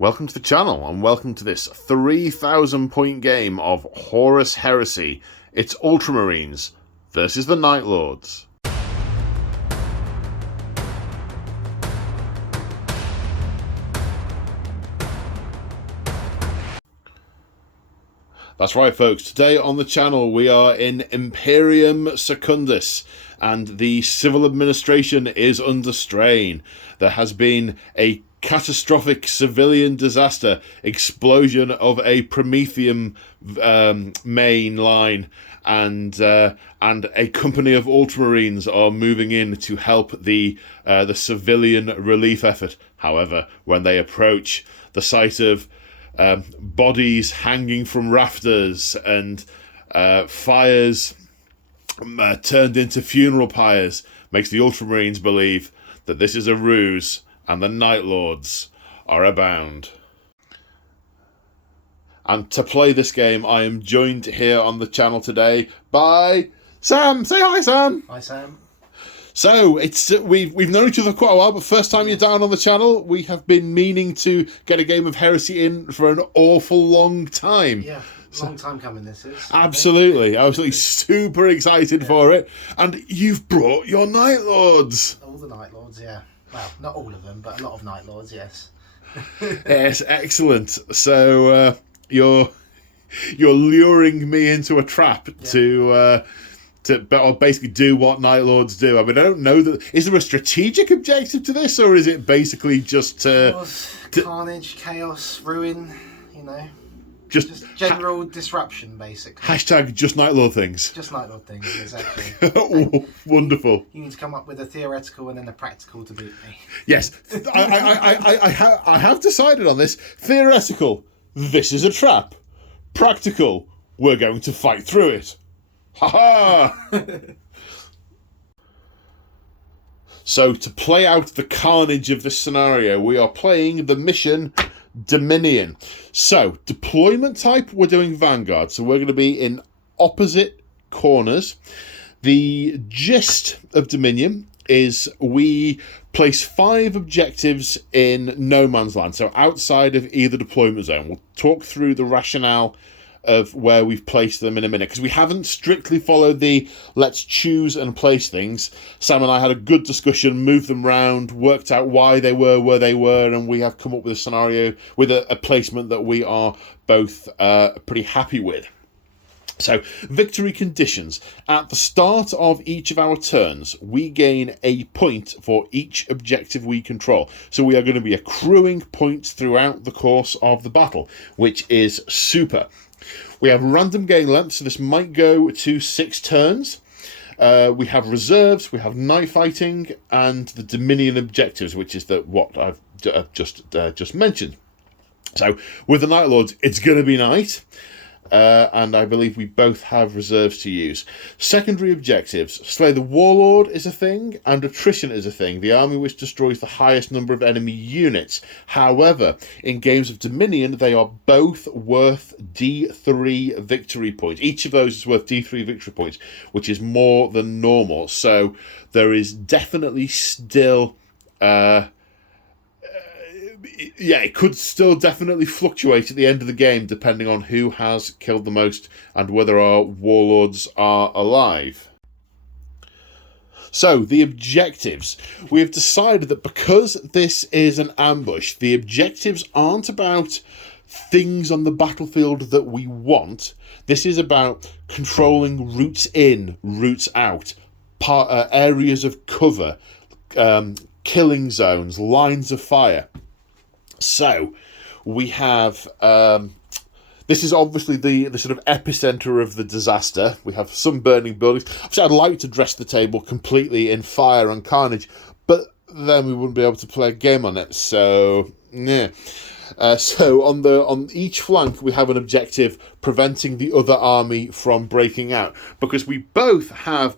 Welcome to the channel and welcome to this 3,000 point game of Horus Heresy. It's Ultramarines versus the Night Lords. That's right, folks. Today on the channel we are in Imperium Secundus and the civil administration is under strain. There has been a catastrophic civilian disaster, explosion of a Prometheum main line, and a company of Ultramarines are moving in to help the civilian relief effort. However, when they approach the site of bodies hanging from rafters and fires turned into funeral pyres, makes the Ultramarines believe that this is a ruse and the Night Lords are abound. And to play this game, I am joined here on the channel today by Sam. Say hi, Sam. Hi, Sam. So it's we've known each other quite a while, but first time you're down on the channel. We have been meaning to get a game of Heresy in for an awful long time. Yeah, long time coming this is. Absolutely. I was super excited for it. And you've brought your Night Lords. All the Night Lords, yeah. Well, not all of them, but a lot of Night Lords, yes. Yes, excellent. So you're luring me into a trap to basically do what Night Lords do. I mean, I don't know that. Is there a strategic objective to this, or is it basically just carnage, chaos, ruin? You know, just general disruption, basically. Hashtag just Night Lord things. Just Night Lord things, exactly. Oh, wonderful. You need to come up with a theoretical and then a practical to beat me. Yes, I have decided on this. Theoretical, this is a trap. Practical, we're going to fight through it. Ha ha! So, to play out the carnage of this scenario, we are playing the mission Dominion. So, deployment type, we're doing Vanguard. So, we're going to be in opposite corners. The gist of Dominion is we place 5 objectives in no man's land, so outside of either deployment zone. We'll talk through the rationale of where we've placed them in a minute, because we haven't strictly followed the let's choose and place things. Sam and I had a good discussion, moved them round, worked out why they were where they were, and we have come up with a scenario with a placement that we are both pretty happy with. So, victory conditions. At the start of each of our turns, we gain a point for each objective we control. So we are going to be accruing points throughout the course of the battle, which is super. We have random gain length, so this might go to 6 turns. We have reserves, we have night fighting, and the Dominion objectives, which is what I've just mentioned. So with the Night Lords, it's going to be night. And I believe we both have reserves to use. Secondary objectives. Slay the Warlord is a thing, and attrition is a thing. The army which destroys the highest number of enemy units. However, in games of Dominion, they are both worth D3 victory points. Each of those is worth D3 victory points, which is more than normal. So there is definitely still... it could still definitely fluctuate at the end of the game depending on who has killed the most and whether our warlords are alive. So, the objectives. We have decided that because this is an ambush, the objectives aren't about things on the battlefield that we want. This is about controlling routes in, routes out, areas of cover, killing zones, lines of fire. So, we have, this is obviously the sort of epicenter of the disaster. We have some burning buildings. Obviously, I'd like to dress the table completely in fire and carnage, but then we wouldn't be able to play a game on it. So, yeah. So, on each flank, we have an objective preventing the other army from breaking out. Because we both have,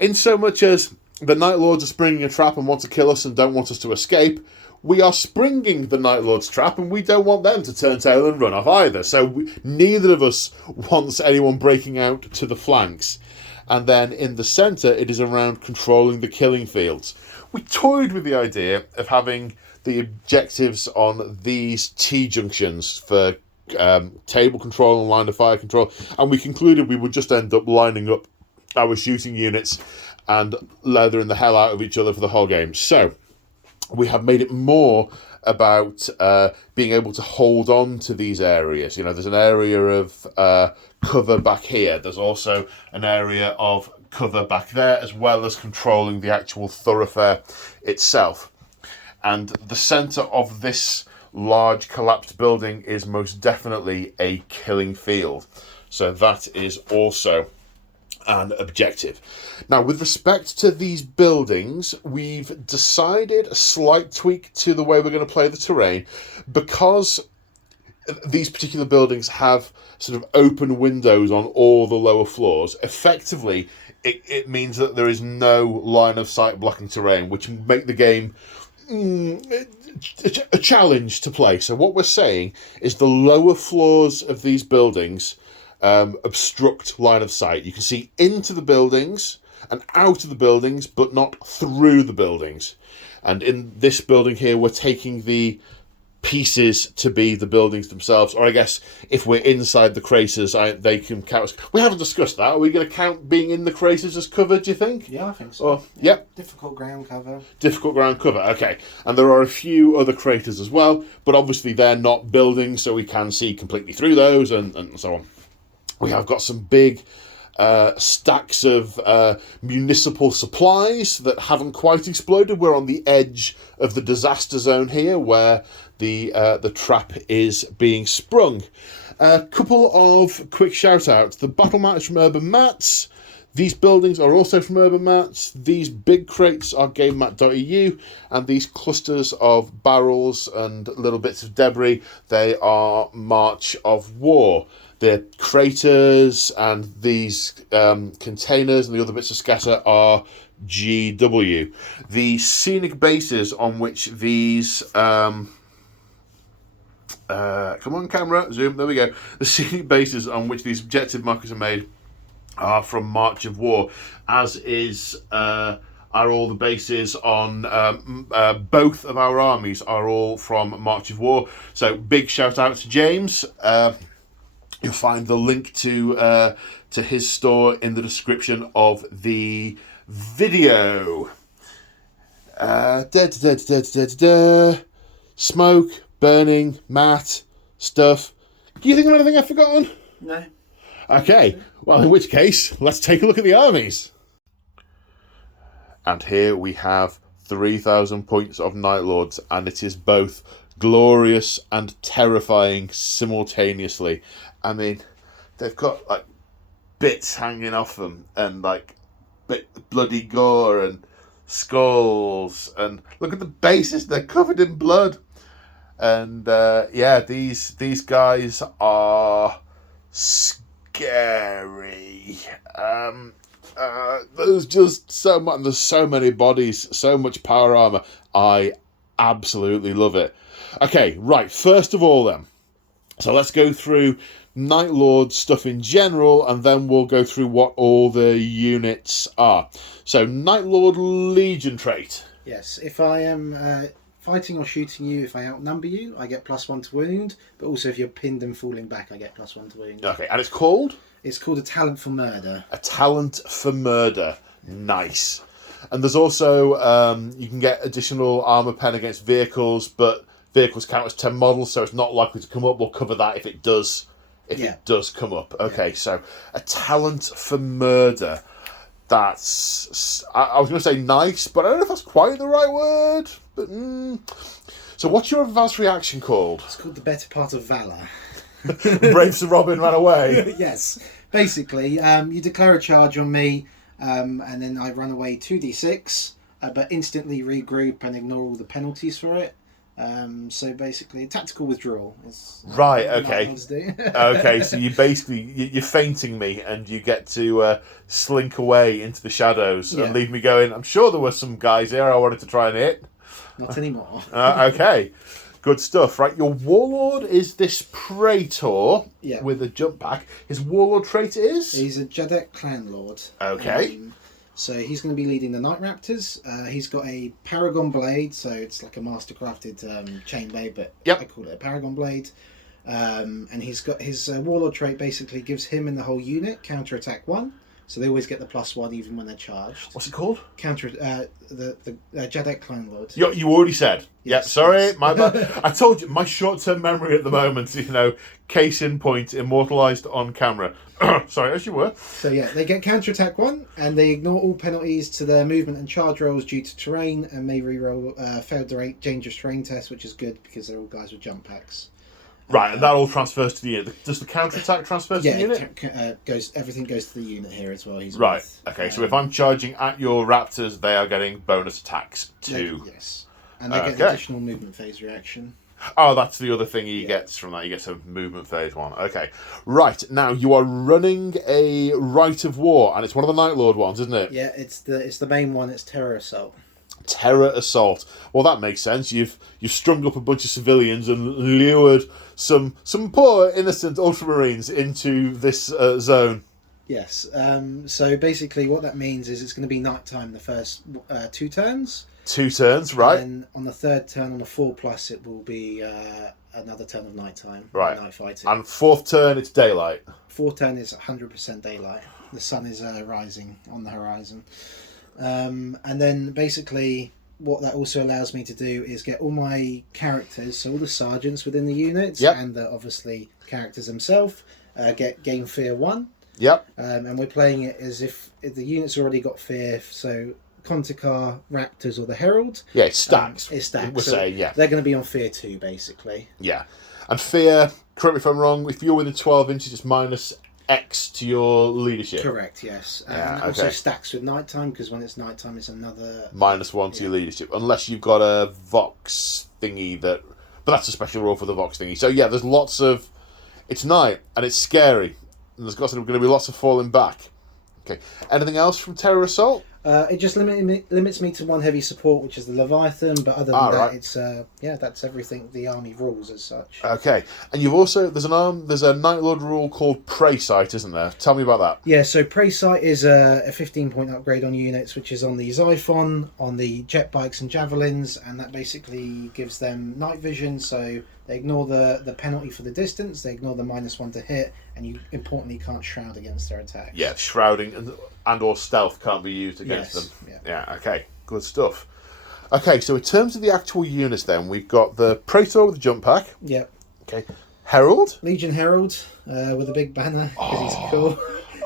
in so much as the Night Lords are springing a trap and want to kill us and don't want us to escape, we are springing the Night Lord's trap and we don't want them to turn tail and run off either. So neither of us wants anyone breaking out to the flanks. And then in the centre, it is around controlling the killing fields. We toyed with the idea of having the objectives on these T-junctions for table control and line of fire control, and we concluded we would just end up lining up our shooting units and leathering the hell out of each other for the whole game. So we have made it more about being able to hold on to these areas. You know, there's an area of cover back here. There's also an area of cover back there, as well as controlling the actual thoroughfare itself. And the centre of this large collapsed building is most definitely a killing field. So that is also an objective. Now, with respect to these buildings, we've decided a slight tweak to the way we're going to play the terrain, because these particular buildings have sort of open windows on all the lower floors. Effectively, it means that there is no line of sight blocking terrain, which will make the game a challenge to play. So what we're saying is the lower floors of these buildings obstruct line of sight. You can see into the buildings and out of the buildings, but not through the buildings. And in this building here, we're taking the pieces to be the buildings themselves, or I guess if we're inside the craters, they can count. We haven't discussed that. Are we going to count being in the craters as cover, do you think? Yeah, I think so. Or, yep. Difficult ground cover. Difficult ground cover, okay. And there are a few other craters as well, but obviously they're not buildings, so we can see completely through those and so on. We have got some big stacks of municipal supplies that haven't quite exploded. We're on the edge of the disaster zone here, where the trap is being sprung. A couple of quick shout outs. The battle mat is from Urban Mats. These buildings are also from Urban Mats. These big crates are GameMat.eu, and these clusters of barrels and little bits of debris, they are March of War. The craters and these containers and the other bits of scatter are GW. The scenic bases on which these... come on, camera, zoom, there we go. The scenic bases on which these objective markers are made are from March of War, as is... are all the bases on both of our armies are all from March of War. So big shout out to James. You'll find the link to his store in the description of the video. Smoke, burning, mat, stuff. Do you think of anything I've forgotten? No. Okay, well, in which case, let's take a look at the armies. And here we have 3,000 points of Night Lords, and it is both glorious and terrifying simultaneously. I mean, they've got like bits hanging off them, and like bloody gore and skulls, and look at the bases, they're covered in blood. And yeah, these guys are scary. There's just so much, there's so many bodies, so much power armor. I absolutely love it. Okay, right, first of all then, so let's go through Night Lord stuff in general, and then we'll go through what all the units are. So, Night Lord Legion trait. Yes, if I am fighting or shooting you, if I outnumber you, I get +1 to wound, but also if you're pinned and falling back, I get +1 to wound. Okay, and it's called? It's called a talent for murder. A talent for murder. Nice. And there's also, you can get additional armor pen against vehicles, but vehicles count as 10 models, so it's not likely to come up. We'll cover that if it does. It does come up. Okay, so a talent for murder. That's... I was going to say nice, but I don't know if that's quite the right word. But So what's your advanced reaction called? It's called the better part of valour. Brave Sir Robin ran away. Yes. Basically, you declare a charge on me, and then I run away 2d6, but instantly regroup and ignore all the penalties for it. So basically, a tactical withdrawal is right. Okay. Do. Okay. So you basically you're feinting me, and you get to slink away into the shadows and leave me going. I'm sure there were some guys here I wanted to try and hit. Not anymore. Okay. Good stuff. Right. Your warlord is this praetor with a jump pack. His warlord trait is? He's a Jedek clan lord. Okay. So he's going to be leading the Night Raptors. He's got a Paragon Blade, so it's like a master-crafted chain blade, but Yep. I call it a Paragon Blade. And he's got his Warlord trait basically gives him and the whole unit counter-attack 1. So they always get the +1 even when they're charged. What's it called? The Jadek Clone Lord. You already said. Yes, Sorry, yes. my bad. I told you, my short-term memory at the moment, case in point, immortalised on camera. Sorry, as you were. So yeah, they get counter-attack 1, and they ignore all penalties to their movement and charge rolls due to terrain, and may re-roll failed dangerous terrain test, which is good because they're all guys with jump packs. Right, and that all transfers to the unit. Does the counter-attack transfer to the unit? Everything goes to the unit here as well. He's Right, with, okay, so if I'm charging at your Raptors, they are getting bonus attacks too. Yes. And they get an additional movement phase reaction. Oh, that's the other thing he gets from that. He gets a movement phase 1. Okay. Right, now you are running a Rite of War, and it's one of the Night Lord ones, isn't it? Yeah, it's the main one. It's Terror Assault. Terror Assault. Well, that makes sense. You've strung up a bunch of civilians and lured some poor innocent Ultramarines into this zone. Yes. So basically, what that means is it's going to be nighttime the first 2 turns. 2 turns, right? And on the 3rd turn, on the 4+, it will be another turn of nighttime. Right. Night fighting. And 4th turn, it's daylight. 4th turn is 100% daylight. The sun is rising on the horizon. And then basically what that also allows me to do is get all my characters, so all the sergeants within the units, and the obviously characters themselves, gain fear 1. Yep. And we're playing it as if the unit's already got fear, so Conticar, Raptors or the Herald. Yeah, it stacks. It stacks. We're saying, yeah. They're going to be on fear 2, basically. Yeah. And fear, correct me if I'm wrong, if you're within 12 inches, it's minus X to your leadership. Correct, yes. Yeah, And also stacks with nighttime, because when it's nighttime, it's another... -1 to your leadership. Unless you've got a Vox thingy that... But that's a special rule for the Vox thingy. So, yeah, there's lots of... It's night, and it's scary. And there's going to be lots of falling back. Okay. Anything else from Terror Assault? It just limits me to 1 heavy support, which is the Leviathan, but other than that, it's that's everything the army rules as such. Okay, and you've also there's a Night Lord rule called Prey Sight, isn't there? Tell me about that. Yeah, so Prey Sight is a 15-point upgrade on units, which is on the Xiphon, on the jet bikes and javelins, and that basically gives them night vision, so they ignore the penalty for the distance, they ignore the -1 to hit, and you importantly can't shroud against their attacks. Yeah, shrouding and or stealth can't be used against them. Yeah, okay, good stuff. Okay, so in terms of the actual units then, we've got the Praetor with the jump pack. Yep. Okay. Herald. Legion Herald with a big banner, because he's cool.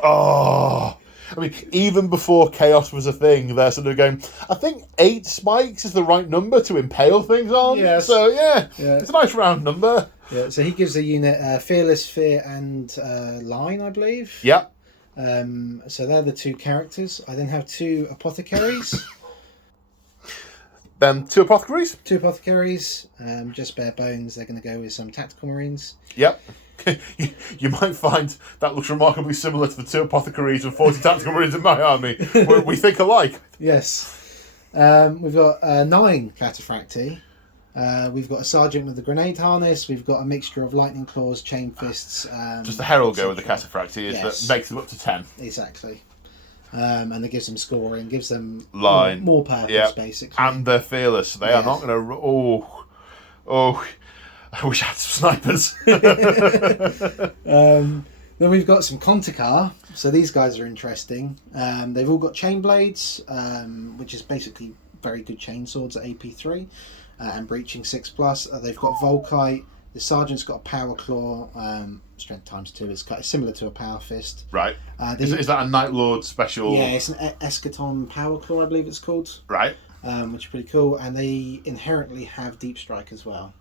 Oh, I mean, even before Chaos was a thing, they're sort of going, I think 8 spikes is the right number to impale things on. Yes. So, yeah, it's a nice round number. Yeah, so he gives the unit Fearless, Fear, and Line, I believe. Yep. So they're the 2 characters. I then have 2 Apothecaries. Then 2 Apothecaries. 2 Apothecaries, just bare bones. They're going to go with some Tactical Marines. Yep. You might find that looks remarkably similar to the 2 Apothecaries and 40 Tactical Marines in my army. We think alike. Yes. We've got 9 Cataphracti. We've got a Sergeant with the Grenade Harness. We've got a mixture of Lightning Claws, Chain Fists. Just the Herald go with the Cataphracti that makes them up to 10. Exactly. And it gives them scoring, gives them line more power, basically. And they're fearless. They are not going to... Oh, I wish I had some snipers. Then we've got some Conticar. So these guys are interesting. They've all got chain blades, which is basically very good chain swords at AP3, and breaching 6+. They've got Volkite. The Sergeant's got a Power Claw, strength ×2. It's quite similar to a Power Fist. Right. Is that a Night Lord special? Yeah, it's an Eschaton Power Claw, I believe it's called. Right. Which is pretty cool. And they inherently have Deep Strike as well.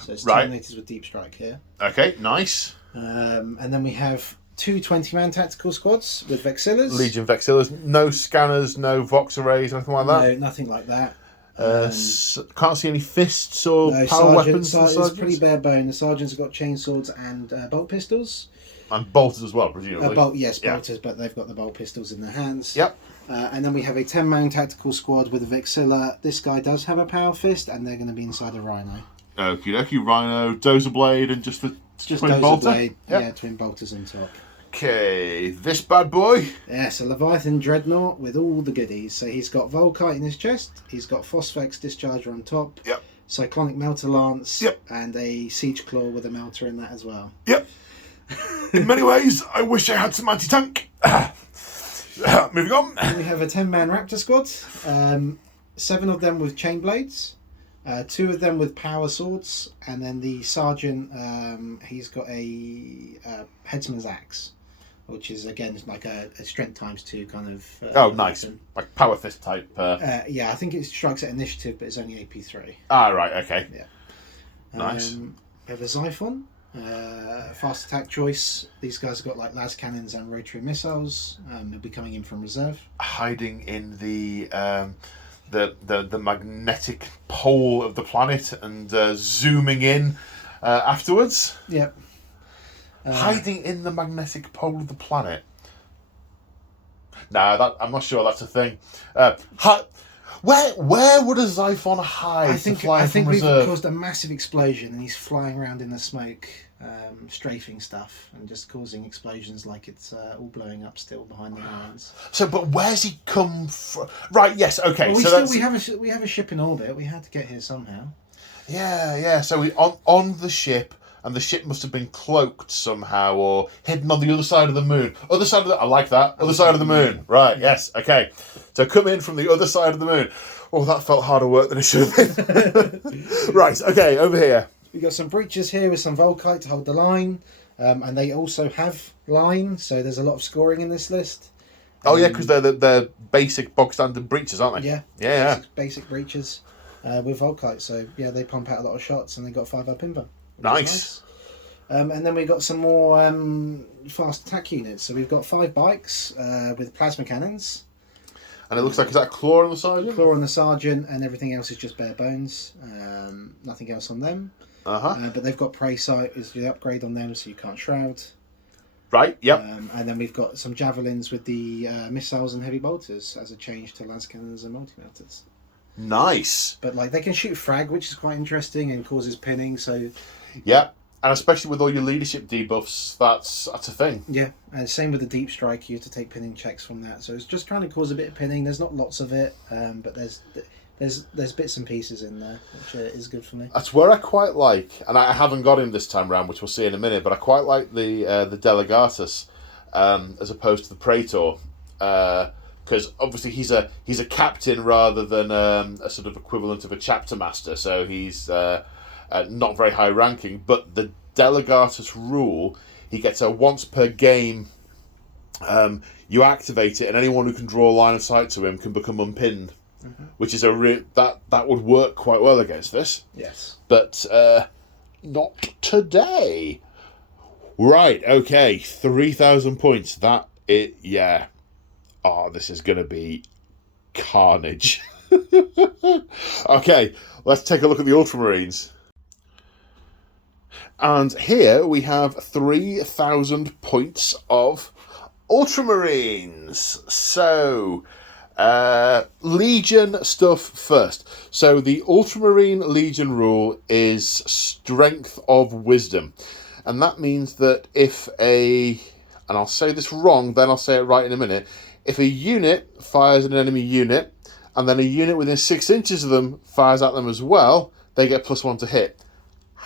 So it's Terminators with Deep Strike here. Okay, nice. And then we have 2 20-man tactical squads with Vexillas. Legion Vexillas. No scanners, no Vox arrays, anything like that? No, nothing like that. Can't see any fists or power weapons. It's pretty bare bone. The Sergeants have got chainswords and bolt pistols. And bolters as well, presumably. Bolters, but they've got the bolt pistols in their hands. Yep. And then we have a 10-man tactical squad with a Vexilla. This guy does have a power fist, and they're going to be inside a Rhino. Okie dokie, Rhino, Dozer Blade, and just twin Dozer bolter. Blade, twin bolters on top. Okay, this bad boy. Yes, a Leviathan Dreadnought with all the goodies. So he's got Volkite in his chest, he's got Phosphex Discharger on top, Yep. Cyclonic Melter Lance, Yep. and a Siege Claw with a melter in that as well. Yep. In many ways, I wish I had some anti-tank. Moving on. And we have a 10-man Raptor squad, 7 of them with chain blades, 2 of them with power swords, and then the sergeant, he's got a headsman's axe, which is again like a strength ×2 kind of. Oh, nice. Weapon. Like power fist type. Yeah, I think it strikes at initiative, but it's only AP3. Ah, right, okay. Yeah. Nice. We have a Xiphon, fast attack choice. These guys have got like las cannons and rotary missiles. They'll be coming in from reserve. Hiding in the magnetic pole of the planet and zooming in afterwards. Yep. Hiding in the magnetic pole of the planet. Nah, I'm not sure that's a thing. Where would a Xiphon hide? I think we've caused a massive explosion and he's flying around in the smoke, strafing stuff and just causing explosions like it's all blowing up still behind the lines. So, but where's he come from? Right, yes, okay. Well, we have a ship in orbit. We had to get here somehow. Yeah. So we on the ship, and the ship must have been cloaked somehow or hidden on the other side of the moon. I like that. Other side of the moon. Right, yes, okay. So come in from the other side of the moon. Oh, that felt harder work than it should have been. Right, okay, over here. We've got some breaches here with some Volkite to hold the line. And they also have line, so there's a lot of scoring in this list. Oh, yeah, because they're basic bog standard breaches, aren't they? Yeah. Yeah. Basic breaches with Volkite. So, yeah, they pump out a lot of shots and they got 5 up inver. Nice. And then we've got some more fast attack units. So we've got 5 bikes with plasma cannons. And it looks like, is that a claw on the sergeant? Claw on the sergeant, and everything else is just bare bones. Nothing else on them. But they've got prey sight is the upgrade on them, so you can't shroud. Right, yep. And then we've got some javelins with the missiles and heavy bolters as a change to las cannons and multi-melters. Nice. But like they can shoot frag, which is quite interesting and causes pinning. So yeah, and especially with all your leadership debuffs, that's a thing. Yeah, and same with the deep strike. You have to take pinning checks from that. So it's just trying to cause a bit of pinning. There's not lots of it, but there's bits and pieces in there, which is good for me. That's where I quite like, and I haven't got him this time round, which we'll see in a minute. But I quite like the Delegatus as opposed to the Praetor, because obviously he's a captain rather than a sort of equivalent of a chapter master. So he's not very high ranking. But the Delegatus rule, he gets a once per game. You activate it, and anyone who can draw a line of sight to him can become unpinned. Mm-hmm. Which is that would work quite well against this. Yes. But not today. Right, okay, 3,000 points. Yeah. Oh, this is going to be carnage. Okay, let's take a look at the Ultramarines. And here we have 3,000 points of Ultramarines. So, Legion stuff first. So the Ultramarine Legion rule is strength of wisdom. And that means that if and I'll say this wrong, then I'll say it right in a minute. If a unit fires at an enemy unit, and then a unit within 6 inches of them fires at them as well, they get +1 to hit.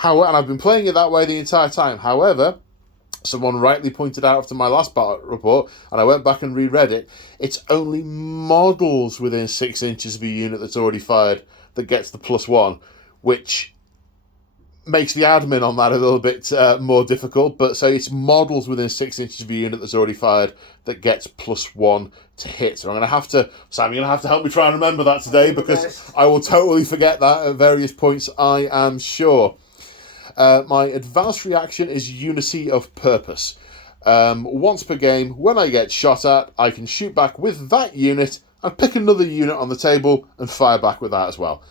And I've been playing it that way the entire time. However, someone rightly pointed out after my last battle report, and I went back and reread it, it's only models within 6 inches of a unit that's already fired that gets the +1, which makes the admin on that a little bit more difficult. But so it's models within 6 inches of a unit that's already fired that gets +1 to hit. So Sam, you're going to have to help me try and remember that today, because I will totally forget that at various points, I am sure. My advanced reaction is Unity of Purpose. Once per game, when I get shot at, I can shoot back with that unit and pick another unit on the table and fire back with that as well.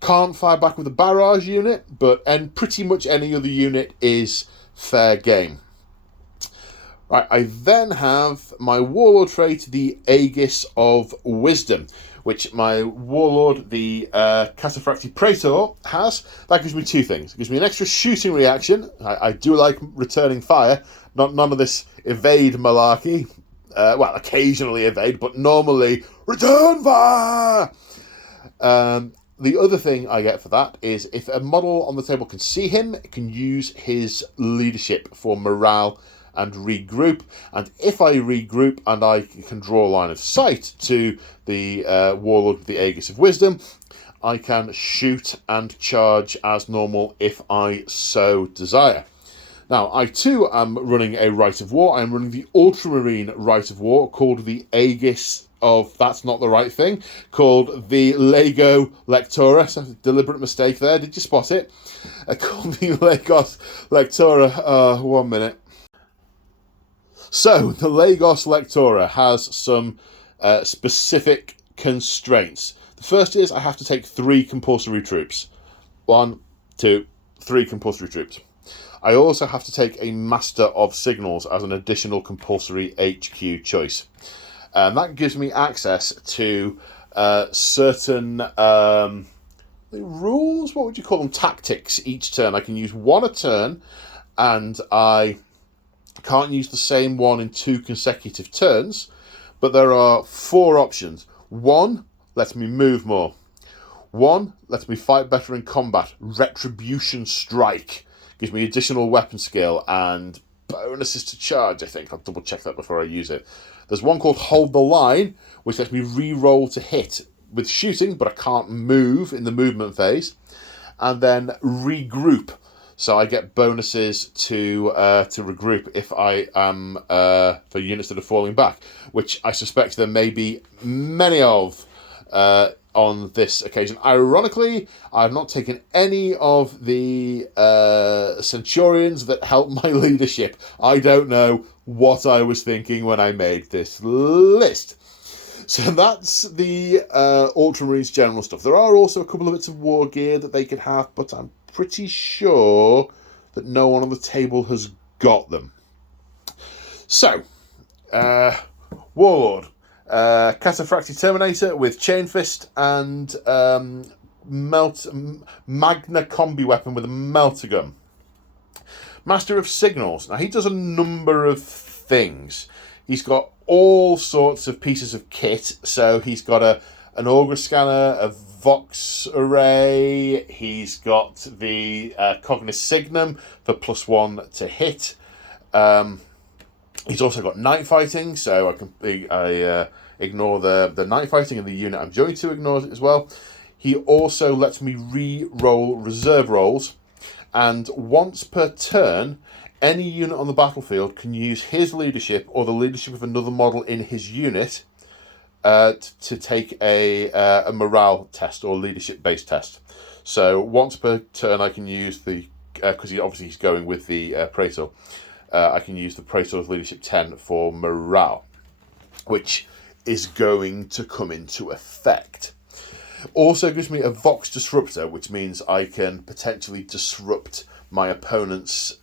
Can't fire back with a barrage unit, and pretty much any other unit is fair game. Right, I then have my Warlord trait, the Aegis of Wisdom, which my Warlord, the Cataphracti Praetor, has. That gives me two things. It gives me an extra shooting reaction. I do like returning fire. None of this evade malarkey. Well, occasionally evade, but normally return fire! The other thing I get for that is if a model on the table can see him, it can use his leadership for morale and regroup. And if I regroup and I can draw a line of sight to the Warlord with the Aegis of Wisdom, I can shoot and charge as normal if I so desire. Now, I too am running a Rite of War. I'm running the Ultramarine Rite of War called the Aegis of... That's not the right thing. Called the Lego Lectora. So, deliberate mistake there. Did you spot it? Called the Legos Lectora. 1 minute. So, the Legos Lectora has some specific constraints. The first is I have to take 3 compulsory troops. 1, 2, 3 compulsory troops. I also have to take a Master of Signals as an additional compulsory HQ choice. And that gives me access to certain rules, what would you call them, tactics each turn. I can use 1 a turn, and I can't use the same one in 2 consecutive turns, but there are 4 options. 1 lets me move more. 1 lets me fight better in combat. Retribution Strike gives me additional weapon skill and bonuses to charge, I think. I'll double check that before I use it. There's one called Hold the Line, which lets me re-roll to hit with shooting, but I can't move in the movement phase. And then Regroup. So I get bonuses to regroup if I am for units that are falling back, which I suspect there may be many of on this occasion. Ironically, I've not taken any of the Centurions that help my leadership. I don't know what I was thinking when I made this list. So that's the Ultramarines general stuff. There are also a couple of bits of war gear that they could have, but I'm pretty sure that no one on the table has got them. So, Warlord. Cataphracti Terminator with Chain Fist and Magna Combi weapon with a melter gun. Master of Signals. Now, he does a number of things. He's got all sorts of pieces of kit. So he's got an Augur scanner, a Vox array. He's got the Cognis Signum for +1 to hit. He's also got night fighting, so I ignore the night fighting, and the unit I'm joined to ignores it as well. He also lets me re-roll reserve rolls, and once per turn, any unit on the battlefield can use his leadership or the leadership of another model in his unit to take a morale test or leadership-based test. So once per turn, I can use the because he's going with the Praetor. I can use the Praetor's Leadership 10 for morale, which is going to come into effect. Also gives me a Vox Disruptor, which means I can potentially disrupt my opponent's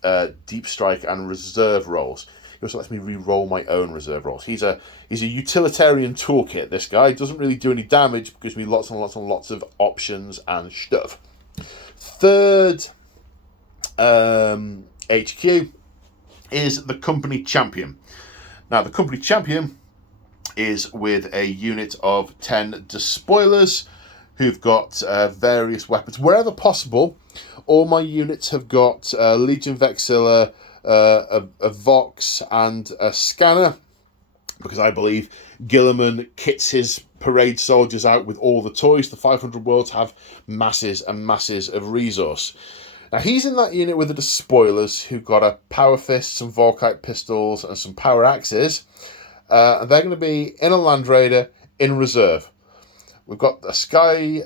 deep strike and reserve rolls. He also lets me re-roll my own reserve rolls. He's a utilitarian toolkit, this guy. Doesn't really do any damage, gives me lots and lots and lots of options and stuff. Third HQ is the Company Champion. Now, the Company Champion is with a unit of 10 Despoilers who've got various weapons. Wherever possible, all my units have got Legion Vexilla, a Vox, and a Scanner, because I believe Gilliman kits his parade soldiers out with all the toys. The 500 Worlds have masses and masses of resource. Now, he's in that unit with the Despoilers, who've got a Power Fist, some Volkite pistols, and some Power Axes. And they're going to be in a Land Raider in reserve. We've got a Sky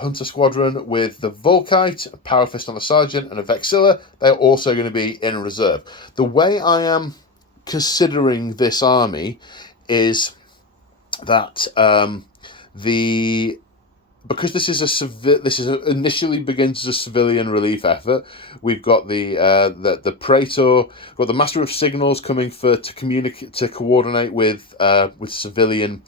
Hunter Squadron with the Volkite, a Power Fist on the Sergeant, and a Vexilla. They're also going to be in reserve. The way I am considering this army is that because this is initially begins as a civilian relief effort. We've got the Praetor, we've got the Master of Signals coming to coordinate with civilian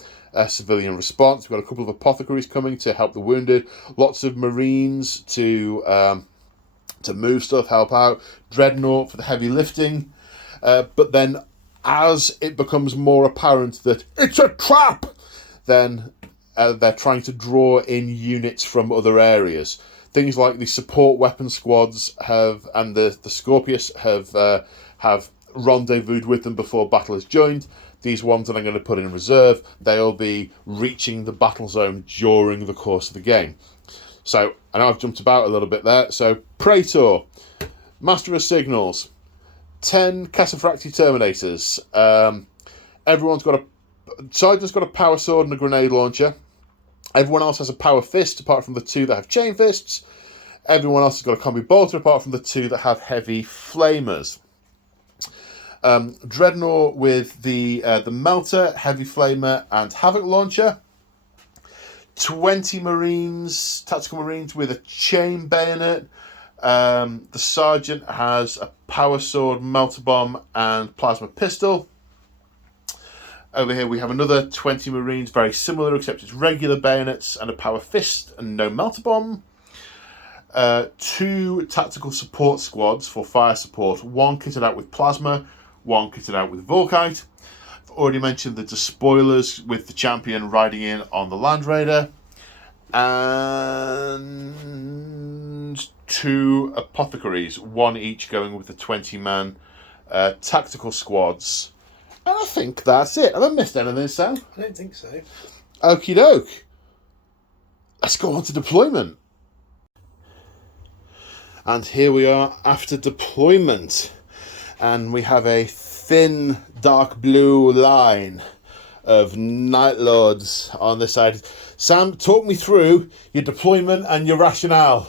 civilian response. We've got a couple of apothecaries coming to help the wounded. Lots of marines to move stuff, help out. Dreadnought for the heavy lifting. But then, as it becomes more apparent that it's a trap, then they're trying to draw in units from other areas. Things like the support weapon squads and the Scorpius have rendezvoused with them before battle is joined. These ones that I'm going to put in reserve, they'll be reaching the battle zone during the course of the game. So, I know I've jumped about a little bit there. So, Praetor, Master of Signals, 10 Casafracti Terminators. Sergeant's got a power sword and a grenade launcher. Everyone else has a power fist, apart from the 2 that have chain fists. Everyone else has got a combi bolter, apart from the 2 that have heavy flamers. Dreadnought with the melter, heavy flamer, and havoc launcher. 20 Marines, tactical Marines with a chain bayonet. The sergeant has a power sword, melter bomb, and plasma pistol. Over here we have another 20 Marines, very similar, except it's regular bayonets and a power fist and no melter bomb. 2 tactical support squads for fire support, 1 kitted out with plasma, 1 kitted out with Volkite. I've already mentioned the despoilers with the champion riding in on the Land Raider. And 2 apothecaries, 1 each going with the 20-man tactical squads. And I think that's it. Have I missed anything, Sam? I don't think so. Okie doke. Let's go on to deployment. And here we are after deployment. And we have a thin, dark blue line of Night Lords on this side. Sam, talk me through your deployment and your rationale.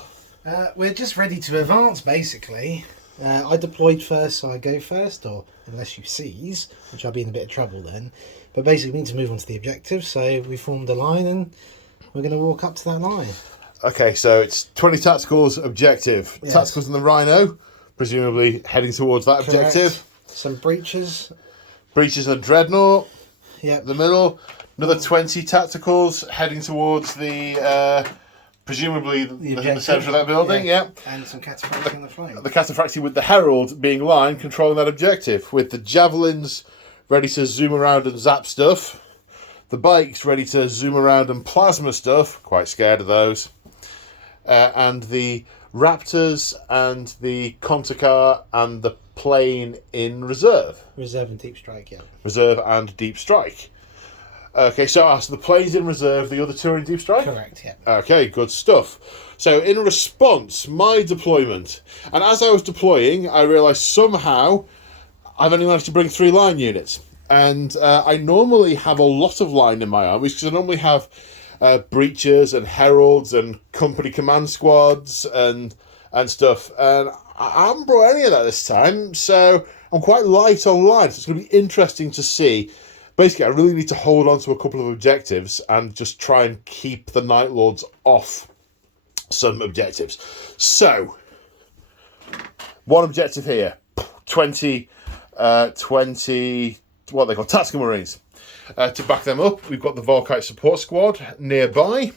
We're just ready to advance, basically. I deployed first, so I go first, or unless you seize, which I'll be in a bit of trouble then. But basically, we need to move on to the objective, so we formed a line, and we're going to walk up to that line. Okay, so it's 20 tacticals, objective. Yes. Tacticals in the Rhino, presumably heading towards that Correct. objective. Some breaches. Breaches and Dreadnought, Yep. the middle. Another 20 tacticals heading towards the... presumably the centre of that building, yeah. And some cataphracti on the flame. The Cataphracti with the Herald being line, controlling that objective, with the Javelins ready to zoom around and zap stuff. The Bikes ready to zoom around and plasma stuff. Quite scared of those. And the Raptors and the Contacar and the plane in reserve. Reserve and deep strike, yeah. Reserve and deep strike. Okay, so the plane's in reserve, the other 2 are in deep strike? Correct, yeah. Okay, good stuff. So, in response, my deployment. And as I was deploying, I realised somehow I've only managed to bring 3 line units. And I normally have a lot of line in my armies, because I normally have breachers and heralds and company command squads and stuff. And I haven't brought any of that this time, so I'm quite light on line. So it's going to be interesting to see. Basically, I really need to hold on to a couple of objectives and just try and keep the Night Lords off some objectives. So, one objective here. 20, what they call Tactical Marines. To back them up, we've got the Volkite Support Squad nearby.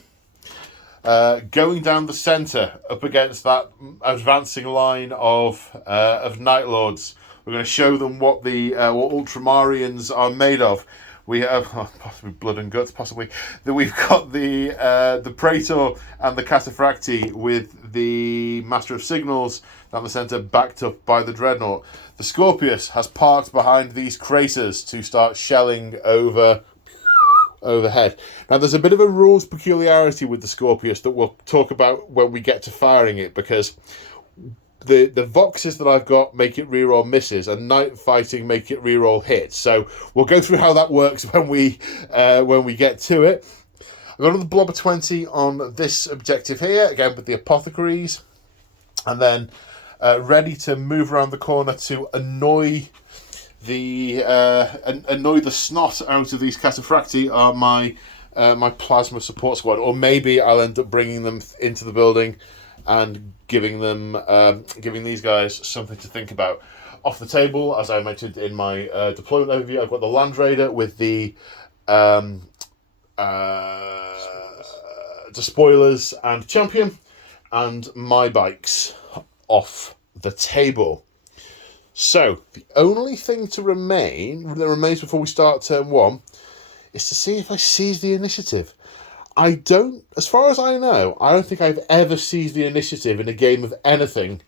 Going down the centre, up against that advancing line of Night Lords. We're going to show them what the what Ultramarines are made of. We have possibly blood and guts, possibly. That we've got the Praetor and the Cataphracti with the Master of Signals down the centre, backed up by the Dreadnought. The Scorpius has parked behind these craters to start shelling overhead. Now, there's a bit of a rules peculiarity with the Scorpius that we'll talk about when we get to firing it, because the Voxes that I've got make it reroll misses, and night fighting make it reroll hits. So we'll go through how that works when we get to it. I've got another blob of 20 on this objective here, again with the Apothecaries, and then ready to move around the corner to annoy the snot out of these Cataphracti are my plasma support squad, or maybe I'll end up bringing them into the building and giving these guys something to think about. Off the table, as I mentioned in my deployment overview, I've got the Land Raider with the Despoilers and Champion, and my bikes off the table. So the only thing that remains before we start turn 1 is to see if I seize the initiative. As far as I know, I don't think I've ever seized the initiative in a game of anything,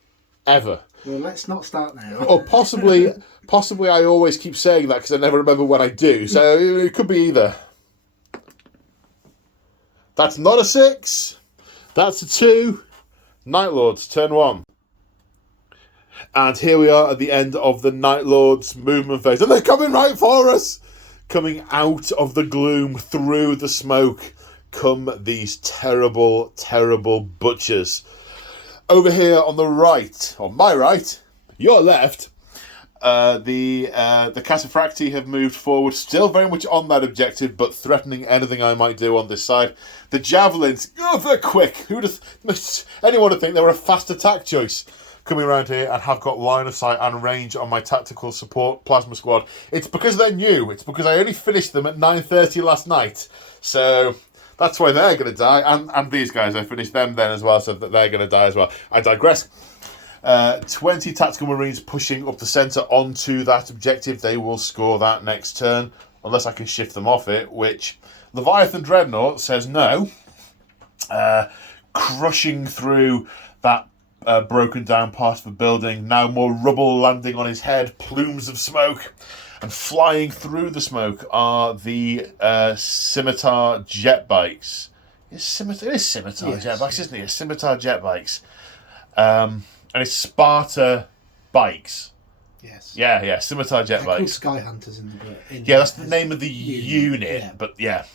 ever. Well, let's not start now. Or possibly I always keep saying that because I never remember when I do. So it could be either. That's not a 6. That's a 2. Night Lords, turn 1. And here we are at the end of the Night Lords movement phase. And they're coming right for us! Coming out of the gloom, through the smoke, come these terrible, terrible butchers. Over here on the right, on my right, your left, the Cataphracti have moved forward, still very much on that objective, but threatening anything I might do on this side. The Javelins, they're quick. Anyone would think they were a fast attack choice. Coming around here and have got line of sight and range on my tactical support plasma squad. It's because they're new. It's because I only finished them at 9:30 last night. So that's why they're going to die. And these guys, I finished them then as well, so that they're going to die as well. I digress. 20 tactical marines pushing up the centre onto that objective. They will score that next turn, unless I can shift them off it, which Leviathan Dreadnought says no. Crushing through that broken down part of the building, now more rubble landing on his head, plumes of smoke, and flying through the smoke are the Scimitar jet bikes. It is Scimitar jet bikes, isn't it? Scimitar jet bikes. And it's Sparta bikes. Yes. Yeah, Scimitar jet bikes. Sky Hunters in the book. That's the name of the unit. But yeah.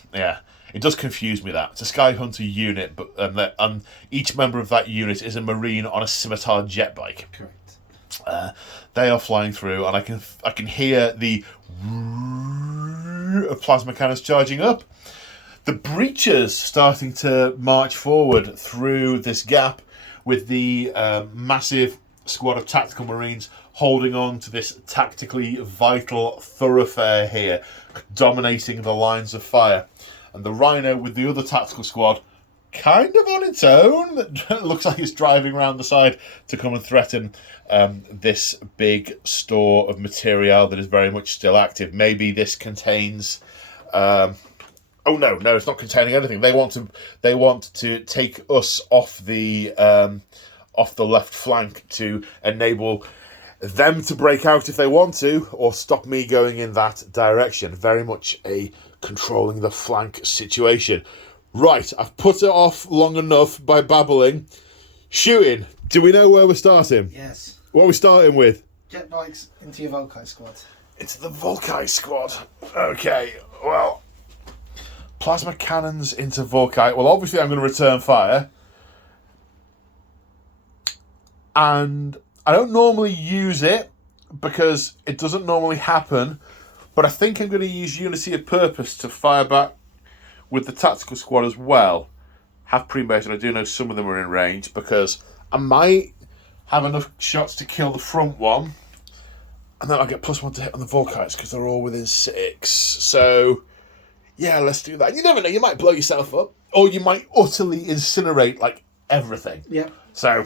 It does confuse me that. It's a Sky Hunter unit, but and each member of that unit is a Marine on a Scimitar jet bike. Correct. They are flying through, and I can hear the of plasma cannons charging up. The breachers starting to march forward through this gap with the massive squad of tactical Marines holding on to this tactically vital thoroughfare here, dominating the lines of fire. And the Rhino with the other tactical squad, kind of on its own, it looks like it's driving around the side to come and threaten this big store of material that is very much still active. Maybe this contains... oh no, it's not containing anything. They want to take us off the left flank to enable them to break out if they want to, or stop me going in that direction. Very much a controlling the flank situation. Right, I've put it off long enough by babbling. Shooting. Do we know where we're starting? Yes. What are we starting with? Jet bikes into your Volkite squad. It's the Volkite squad. Okay, well, plasma cannons into Volkite. Well, obviously I'm going to return fire. And I don't normally use it because it doesn't normally happen, but I think I'm going to use Unity of Purpose to fire back with the tactical squad as well. Have pre-base, and I do know some of them are in range because I might have enough shots to kill the front one, and then I'll get +1 to hit on the Volkites because they're all within 6. So, yeah, let's do that. You never know, you might blow yourself up, or you might utterly incinerate, like, everything. Yeah. So,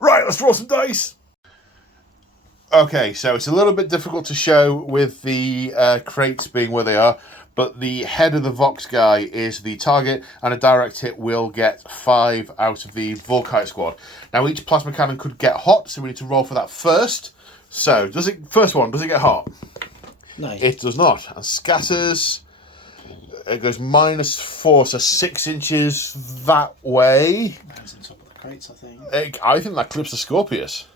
right, let's roll some dice. Okay, so it's a little bit difficult to show with the crates being where they are, but the head of the Vox guy is the target, and a direct hit will get 5 out of the Volkite squad. Now, each plasma cannon could get hot, so we need to roll for that first. So, does it get hot? No. It does not. And scatters, it goes -4, so 6 inches that way. That's on top of the crates, I think. I think that clips the Scorpius.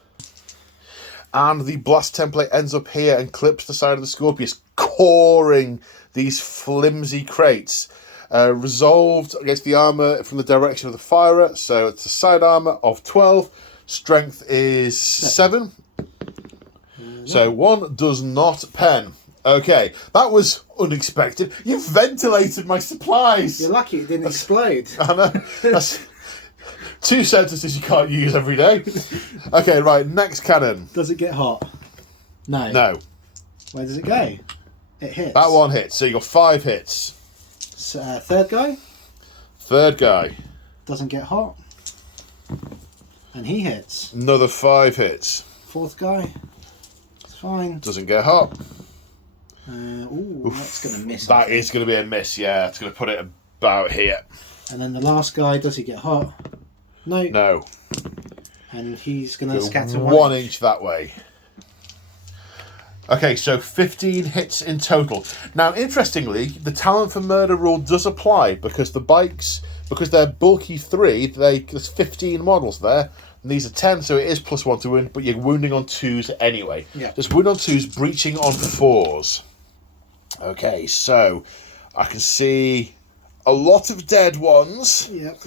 And the blast template ends up here and clips the side of the Scorpius, coring these flimsy crates. Resolved against the armour from the direction of the firer, so it's a side armour of 12. Strength is 7. So 1 does not pen. Okay, that was unexpected. You ventilated my supplies. You're lucky it didn't explode. I know. That's 2 sentences you can't use every day. Okay, right, next cannon. Does it get hot? No. No. Where does it go? It hits. That one hits, so you got 5 hits. Third guy. Third guy. Doesn't get hot. And he hits. Another 5 hits. Fourth guy. It's fine. Doesn't get hot. That's going to miss. That is going to be a miss, yeah. It's going to put it about here. And then the last guy, does he get hot? No. No. And he's going to scatter 1 inch that way. Okay, so 15 hits in total. Now, interestingly, the talent for murder rule does apply because the bikes, because they're bulky 3, there's 15 models there, and these are 10, so it is +1 to wound, but you're wounding on 2s anyway. Yeah. There's wound on 2s, breaching on 4s. Okay, so I can see a lot of dead ones. Yep.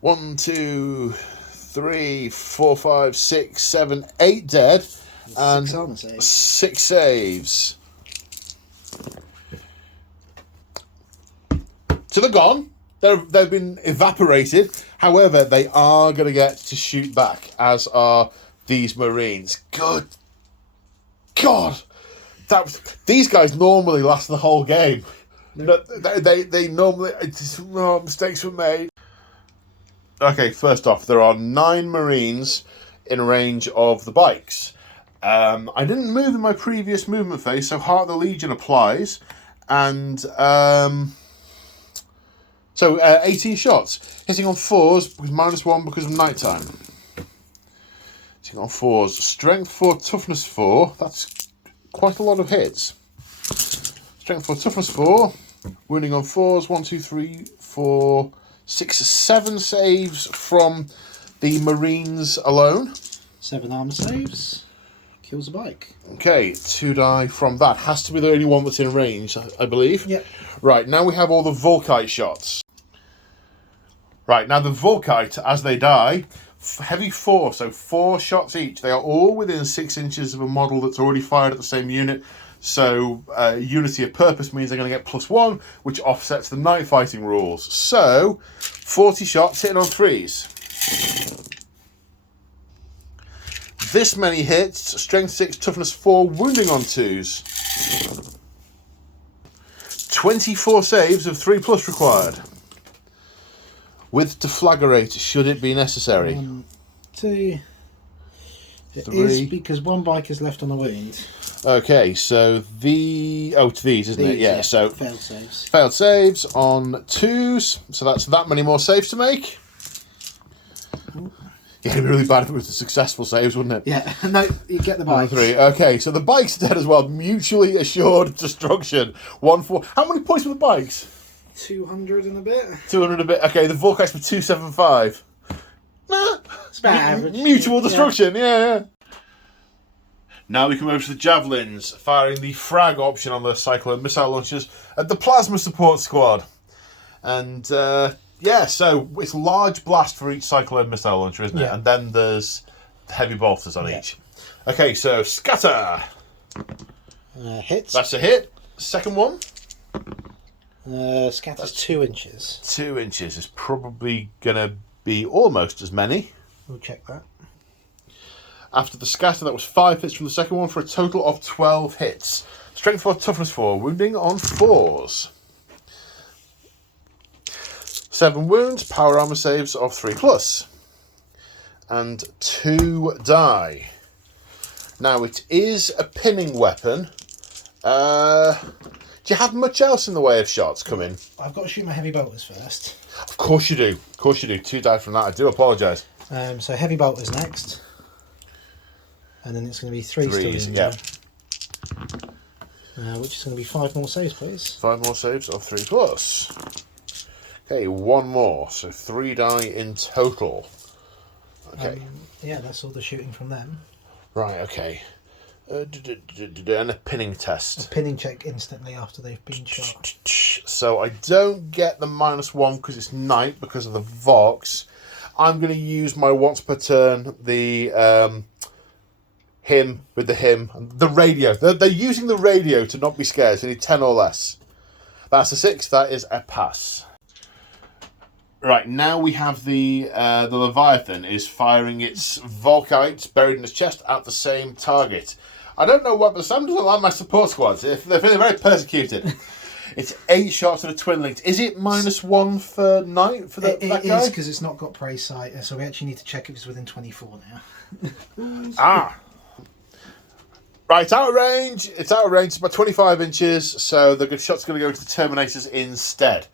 1, 2, 3, 4, 5, 6, 7, 8 dead. And 6 armor saves. 6 saves. So they're gone. They've been evaporated. However, they are going to get to shoot back, as are these Marines. Good God. These guys normally last the whole game. They normally... mistakes were made. Okay, first off, there are 9 Marines in range of the bikes. I didn't move in my previous movement phase, so Heart of the Legion applies. And so 18 shots. Hitting on 4s with -1 because of nighttime. Hitting on 4s. Strength 4, toughness 4. That's quite a lot of hits. Strength 4, toughness 4. Wounding on 4s. 1, 2, 3, 4, 6, 7 saves from the Marines alone. 7 armor saves. Kills a bike. Okay, 2 die from that. Has to be the only one that's in range, I believe. Yep. Right, now we have all the Volkite shots. Right, now the Volkite, as they die, heavy 4, so 4 shots each. They are all within 6 inches of a model that's already fired at the same unit. So unity of purpose means they're going to get +1, which offsets the night fighting rules. So 40 shots hitting on 3s. This many hits, strength 6, toughness 4, wounding on 2s. 24 saves of 3+ required. With deflagrate, should it be necessary. 1, 2. It 3. is because 1 bike is left on the wound. Okay, so to these, isn't it? Yeah, so failed saves. Failed saves on 2s, so that's that many more saves to make. Yeah, it'd be really bad if it was the successful saves, wouldn't it? Yeah, no, you get the bike. 3. Okay, so the bike's dead as well. Mutually assured destruction. 1, 4. How many points were the bikes? 200 and a bit. 200 a bit. Okay, the Volkites were 275. Nah. It's about average. Mutual destruction, yeah. Now we come over to the Javelins, firing the frag option on the Cyclone missile launchers at the Plasma Support Squad. And yeah, so it's large blast for each Cyclone missile launcher, isn't it? Yeah. And then there's heavy bolters on each. Okay, so scatter. Hits. That's a hit. Second one. Scatter's 2 inches. 2 inches is probably going to be almost as many. We'll check that. After the scatter, that was 5 hits from the second one for a total of 12 hits. Strength 4, toughness 4, wounding on 4s. 7 wounds, power armor saves of 3+. And 2 die. Now it is a pinning weapon. Do you have much else in the way of shots coming? I've got to shoot my heavy bolters first. Of course you do. Of course you do. 2 died from that. I do apologise. So heavy bolters next. And then it's going to be 3 3s, still yeah. Which is going to be 5 more saves, please. 5 more saves of 3+. Okay, 1 more. So 3 die in total. Okay. Yeah, that's all the shooting from them. Right, okay. And a pinning test. A pinning check instantly after they've been shot. So I don't get the -1 because it's night because of the Vox. I'm going to use my once per turn, the him with the radio. They're using the radio to not be scared. So they need 10 or less. That's a 6. That is a pass. Right, now we have the Leviathan is firing its Volkite buried in its chest at the same target. I don't know what, but some doesn't like my support squads. They're feeling very persecuted. It's 8 shots and a twin linked. Is it -1 for knight for that It guy? is, because it's not got prey sight, so we actually need to check if it's within 24 now. Right, out of range. It's out of range. It's about 25 inches, so the good shot's going to go to the Terminators instead.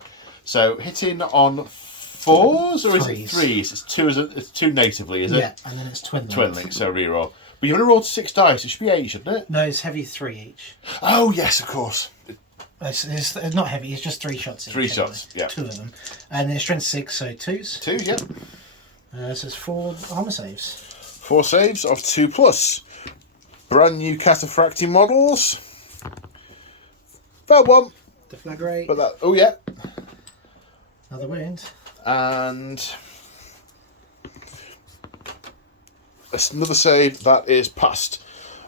So hitting on 4s or is it 3s? It's 2 natively, is it? Yeah, and then it's twin link, so reroll. But you're going to roll 6 dice. It should be 8, shouldn't it? No, it's heavy 3 each. Oh yes, of course. It's not heavy. It's just 3 shots each. 3 shots, yeah. 2 of them, and then strength 6, so 2s. 2, yeah. So it's 4 armor saves. 4 saves of 2+. Brand new Cataphracti models. Failed one. Deflagrate. But that. Oh yeah. Another wound. And another save that is passed.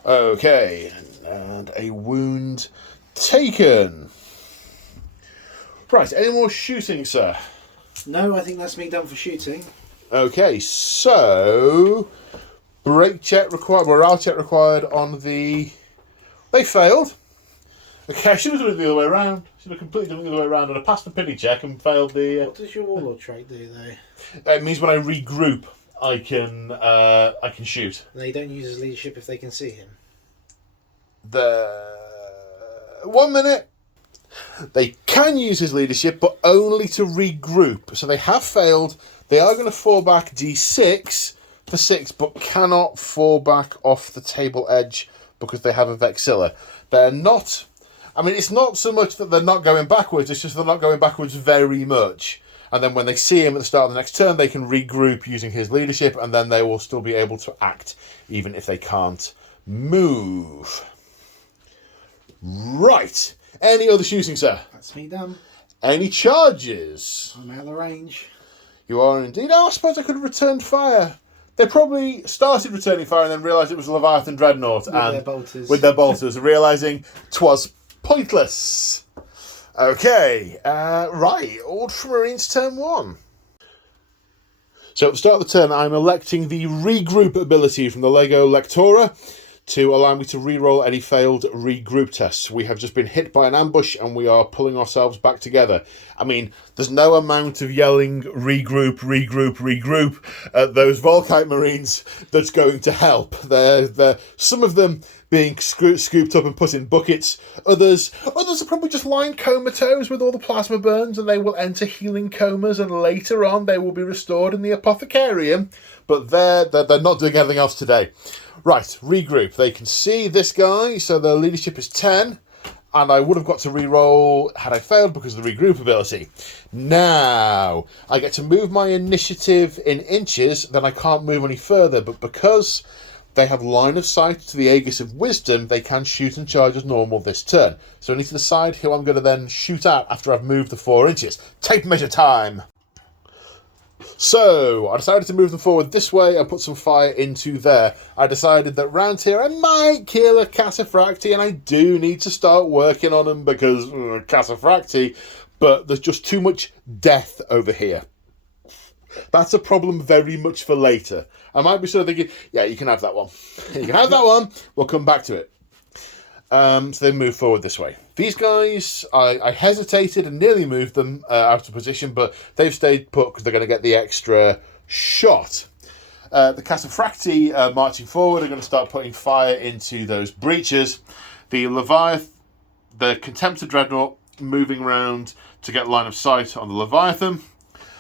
Okay, and a wound taken. Right, any more shooting, sir? No, I think that's me done for shooting. Okay, so break check required, morale check required on the... They failed. Okay, I should have done it the other way around. Should have completely done it the other way around, and I passed the pity check and failed the... What does your warlord trait do, though? It means when I regroup, I can shoot. They don't use his leadership if they can see him. 1 minute. They can use his leadership, but only to regroup. So they have failed. They are going to fall back d6 for 6, but cannot fall back off the table edge because they have a Vexilla. They're not... I mean, it's not so much that they're not going backwards, it's just they're not going backwards very much. And then when they see him at the start of the next turn, they can regroup using his leadership, and then they will still be able to act, even if they can't move. Right. Any other shooting, sir? That's me done. Any charges? I'm out of the range. You are indeed. Oh, I suppose I could have returned fire. They probably started returning fire and then realised it was a Leviathan Dreadnought. With their bolters, realising 'twas pointless. Okay, right. Ultramarines turn 1. So at the start of the turn, I'm electing the regroup ability from the Lego Lectora to allow me to re-roll any failed regroup tests. We have just been hit by an ambush and we are pulling ourselves back together. I mean, there's no amount of yelling regroup, regroup, regroup at those Volkite Marines that's going to help. They're some of them being scooped up and put in buckets. Others are probably just lying comatose with all the plasma burns, and they will enter healing comas, and later on they will be restored in the apothecarium. But they're not doing anything else today. Right, regroup. They can see this guy, so their leadership is 10, and I would have got to re-roll had I failed because of the regroup ability. Now, I get to move my initiative in inches, then I can't move any further, but because they have line of sight to the Aegis of Wisdom, they can shoot and charge as normal this turn. So I need to decide who I'm going to then shoot at after I've moved the 4 inches. Tape measure time! So, I decided to move them forward this way and put some fire into there. I decided that round here I might kill a Cataphracti, and I do need to start working on them because Cataphracti, but there's just too much death over here. That's a problem very much for later. I might be sort of thinking, yeah, you can have that one. You can have that one. We'll come back to it. So they move forward this way. These guys, I hesitated and nearly moved them out of position, but they've stayed put because they're going to get the extra shot. The Cataphracti marching forward are going to start putting fire into those breaches. The Leviathan, the Contemptor Dreadnought moving around to get line of sight on the Leviathan.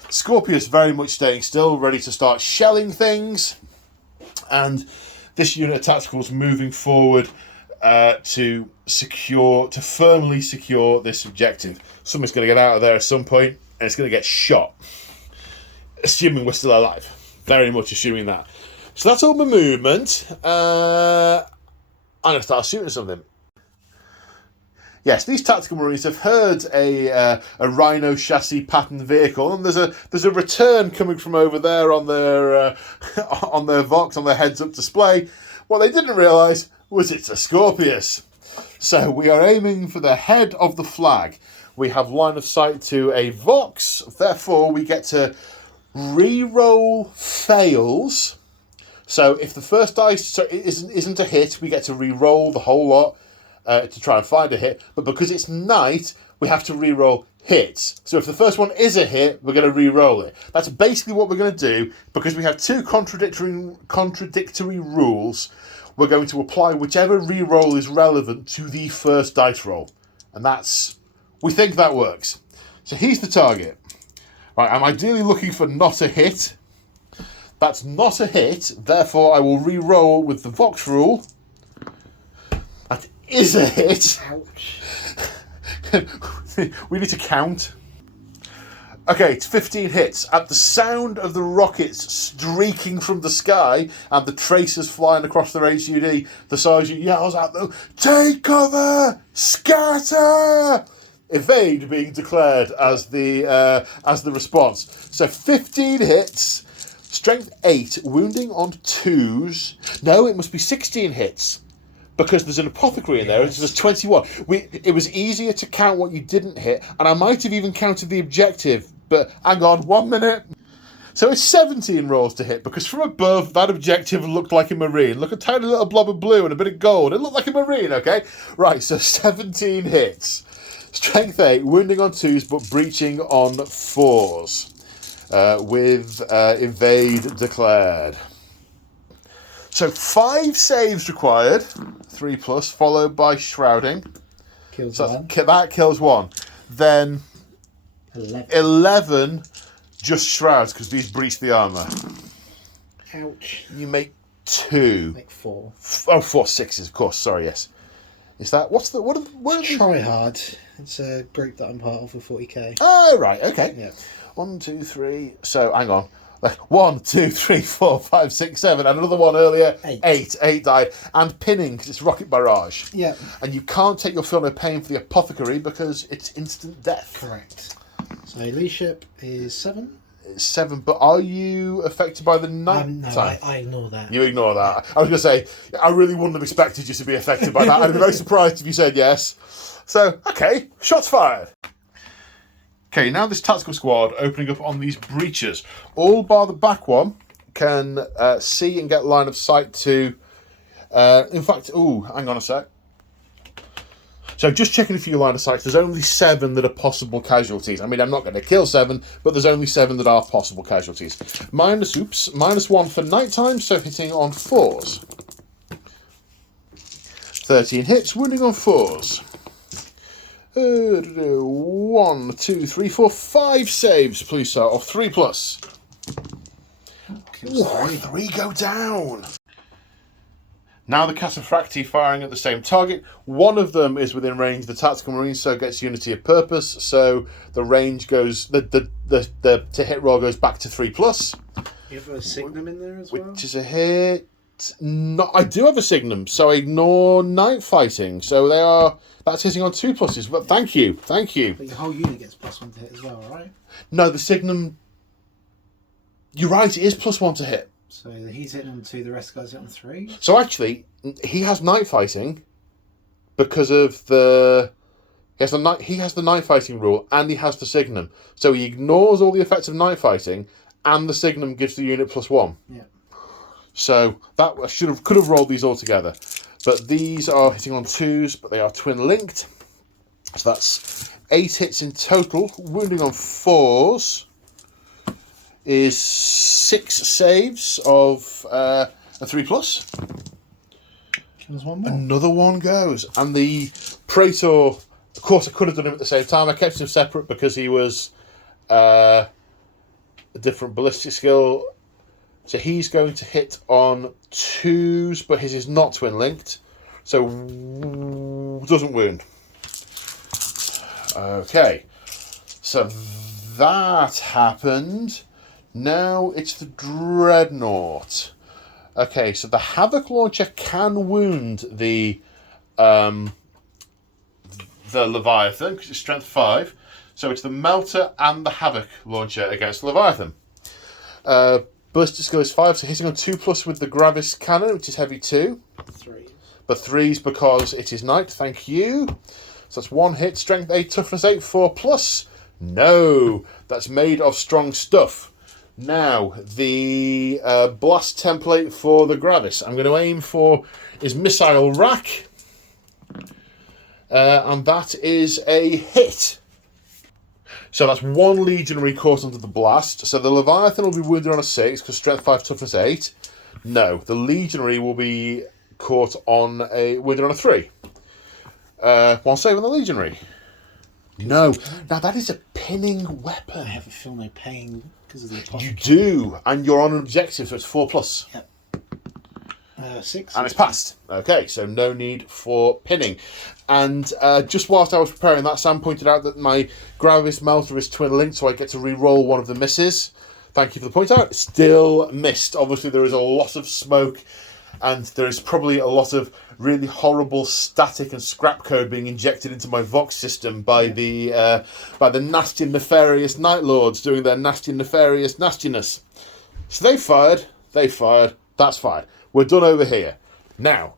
Scorpius very much staying still, ready to start shelling things. And this unit of tacticals moving forward to firmly secure this objective. Someone's going to get out of there at some point, and it's going to get shot. Assuming we're still alive. Very much assuming that. So that's all my movement. I'm going to start shooting something. Yes, these tactical marines have heard a Rhino chassis pattern vehicle, and there's a return coming from over there on their on their Vox, on their heads-up display. What they didn't realise was it's a Scorpius. So we are aiming for the head of the flag. We have line of sight to a Vox, therefore we get to re-roll fails. So if the first dice isn't a hit, we get to re-roll the whole lot to try and find a hit. But because it's night, we have to re-roll hits. So if the first one is a hit, we're going to re-roll it. That's basically what we're going to do, because we have two contradictory rules. We're going to apply whichever re-roll is relevant to the first dice roll. And we think that works. So he's the target. Right, I'm ideally looking for not a hit. That's not a hit, therefore I will re-roll with the Vox rule. That is a hit. Ouch. We need to count. Okay, it's 15 hits. At the sound of the rockets streaking from the sky and the tracers flying across their HUD, the sergeant yells out, "Take cover! Scatter!" Evade being declared as the response. So 15 hits, strength 8, wounding on 2s. No, it must be 16 hits, because there's an apothecary in there. Yes. There's 21. It was easier to count what you didn't hit, and I might have even counted the objective, but hang on, 1 minute. So it's 17 rolls to hit, because from above, that objective looked like a marine. Look, a tiny little blob of blue and a bit of gold. It looked like a marine, okay? Right, so 17 hits. Strength 8, wounding on 2s, but breaching on 4s. With evade declared. So 5 saves required, 3+, followed by shrouding. Kills so one. That kills 1. Then 11 just shrouds, because these breach the armour. Ouch. You make 2. Make 4. 4 sixes, of course. Sorry, yes. Is that what are Try Hard. It's a group that I'm part of with 40k. Oh, right, okay. Yeah. 1, 2, 3. So hang on. 1, 2, 3, 4, 5, 6, 7, and another one earlier. 8 died. And pinning, because it's rocket barrage. Yeah. And you can't take your fill no pain for the apothecary because it's instant death. Correct. So leadership is 7. It's 7, but are you affected by the night No, time? I ignore that. You ignore that. I was going to say, I really wouldn't have expected you to be affected by that. I'd be very surprised if you said yes. So, okay, shots fired. Okay, now this tactical squad opening up on these breaches. All bar the back one can see and get line of sight to... in fact, hang on a sec. So just checking a few line of sights, there's only 7 that are possible casualties. I mean, I'm not going to kill 7, but there's only 7 that are possible casualties. -1 for nighttime, so hitting on 4s. 13 hits, wounding on 4s. 1, 2, 3, 4, 5 saves, please, sir, of 3+. Ooh, 3 go down. Now the Cataphracti firing at the same target. One of them is within range of the Tactical Marines, so gets Unity of Purpose. So the range goes, the to hit roll goes back to 3+. You have a Signum in there as well? Which is a hit. No, I do have a Signum, so I ignore night fighting. So that's hitting on 2+. But thank you. But your whole unit gets +1 to hit as well, right? No, the Signum. You're right. It is +1 to hit. So he's hitting on 2, the rest of the guys hit on 3. So actually, he has night fighting because of the. He has the night fighting rule, and he has the Signum. So he ignores all the effects of night fighting, and the Signum gives the unit +1. Yeah. So that could have rolled these all together, but these are hitting on 2s, but they are twin linked. So that's 8 hits in total. Wounding on 4s is 6 saves of a 3+. There's one more. Another one goes, and the Praetor. Of course, I could have done him at the same time. I kept him separate because he was a different ballistic skill. So he's going to hit on 2s, but his is not twin linked, so doesn't wound. Okay, so that happened. Now it's the Dreadnought. Okay, so the Havoc launcher can wound the Leviathan because it's strength 5. So it's the Melter and the Havoc launcher against the Leviathan. Ballistic skill is 5, so hitting on 2+ with the Gravis cannon, which is heavy 2. 3. But 3s because it is night, thank you. So that's 1 hit, strength 8, toughness 8, 4+. No, that's made of strong stuff. Now, the blast template for the Gravis I'm going to aim for is Missile Rack. And that is a hit. So that's 1 legionary caught under the blast. So the Leviathan will be wounded on a 6 because strength 5, toughness 8. No, the legionary will be caught on wounded on a 3. 1 save on the legionary. No, now that is a pinning weapon. I have a feel no pain because of the apostle. You do, and you're on an objective, so it's 4+. Yep. 6. And it's passed. Okay, so no need for pinning. And just whilst I was preparing that, Sam pointed out that my Gravis Melter is twin linked, so I get to re-roll one of the misses. Thank you for the point out. Still missed. Obviously, there is a lot of smoke, and there is probably a lot of really horrible static and scrap code being injected into my Vox system by the nasty and nefarious Night Lords doing their nasty and nefarious nastiness. So they fired. That's fine. We're done over here. Now,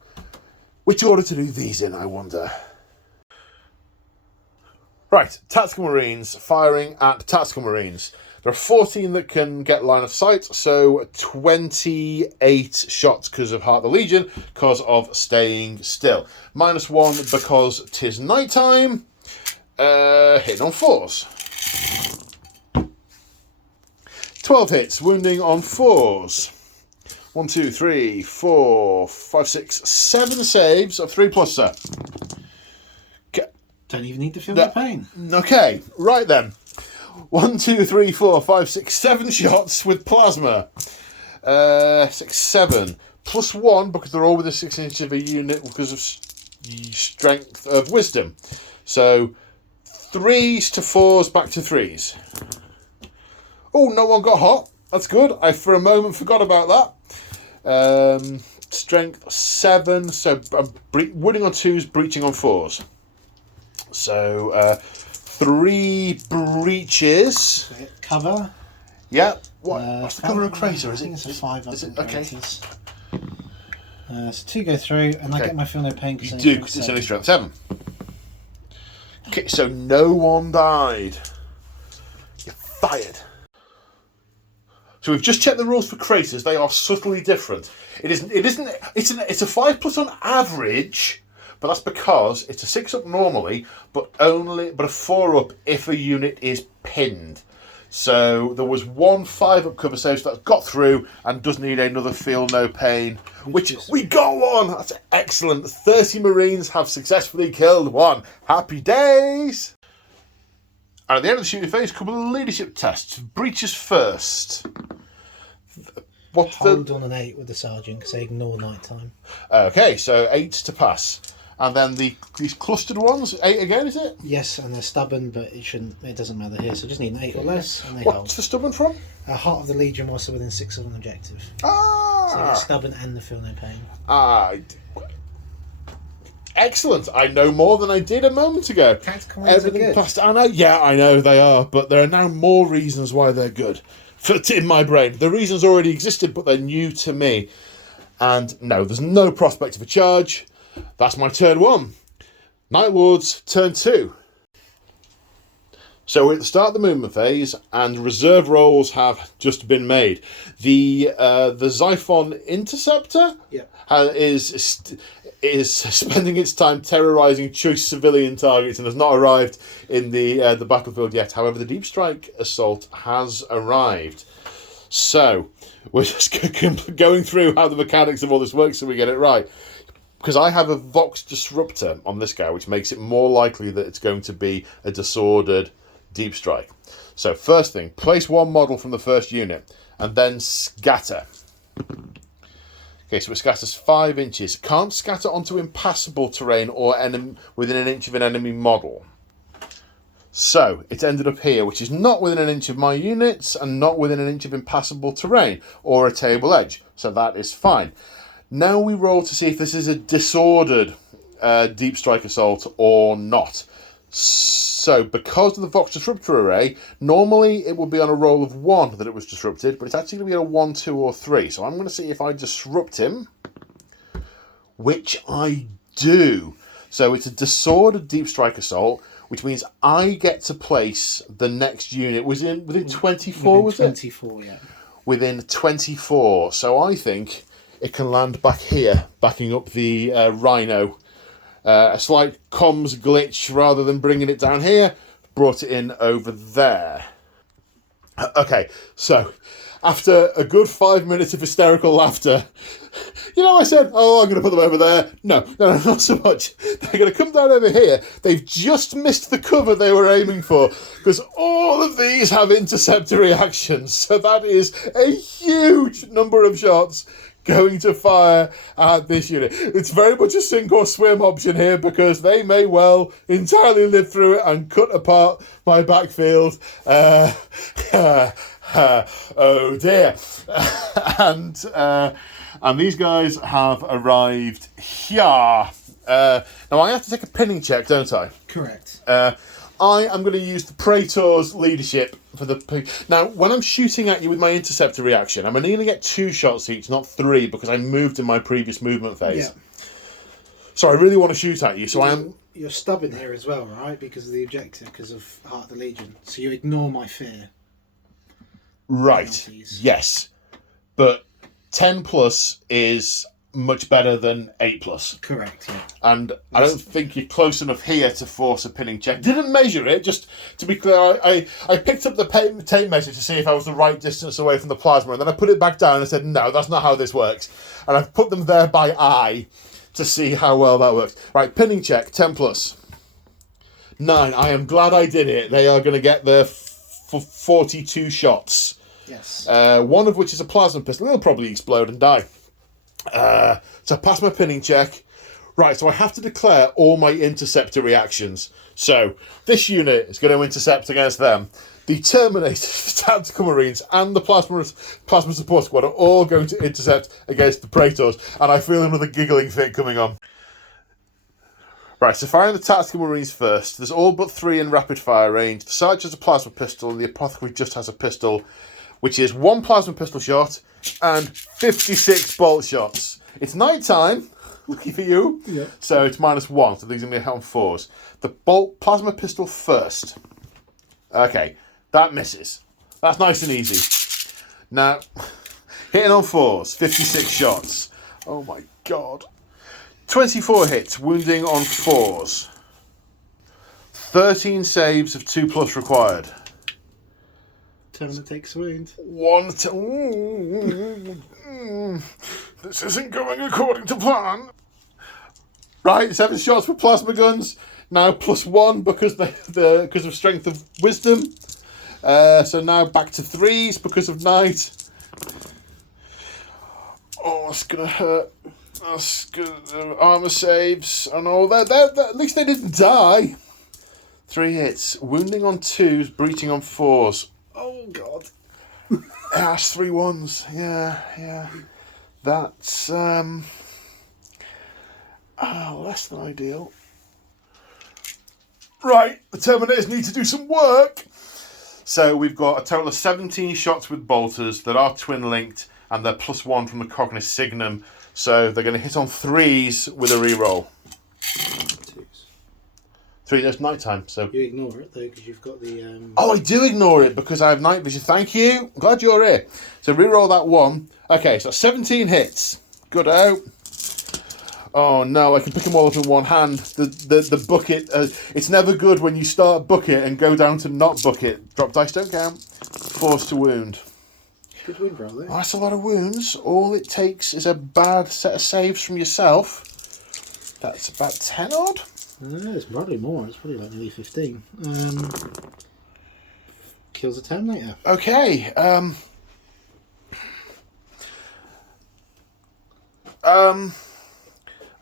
which order to do these in, I wonder? Right, Tactical Marines, firing at Tactical Marines. There are 14 that can get line of sight, so 28 shots because of Heart of the Legion, because of staying still. -1 because 'tis nighttime. Hitting on 4s. 12 hits, wounding on 4s. 1, 2, 3, 4, 5, 6, 7 saves of 3+, sir. Don't even need to feel the pain. Okay, right then. 1, 2, 3, 4, 5, 6, 7 shots with plasma. 6, 7. +1 because they're all within 6 inches of a unit because of strength of wisdom. So 3s to 4s back to 3s. Oh, no one got hot. That's good. I for a moment forgot about that. Strength 7, so winning on 2s, breaching on 4s. So 3 breaches. Cover. Yeah. What's the cover of Crater? Is I think it's a 5. Is it okay? So 2 go through, and I get my feel no pain. You do because it's only strength 7. Okay, so no one died. You're fired. So we've just checked the rules for craters. They are subtly different. It's a 5+ on average, but that's because it's a 6 up normally, but a 4 up if a unit is pinned. So there was 1 5 up cover save that got through and does need another feel no pain, which we got 1. That's excellent. 30 Marines have successfully killed 1. Happy days. And at the end of the shooting phase, a couple of leadership tests. Breaches first. Hold on an 8 with the sergeant because they ignore nighttime. Okay, so 8 to pass. And then these clustered ones, 8 again, is it? Yes, and they're stubborn, but it doesn't matter here. So just need an 8 or less, and they What's the stubborn from? Heart of the Legion whilst they're within 6 of an objective. Ah! So they're stubborn and the feel no pain. Excellent. I know more than I did a moment ago. Tactical Marines are good. I know. Yeah, I know they are, but there are now more reasons why they're good. In my brain, the reasons already existed, but they're new to me. And no, there's no prospect of a charge. That's my turn 1. Night Lords, turn 2. So we're at the start of the movement phase, and reserve rolls have just been made. The Xiphon Interceptor is spending its time terrorising choice civilian targets and has not arrived in the battlefield yet. However, the Deep Strike Assault has arrived. So we're just going through how the mechanics of all this works so we get it right. Because I have a Vox Disruptor on this guy, which makes it more likely that it's going to be a disordered Deep Strike. So first thing, place 1 model from the first unit, and then scatter. Okay, so it scatters 5 inches. Can't scatter onto impassable terrain or within an inch of an enemy model. So it ended up here, which is not within an inch of my units and not within an inch of impassable terrain or a table edge. So that is fine. Now we roll to see if this is a disordered Deep Strike Assault or not. So, because of the Vox Disruptor array, normally it would be on a roll of 1 that it was disrupted, but it's actually going to be a 1, 2, or 3. So I'm going to see if I disrupt him, which I do. So it's a disordered Deep Strike Assault, which means I get to place the next unit within 24, was it? 24, yeah. Within 24. So I think it can land back here, backing up the Rhino A slight comms glitch, rather than bringing it down here, brought it in over there. Okay, so after a good 5 minutes of hysterical laughter, I said, oh, I'm going to put them over there. No, not so much. They're going to come down over here. They've just missed the cover they were aiming for, because all of these have interceptor reactions. So that is a huge number of shots going to fire at this unit. It's very much a sink or swim option here, because they may well entirely live through it and cut apart my backfield. Oh dear. And these guys have arrived here. Now I have to take a pinning check, don't I? Correct. I am going to use the Praetor's leadership for the... Now, when I'm shooting at you with my interceptor reaction, I'm only going to get 2 shots each, not 3, because I moved in my previous movement phase. Yeah. So I really want to shoot at you, so I am... You're stubborn here as well, right? Because of the objective, because of Heart of the Legion. So you ignore my fear. Right. Penalties. Yes. But 10 plus is much better than 8 plus. Correct, yeah. And I don't think you're close enough here to force a pinning check. Didn't measure it, just to be clear. I picked up the tape measure to see if I was the right distance away from the plasma, and then I put it back down and said, no, that's not how this works. And I've put them there by eye to see how well that works. Right, pinning check, 10 plus. 9, I am glad I did it. They are going to get their 42 shots. Yes. One of which is a plasma pistol. It'll probably explode and die. So pass my pinning check. Right, so I have to declare all my interceptor reactions. So this unit is going to intercept against them. The Terminator, Tactical Marines, and the Plasma Support Squad are all going to intercept against the Praetors. And I feel another giggling fit coming on. Right, so firing the Tactical Marines first. There's all but 3 in rapid fire range. The Sergeant has a plasma pistol, and the Apothecary just has a pistol, which is 1 plasma pistol shot and 56 bolt shots. It's night time, lucky for you. Yeah. So it's -1, so these are going to be hit on 4s. The bolt plasma pistol first. Okay, that misses. That's nice and easy. Now, hitting on 4s, 56 shots. Oh my god. 24 hits, wounding on 4s. 13 saves of 2 plus required. Tournament takes wound. This isn't going according to plan. Right, 7 shots with plasma guns. Now +1 because of strength of wisdom. So now back to 3s because of night. Oh, it's gonna hurt. That's good. Armor saves and all that. At least they didn't die. 3 hits, wounding on 2s, breaching on 4s. Oh god. That's 3 1s. Yeah. That's less than ideal. Right, the Terminators need to do some work. So we've got a total of 17 shots with bolters that are twin linked, and they're +1 from the Cognis Signum. So they're going to hit on 3s with a reroll. 2s. 3, that's night time. So You ignore it though because you've got the. Oh, I do ignore it because I have night vision. Thank you. I'm glad you're here. So reroll that 1. Okay, so 17 hits. Good out. Oh no, I can pick them all up in one hand. The bucket. It's never good when you start bucket and go down to not bucket. Drop dice don't count. Force to wound. Good wound roll there. Oh, that's a lot of wounds. All it takes is a bad set of saves from yourself. That's about 10 odd. It's probably more. It's probably like nearly 15. Kills a Terminator. Okay.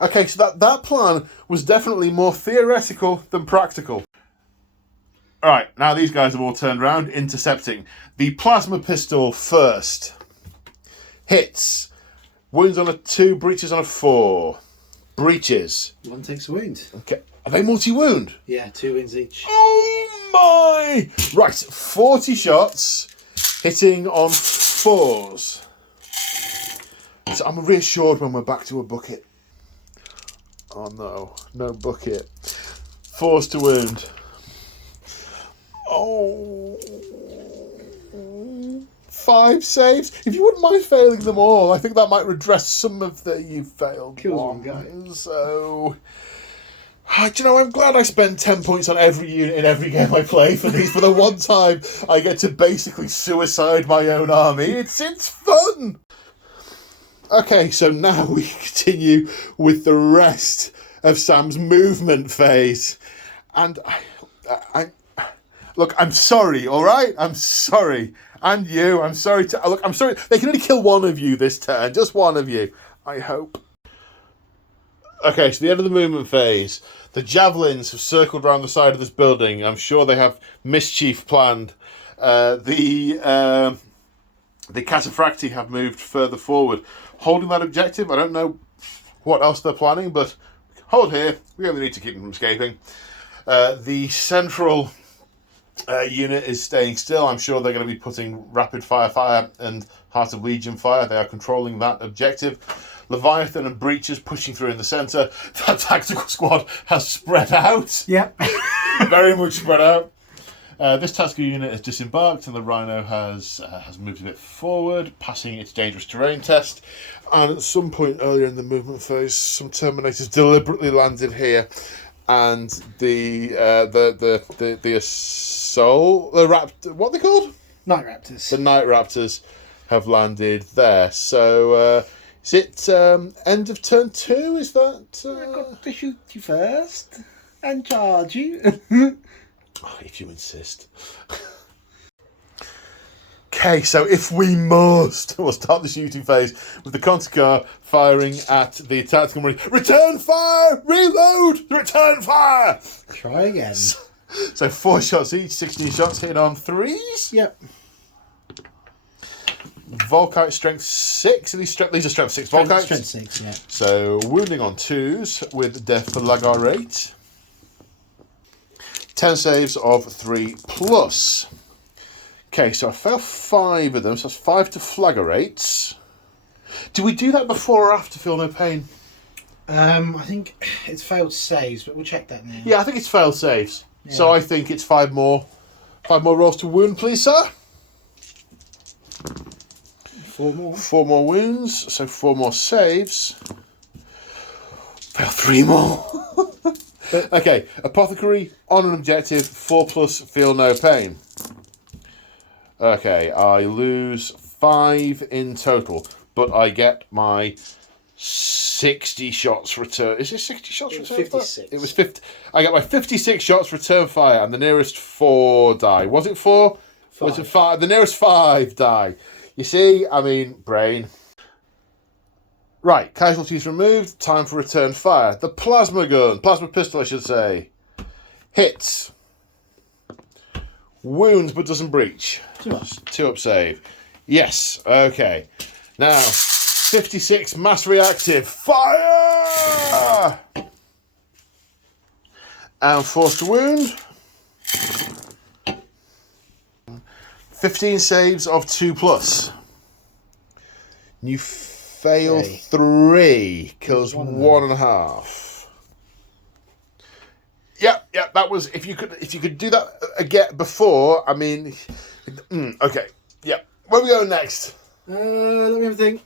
Okay, so that plan was definitely more theoretical than practical. Alright, now these guys have all turned around, intercepting. The plasma pistol first. Hits. Wounds on a 2, breaches on a 4. Breaches. 1 takes a wound. Okay. Are they multi-wound? Yeah, 2 wounds each. Oh my! Right, 40 shots, hitting on 4s. So I'm reassured when we're back to a bucket. Oh no bucket. 4s to wound. Oh, 5 saves. If you wouldn't mind failing them all, I think that might redress some of the you failed Kills one one guy. So Do you know, I'm glad I spend 10 points on every unit in every game I play for these. For the one time I get to basically suicide my own army. It's fun! Okay, so now we continue with the rest of Sam's movement phase. And look, I'm sorry, all right? I'm sorry. And you, I'm sorry look, I'm sorry. They can only kill one of you this turn. Just one of you, I hope. Okay, so the end of the movement phase. The javelins have circled around the side of this building. I'm sure they have mischief planned. The Cataphracti have moved further forward. Holding that objective, I don't know what else they're planning, but hold here. We only need to keep them from escaping. The central unit is staying still. I'm sure they're going to be putting rapid fire and Heart of Legion fire. They are controlling that objective. Leviathan and Breachers pushing through in the centre. That tactical squad has spread out. Yep. Very much spread out. This tactical unit has disembarked and the Rhino has moved a bit forward, passing its dangerous terrain test. And at some point earlier in the movement phase, some Terminators deliberately landed here, and the assault, what are they called? Night Raptors. The Night Raptors have landed there. So is it end of turn 2? Is that? I've got to shoot you first and charge you. If you insist. Okay, so if we must, we'll start the shooting phase with the Conticar firing at the tactical marine. Return fire! Reload! Return fire! Try again. So 4 shots each, 16 shots hitting on 3s. Yep. Volkite strength 6. These are strength 6 Volkites. Strength 6, yeah. So wounding on 2s with Deflagrate. 10 saves of 3 plus. Okay, so I failed 5 of them, so that's 5 to Flagrates. Do we do that before or after Feel No Pain? I think it's failed saves, but we'll check that now. Yeah, I think it's failed saves. Yeah. So I think it's 5 more. 5 more rolls to wound, please, sir. 4 more. 4 more wounds, so 4 more saves. Fail 3 more. Okay, Apothecary on an objective, 4 plus Feel No Pain. Okay, I lose 5 in total, but I get my 60 shots return. Is it 60 shots return? 56. It was 50. I got my 56 shots return fire, and the nearest 4 die. Was it 4? 5. Was it 5? The nearest 5 die. You see, I mean, brain. Right, casualties removed. Time for return fire. The plasma pistol, I should say. Hits. Wounds, but doesn't breach. 2 up. 2 up save. Yes, okay. Now, 56 mass reactive. Fire! And forced to wound. 15 saves of 2 plus. You fail 3. Kills 1.5. Yep, that was, if you could do that again before, I mean, okay, yep. Where we go next? Let me have a think.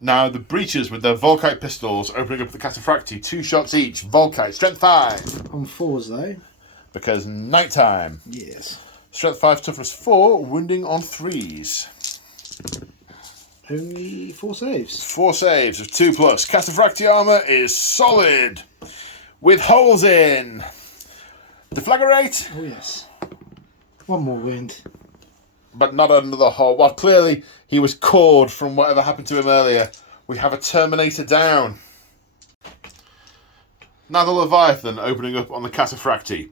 Now the Breachers with their Volkite pistols opening up the Cataphracti, 2 shots each. Volkite, strength 5. On 4s though. Because nighttime. Yes. Strength 5, toughness 4, wounding on 3s. Only 4 saves. 4 saves of 2 plus. Cataphracti armour is solid. With holes in. Deflagrate. Oh yes. 1 more wound. But not under the hole. Well, clearly he was cored from whatever happened to him earlier. We have a Terminator down. Now the Leviathan opening up on the Cataphracti.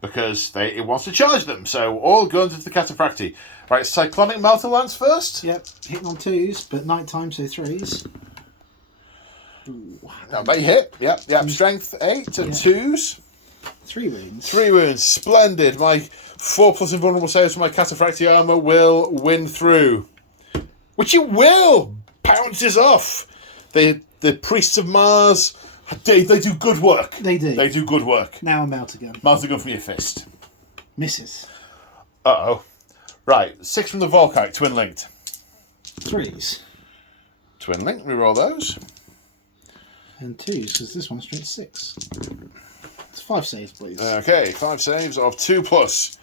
Because it wants to charge them. So all guns into the Cataphracti. Right, Cyclonic Melter Lance first. Yep, hitting on 2s, but nighttime, so 3s. Now they hit. Yep. Strength 8 to 2s. 3 wounds. 3 wounds. Splendid. My 4 plus invulnerable saves for my Cataphracti armour will win through. Which you will! Pounces off. The Priests of Mars, they do good work. They do. They do good work. Now a melter gun. Melter gun from your fist. Misses. Uh-oh. Right, 6 from the Volkite, twin linked. 3s. Twin linked, reroll those. And 2s, because this one's strength 6. It's 5 saves, please. Okay, 5 saves of 2+.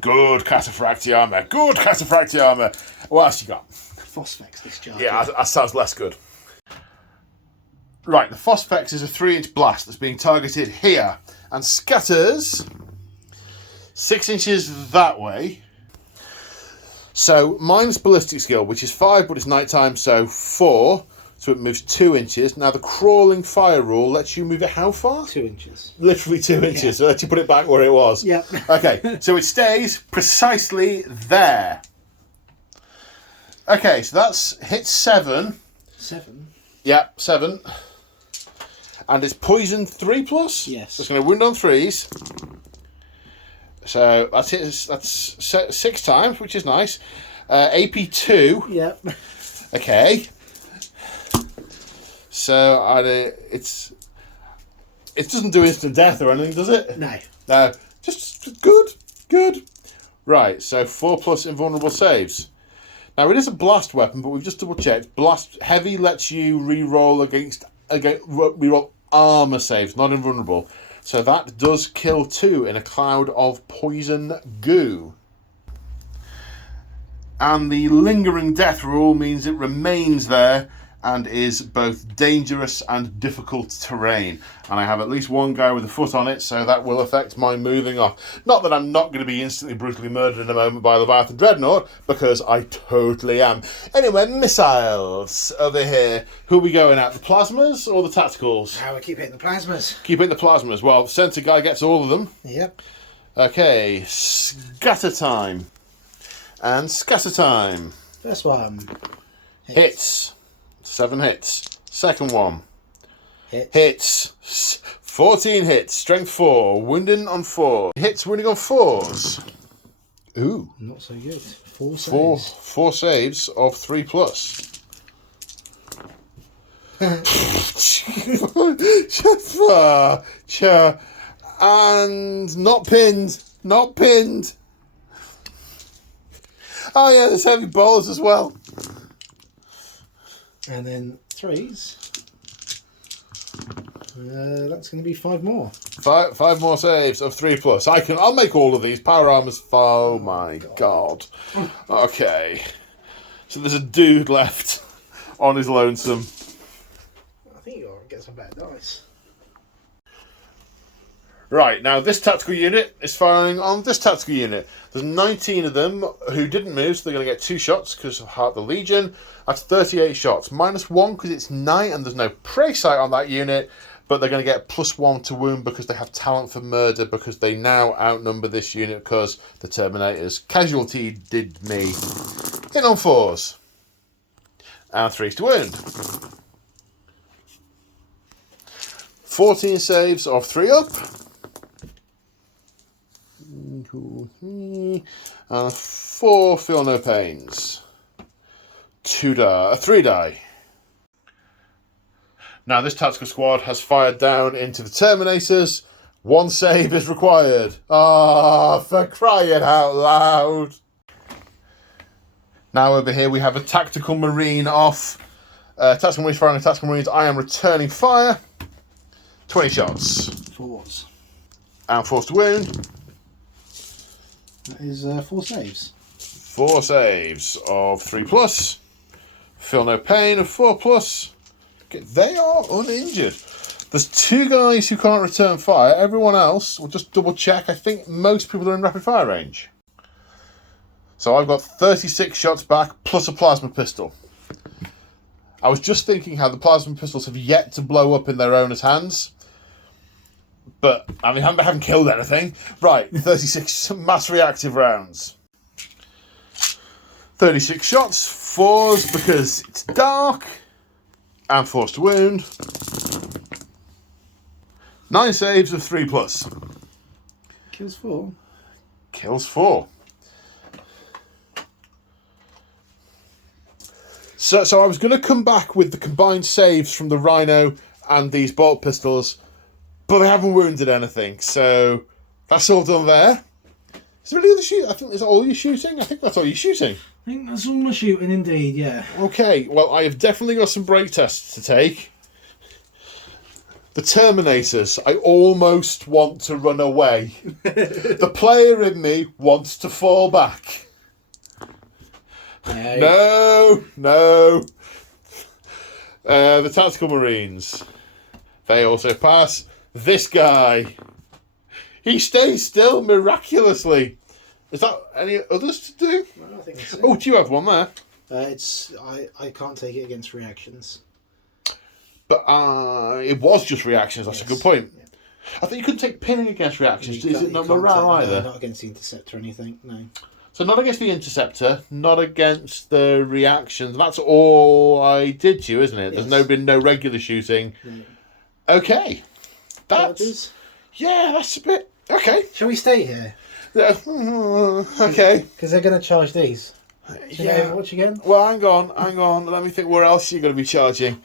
Good cataphractii armour. Good cataphractii armour. What else you got? Phosphex discharge. Yeah, that sounds less good. Right, the Phosphex is a 3-inch blast that's being targeted here and scatters 6 inches that way. So minus ballistic skill, which is 5, but it's nighttime, so 4. So it moves 2 inches. Now the crawling fire rule lets you move it how far? 2 inches. Literally 2 inches. Yeah. So lets you put it back where it was. Yep. Okay, so it stays precisely there. Okay, so that's hit 7. 7? Yeah, 7. And it's poison 3+? Yes. So it's going to wound on 3s. So that's 6 times, which is nice. AP 2. Yep. Okay. So it doesn't do instant death or anything, does it? No. No. Just good. Right. So 4+ invulnerable saves. Now it is a blast weapon, but we've just double checked. Blast heavy lets you re-roll against re-roll armor saves, not invulnerable. So that does kill 2 in a cloud of poison goo. And the lingering death rule means it remains there and is both dangerous and difficult terrain. And I have at least one guy with a foot on it, so that will affect my moving off. Not that I'm not going to be instantly brutally murdered in a moment by Leviathan Dreadnought, because I totally am. Anyway, missiles over here. Who are we going at, the plasmas or the tacticals? Now we keep hitting the plasmas. Keep hitting the plasmas. Well, the centre guy gets all of them. Yep. Okay, scatter time. And scatter time. First one. Hits. 7 hits. Second one. Hits. 14 hits. Strength 4. Wounding on 4. Hits wounding on 4s. Ooh. Not so good. 4 saves. 4 saves of 3+. And not pinned. Not pinned. Oh yeah, there's heavy balls as well. And then 3s. That's going to be 5 more. 5 more saves of 3+. I'll make all of these. Power armors. Oh my god. Okay. So there's a dude left on his lonesome. I think you ought to get some better dice. Right, now this tactical unit is firing on this tactical unit. There's 19 of them who didn't move, so they're going to get 2 shots because of Heart of the Legion. That's 38 shots. -1 because it's night and there's no prey sight on that unit, but they're going to get +1 to wound because they have talent for murder, because they now outnumber this unit because the Terminators casualty did me. Hit on 4s. And 3s to wound. 14 saves of 3 up. And 4 feel no pains. 3 die. Now this tactical squad has fired down into the Terminators. 1 save is required. Ah, for crying out loud. Now over here we have a tactical marine off. Tactical marines firing on tactical marines. I am returning fire. 20 shots. 4s. And 4 to wound. That is 4 saves. 4 saves of 3+. Feel no pain of 4+. Okay, they are uninjured. There's 2 guys who can't return fire. Everyone else, we'll just double check. I think most people are in rapid fire range. So I've got 36 shots back plus a plasma pistol. I was just thinking how the plasma pistols have yet to blow up in their owner's hands. But, I mean, I haven't killed anything. Right, 36 mass reactive rounds. 36 shots, 4s because it's dark, and 4s to wound. 9 saves of 3+. Kills 4. Kills 4. So I was going to come back with the combined saves from the Rhino and these bolt pistols, but they haven't wounded anything, so that's all done there. Is there any other shooting? I think that's all you're shooting. I think that's all you're shooting. I think that's all my shooting, indeed, yeah. Okay, well, I have definitely got some break tests to take. The Terminators. I almost want to run away. The player in me wants to fall back. No. The Tactical Marines. They also pass. This guy. He stays still miraculously. Is that any others to do? Well, I think so. Oh, do you have one there? I can't take it against reactions. But it was just reactions. That's a good point. Yeah. I think you couldn't take pinning against reactions. Is it not can't morale either? No, not against the interceptor or anything. No. So not against the interceptor, not against the reactions. That's all I did to you, isn't it? Yes. There's been no regular shooting. No. Okay. Charges? Yeah, that's a bit... Okay. Shall we stay here? Yeah. Okay. Because they're going to charge these. Yeah. Watch again? Well, hang on. Let me think where else you're going to be charging.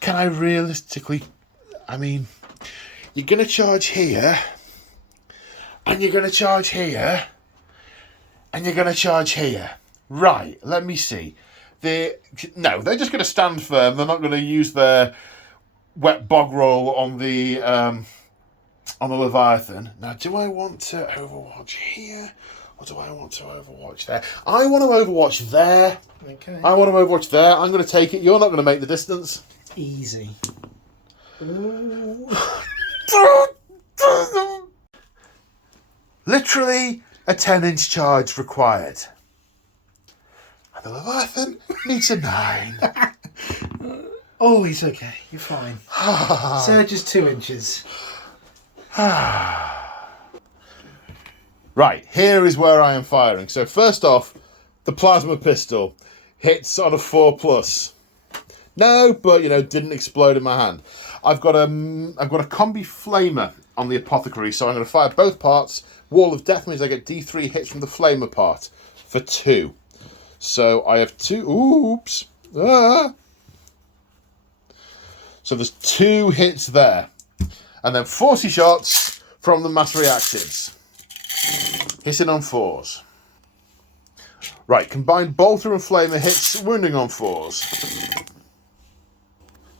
Can I realistically... I mean, you're going to charge here, and you're going to charge here, and you're going to charge here. Right, let me see. No, they're just going to stand firm. They're not going to use their wet bog roll on the Leviathan. Now, do I want to overwatch here, or do I want to overwatch there? I want to overwatch there. Okay. I want to overwatch there. I'm going to take it. You're not going to make the distance. Easy. Literally a 10-inch charge required. And the Leviathan needs a 9. Oh, he's okay. You're fine. Surge is 2 inches. Right, here is where I am firing. So first off, the plasma pistol hits on a 4+. No, but didn't explode in my hand. I've got a combi flamer on the apothecary, so I'm going to fire both parts. Wall of Death means I get D3 hits from the flamer part for 2. So I have 2. Oops. So there's 2 hits there, and then 40 shots from the mass reactives, hitting on 4s. Right, combined bolter and flamer hits, wounding on 4s.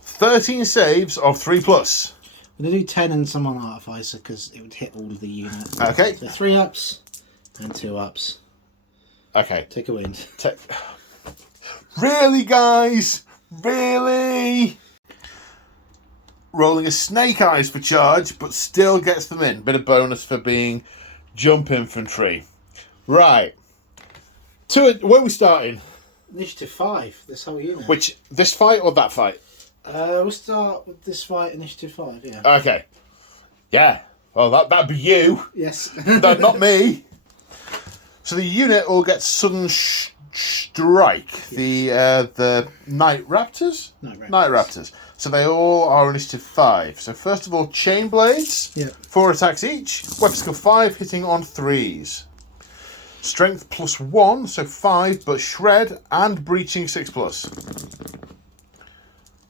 13 saves of 3+. I'm going to do 10 and some on Artificer because it would hit all of the unit. Okay. So 3 ups and 2 ups. Okay. Take a wound. Really, guys? Really? Rolling a Snake Eyes for charge, but still gets them in. Bit of bonus for being jump infantry. Right. Where are we starting? Initiative 5, this whole unit. Which, this fight or that fight? We'll start with this fight, Initiative 5, yeah. Okay. Yeah. Well, that'd be you. Yes. No, not me. So the unit will get sudden strike. Yes. The Night Raptors? Night Raptors. So they all are Initiative 5. So first of all, Chain Blades. Yeah. 4 attacks each. Weapon skill 5, hitting on 3s. Strength +1, so 5, but Shred and Breaching 6+.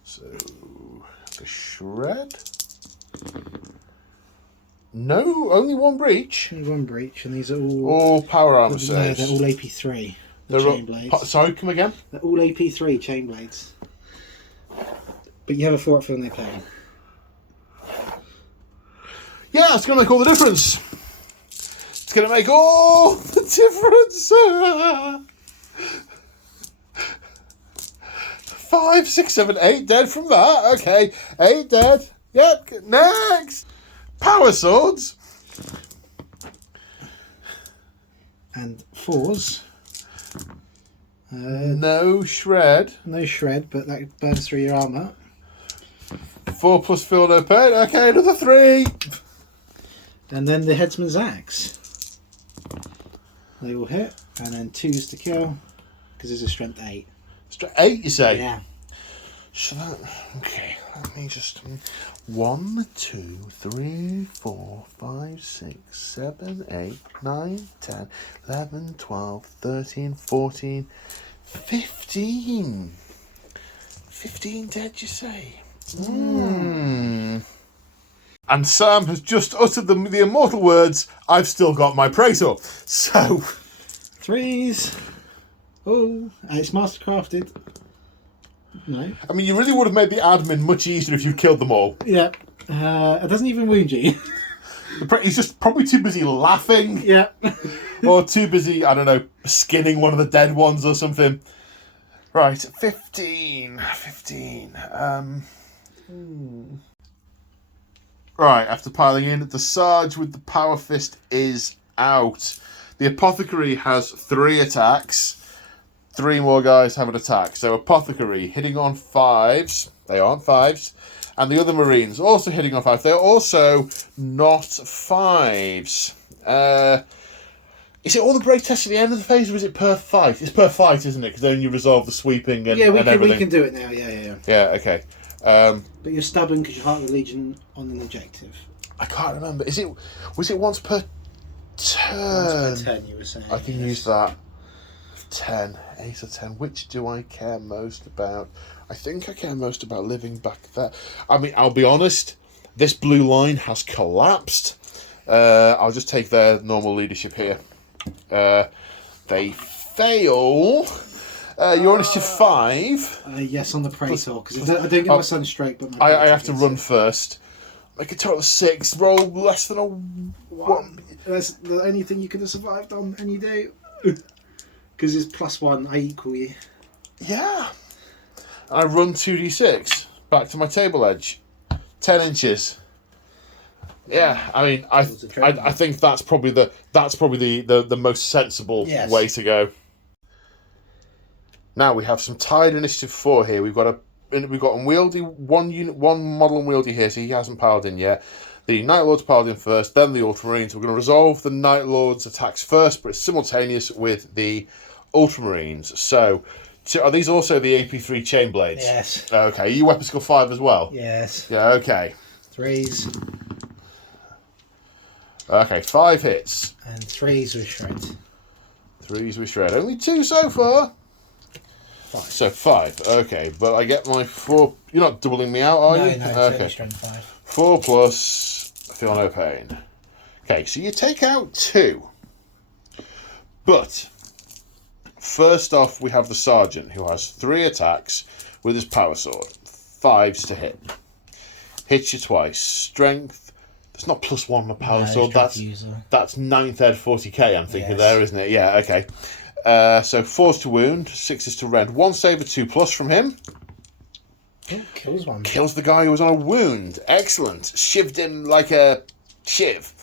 So, the Shred. No, only 1 breach. Only 1 breach, and these are all... All power armor saves. They're all AP3, chain blades. Sorry, come again? They're all AP3 chain blades. But you have a 4 up when they play. Yeah, it's going to make all the difference. It's going to make all the difference. 5, 6, 7, 8 dead from that. Okay, 8 dead. Yep, next. Power swords. And 4s. No shred. No shred, but that burns through your armour. 4+ feel no pain. Okay, another 3. And then the Headsman's Axe. They will hit. And then 2s to kill. Because it's a strength 8. Strength 8, you say? Yeah. So that, okay, let me just... 1, 2, 3, 4, 5, 6, 7, 8, 9, 10, 11, 12, 13, 14, 15. 15 dead, you say? And Sam has just uttered the immortal words, I've still got my Praetor. So... 3s. Oh, and it's mastercrafted. No. I mean, you really would have made the admin much easier if you killed them all. Yeah. It doesn't even wound you. He's just probably too busy laughing. Yeah. Or too busy, I don't know, skinning one of the dead ones or something. Right, 15. Right, after piling in, the Sarge with the Power Fist is out. The Apothecary has 3 attacks. 3 more guys have an attack. So Apothecary hitting on 5s. They aren't 5s. And the other Marines also hitting on 5s. They're also not 5s. Is it all the break tests at the end of the phase, or is it per fight? It's per fight, isn't it? Because then you resolve the sweeping and everything. We can do it now. Yeah. Yeah, okay. But you're stubborn because you Heart of the Legion on an objective. I can't remember. Was it once per turn? Once per turn, you were saying. I can use that. 10. Ace of 10. Which do I care most about? I think I care most about living back there. I mean, I'll be honest. This blue line has collapsed. I'll just take their normal leadership here. They fail. You're initiative 5. Yes, on the Praetor, because I don't get my son straight, but I have to run first. Make a total of 6. Roll less than a 1. That's the only thing you could have survived on, and you do. Because it's +1, I equal you. Yeah. I run 2d6 back to my table edge. 10 inches. Yeah, I mean, I think that's probably the most sensible way to go. Now we have some tied initiative 4 here. We've got unwieldy one model unwieldy here, so he hasn't piled in yet. The Night Lord's piled in first, then the Ultramarines. We're going to resolve the Night Lord's attacks first, but it's simultaneous with the Ultramarines. So are these also the AP3 chain blades? Yes. Okay. Are you weapon skill 5 as well? Yes. Yeah. Okay. 3s. Okay, 5 hits. And 3s with shred. 3s with shred. Only 2 so far. 5. So 5. Okay, but I get my 4. You're not doubling me out, are you? No, it's okay. only strength 5. 4 plus. Feel no pain. Okay, so you take out 2. But first off, we have the Sergeant, who has 3 attacks with his power sword. 5s to hit. Hits you twice. Strength. It's not +1 on the power sword. That's 9th ed 40k. I'm thinking there, isn't it? Yeah. Okay. So 4's to wound, 6's to rend. 1 save, a 2+ from him. Oh, kills one. Kills the guy who was on a wound. Excellent. Shivved him like a shiv.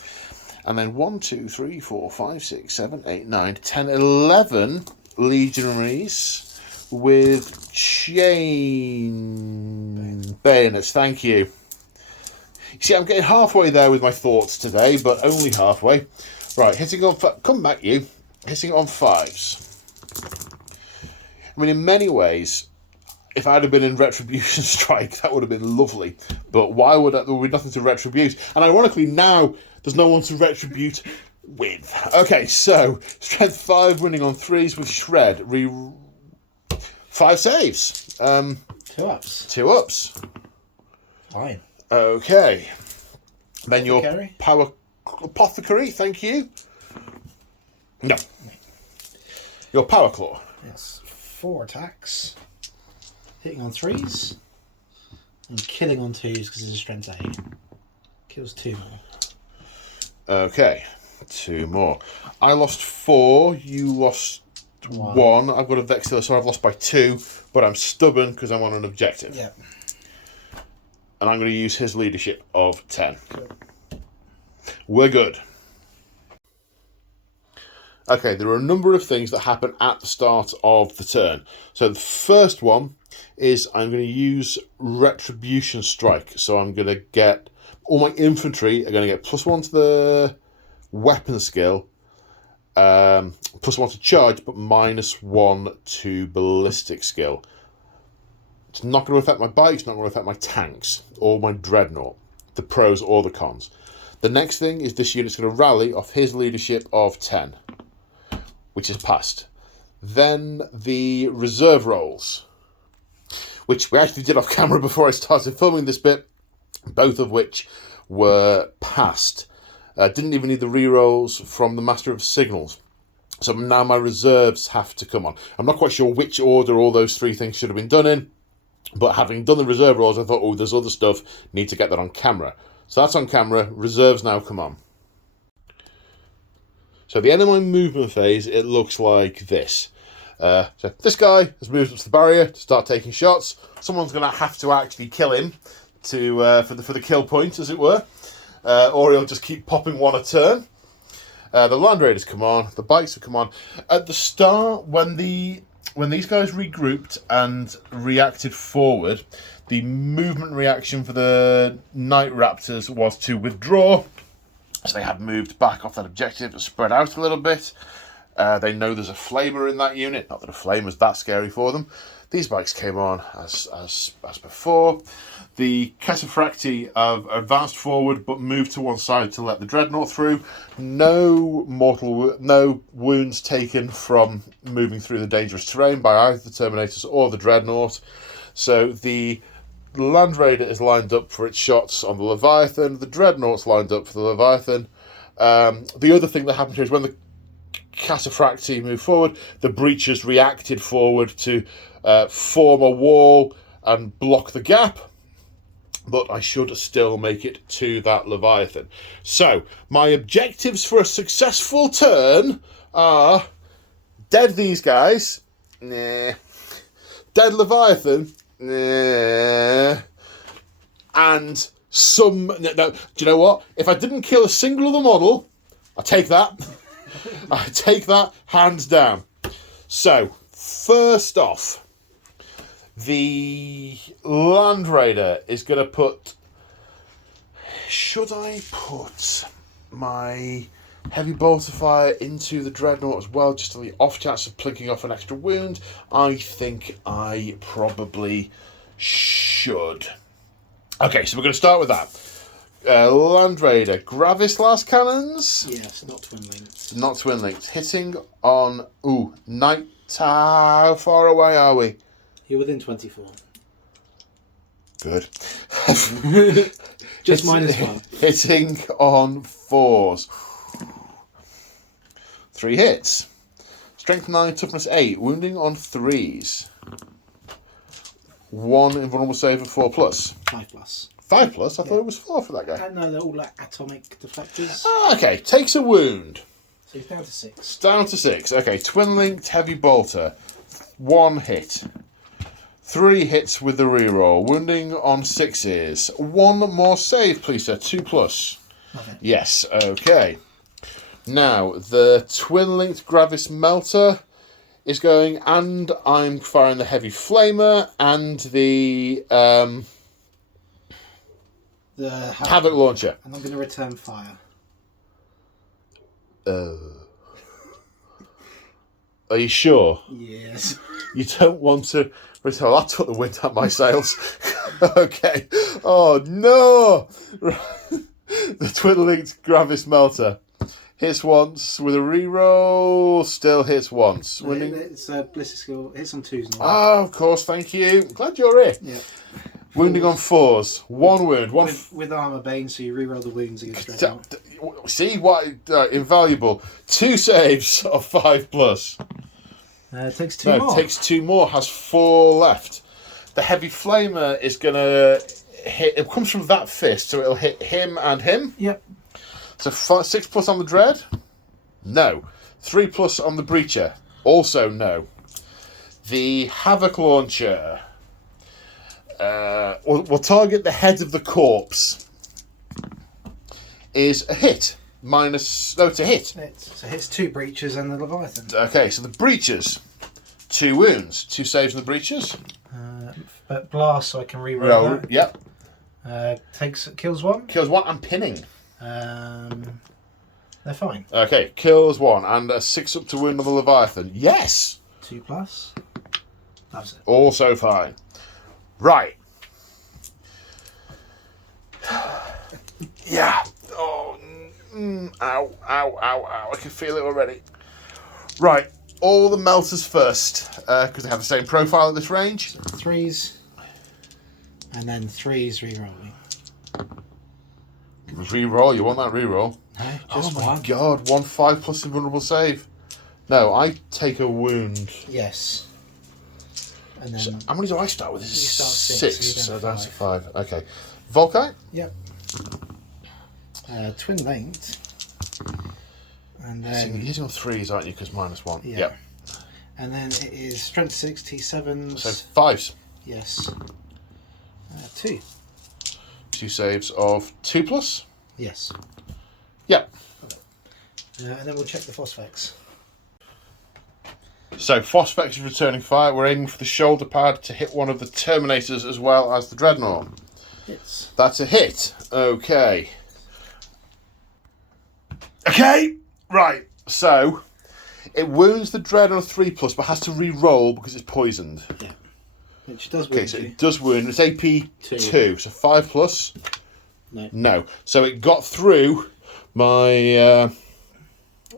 And then 1, 2, 3, 4, 5, 6, 7, 8, 9, 10, 11 legionaries with chain bayonets. Thank you. You see, I'm getting halfway there with my thoughts today, but only halfway. Right, hitting on... Come back, you. Hitting on 5s. I mean, in many ways, if I'd have been in Retribution Strike, that would have been lovely. But why would there would be nothing to retribute? And ironically, now, there's no one to retribute with. Okay, so, Strength 5 winning on 3s with Shred. 5 saves. 2 ups. 2 ups. Fine. Okay. Then your Apothecary? Apothecary, thank you. No. Your Power Claw. Yes. 4 attacks. Hitting on 3s. And killing on 2s because it's a strength 8. Kills 2 more. Okay. 2 more. I lost 4. You lost 1. I've got a Vexilla, so I've lost by 2. But I'm stubborn because I'm on an objective. Yep. And I'm going to use his leadership of 10. Cool. We're good. Okay, there are a number of things that happen at the start of the turn. So the first one is I'm going to use Retribution Strike. So I'm going to get... All my infantry are going to get +1 to the weapon skill, +1 to charge, but -1 to ballistic skill. It's not going to affect my bikes, not going to affect my tanks, or my dreadnought, the pros or the cons. The next thing is this unit's going to rally off his leadership of 10, which is passed. Then the reserve rolls, which we actually did off camera before I started filming this bit, both of which were passed. Didn't even need the re-rolls from the Master of Signals. So now my reserves have to come on. I'm not quite sure which order all those 3 things should have been done in, But having done the reserve rolls, I thought, oh, there's other stuff, need to get that on camera. So that's on camera, reserves now come on. So at the end of my movement phase, it looks like this. So this guy has moved up to the barrier to start taking shots. Someone's going to have to actually kill him for the kill point, as it were. Or he'll just keep popping one a turn. The Land Raiders come on, the bikes have come on. At the start, when these guys regrouped and reacted forward, the movement reaction for the Night Raptors was to withdraw. So they had moved back off that objective and spread out a little bit. They know there's a flamer in that unit. Not that a flamer's that scary for them. These bikes came on as before. The Cataphracti have advanced forward but moved to one side to let the Dreadnought through. No wounds taken from moving through the dangerous terrain by either the Terminators or the Dreadnought. So the Land Raider is lined up for its shots on the Leviathan. The Dreadnought's lined up for the Leviathan. The other thing that happened here is when the Cataphracti moved forward, the Breachers reacted forward to form a wall and block the gap. But I should still make it to that Leviathan. So, my objectives for a successful turn are dead these guys. Nah. Dead Leviathan. Nah. And some... No, do you know what? If I didn't kill a single other model, I take that. I take that hands down. So, first off, the Land Raider is going to put... Should I put my heavy bolter fire into the Dreadnought as well, just on the off chance of plinking off an extra wound? I think I probably should. Okay, so we're going to start with that. Land Raider, Gravis last cannons? Yes, not twin linked. Not twin linked. Hitting on... Ooh, night... How far away are we? You're within 24. Good. Just -1. Hitting on 4s. 3 hits. Strength 9, toughness 8. Wounding on 3s. 1 invulnerable save of 4+. 5+. 5+? I thought it was 4 for that guy. No, they're all like atomic deflectors. Okay, takes a wound. So he's down to 6. Down to 6. Okay, twin linked heavy bolter. 1 hit. 3 hits with the reroll. Wounding on 6s. 1 more save, please, sir. 2+. Okay. Yes, okay. Now, the twin-linked Gravis Melter is going, and I'm firing the Heavy Flamer and the Havoc Launcher. And I'm going to return fire. Are you sure? Yes. You don't want to... Oh, that took the wind out my sails. Okay. Oh, no! The twin-linked Gravis Melter hits once with a reroll, still hits once. It's a Blister skill. Hits on 2s now. Oh, of course, thank you. Glad you're here. Yeah. Wounding on 4s. 1 wound. With Armour Bane, so you reroll the wounds against Dreadnought. See what invaluable. 2 saves of 5+. It takes 2 more. It takes 2 more. Has 4 left. The Heavy Flamer is gonna hit. It comes from that fist, so it'll hit him and him. Yep. So 6+ on the Dread. No. 3+ on the Breacher. Also no. The Havoc Launcher. We'll target the head of the corpse. Is a hit. It's a hit. So hits 2 breaches and the Leviathan. Okay, so the Breachers. 2 wounds. 2 saves on the Breachers. But blast, so I can reroll that. Yep. Kills 1. Kills 1 and pinning. They're fine. Okay, kills 1 and a 6 up to wound on the Leviathan. Yes! 2+. That's it. Also fine. Right. Yeah. Oh, ow, ow, ow, ow. I can feel it already. Right. All the melters first, because they have the same profile at this range. So 3s. And then 3s rerolling. Reroll. You want that reroll? No, Oh just my 1. god. 1 5+ invulnerable save. No, I take a wound. Yes. And then So how many do I start with? This is you start 6, so so you're down down to 5. Okay. Volkite? Yep. Twin linked. And So then you're using on 3s, aren't you? Because -1. yeah. Yep. And then it is strength 6 T7s. So 5s. Yes. 2. 2 saves of 2+. Yes. Yep. And then we'll check the phosphex. So phosphex is returning fire. We're aiming for the shoulder pad to hit one of the Terminators as well as the Dreadnought. Hits. That's a hit. Okay. Okay. Right. So it wounds the Dreadnought 3+, but has to re-roll because it's poisoned. Yeah. Which does wound. Okay, so it does wound. It's AP 2, so 5+. No. No. So it got through my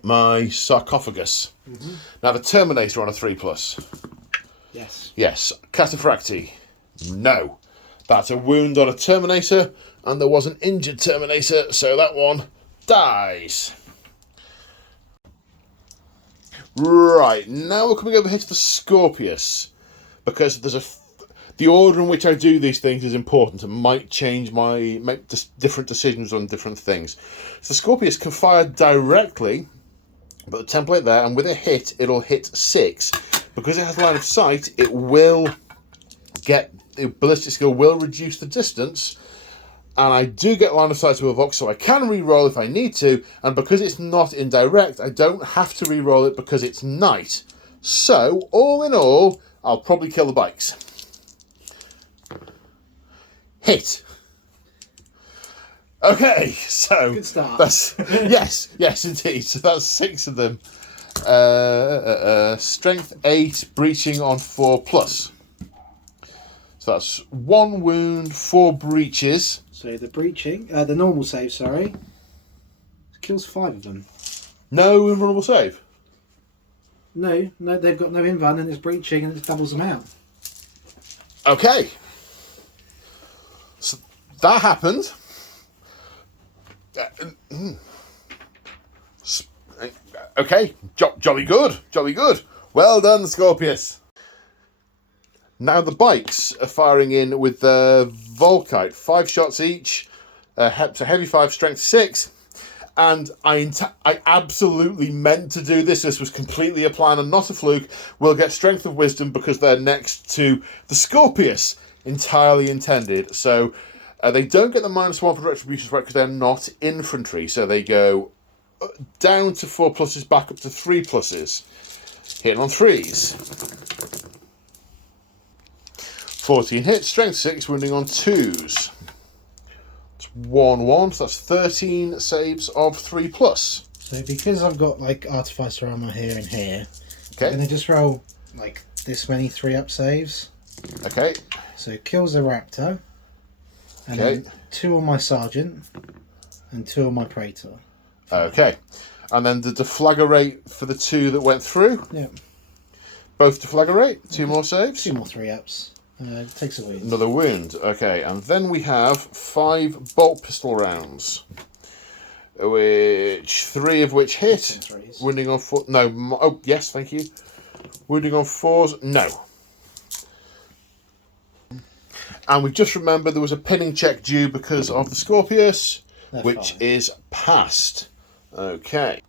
my sarcophagus. Mm-hmm. Now the Terminator on a 3+. Yes. Yes. Cataphracti. No. That's a wound on a Terminator, and there was an injured Terminator, so that one dies. Right, now we're coming over here to the Scorpius, because the order in which I do these things is important and might change make different decisions on different things. So the Scorpius can fire directly, but the template there, and with a hit, it'll hit 6. Because it has line of sight, it will get the ballistic skill will reduce the distance, and I do get line of sight to a Vox, so I can re-roll if I need to, and because it's not indirect, I don't have to re-roll it because it's night. So, all in all, I'll probably kill the bikes. Hit. Okay, so Good start. that's yes indeed. So that's 6 of them. Strength 8, breaching on 4+. So that's 1 wound, 4 breaches. So the breaching, the normal save, sorry, kills 5 of them. No invulnerable save. No, they've got no invan and it's breaching and it doubles them out. Okay. So that happened. Okay, jolly good. Well done, Scorpius. Now the bikes are firing in with the Volkite. 5 shots each. So heavy 5, strength 6. And I absolutely meant to do this. This was completely a plan and not a fluke. We'll get strength of wisdom because they're next to the Scorpius. Entirely intended. So they don't get the -1 for retribution right because they're not infantry. So they go down to 4+, back up to 3+. Hitting on 3s. 14 hits, strength 6, wounding on 2s. It's 1-1, so that's 13 saves of 3+. So because I've got like Artificer armor here and here, Okay. I'm going to just roll like this many 3-up saves. Okay. So it kills the Raptor, and Okay. then 2 on my Sergeant, and 2 on my Praetor. Okay. And then the deflagrate for the 2 that went through. Yeah. Both deflagrate, 2 more saves. 2 more 3-ups. It takes a wound. Another wound. Okay, and then we have 5 bolt pistol rounds, which 3 of which hit. Wounding on 4. No. Oh, yes, thank you. Wounding on 4s. No. And we just remembered there was a pinning check due because of the Scorpius, which is passed. Okay.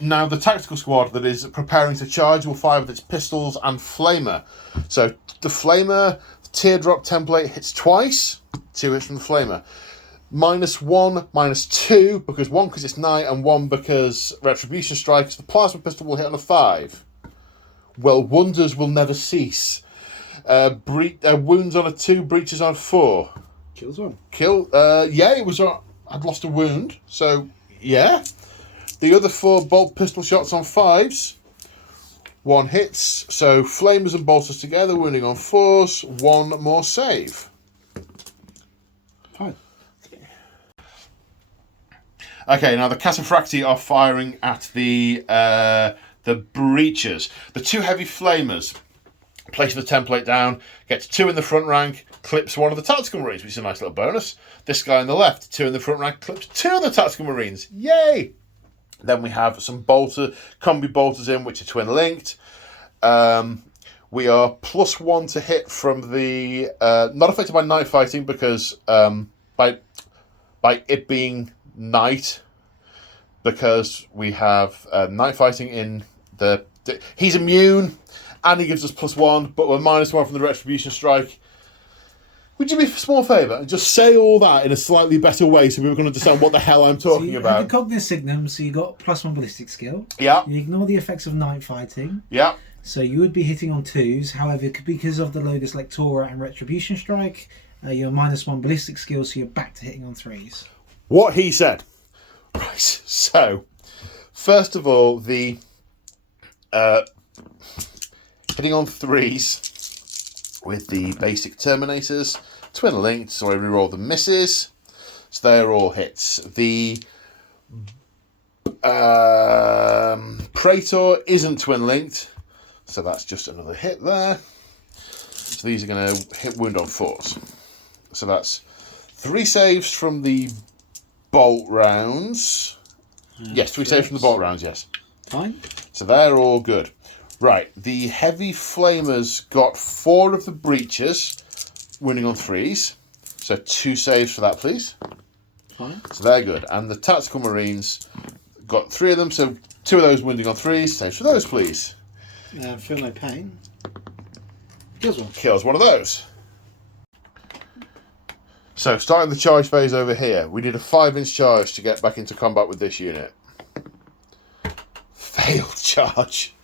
Now, the tactical squad that is preparing to charge will fire with its pistols and flamer. So, the flamer, the teardrop template hits twice. 2 hits from the flamer. -1, -2, because 1 because it's night and 1 because retribution strikes. The plasma pistol will hit on a 5. Well, wonders will never cease. Wounds on a 2, breaches on a 4. Kills 1. Yeah, it was. I'd lost a wound, so yeah. The other 4 bolt pistol shots on 5s. 1 hits, so flamers and bolters together, wounding on 4s. 1 more save. Fine. Okay, now the Cataphracti are firing at the breachers. The 2 heavy flamers place the template down, gets 2 in the front rank, clips 1 of the tactical marines, which is a nice little bonus. This guy on the left, 2 in the front rank, clips 2 of the tactical marines. Yay! Then we have some combi bolters in, which are twin linked. We are +1 to hit from the not affected by night fighting because by it being night, because we have night fighting in the he's immune and he gives us +1, but we're -1 from the retribution strike. Would you be a small favour and just say all that in a slightly better way so people can understand what the hell I'm talking so about? The Cognitive Signum, so you got +1 ballistic skill. Yeah. You ignore the effects of night fighting. Yeah. So you would be hitting on 2s. However, because of the Logos Lectora and Retribution Strike, you're -1 ballistic skill, so you're back to hitting on 3s. What he said. Right. So, first of all, the hitting on 3s with the basic Terminators, twin linked, so I reroll the misses. So they're all hits. The Praetor isn't twin linked, so that's just another hit there. So these are going to hit wound on 4s. So that's 3 saves from the bolt rounds. Yes, 3 saves from the bolt rounds, yes. Fine. So they're all good. Right, the heavy flamers got 4 of the breaches, wounding on 3s. So 2 saves for that, please. Fine. So they're good. And the tactical marines got 3 of them, so 2 of those wounding on 3s. Saves for those, please. Feel no pain. Kills one. Kills one of those. So starting the charge phase over here, we did a 5-inch charge to get back into combat with this unit. Failed charge.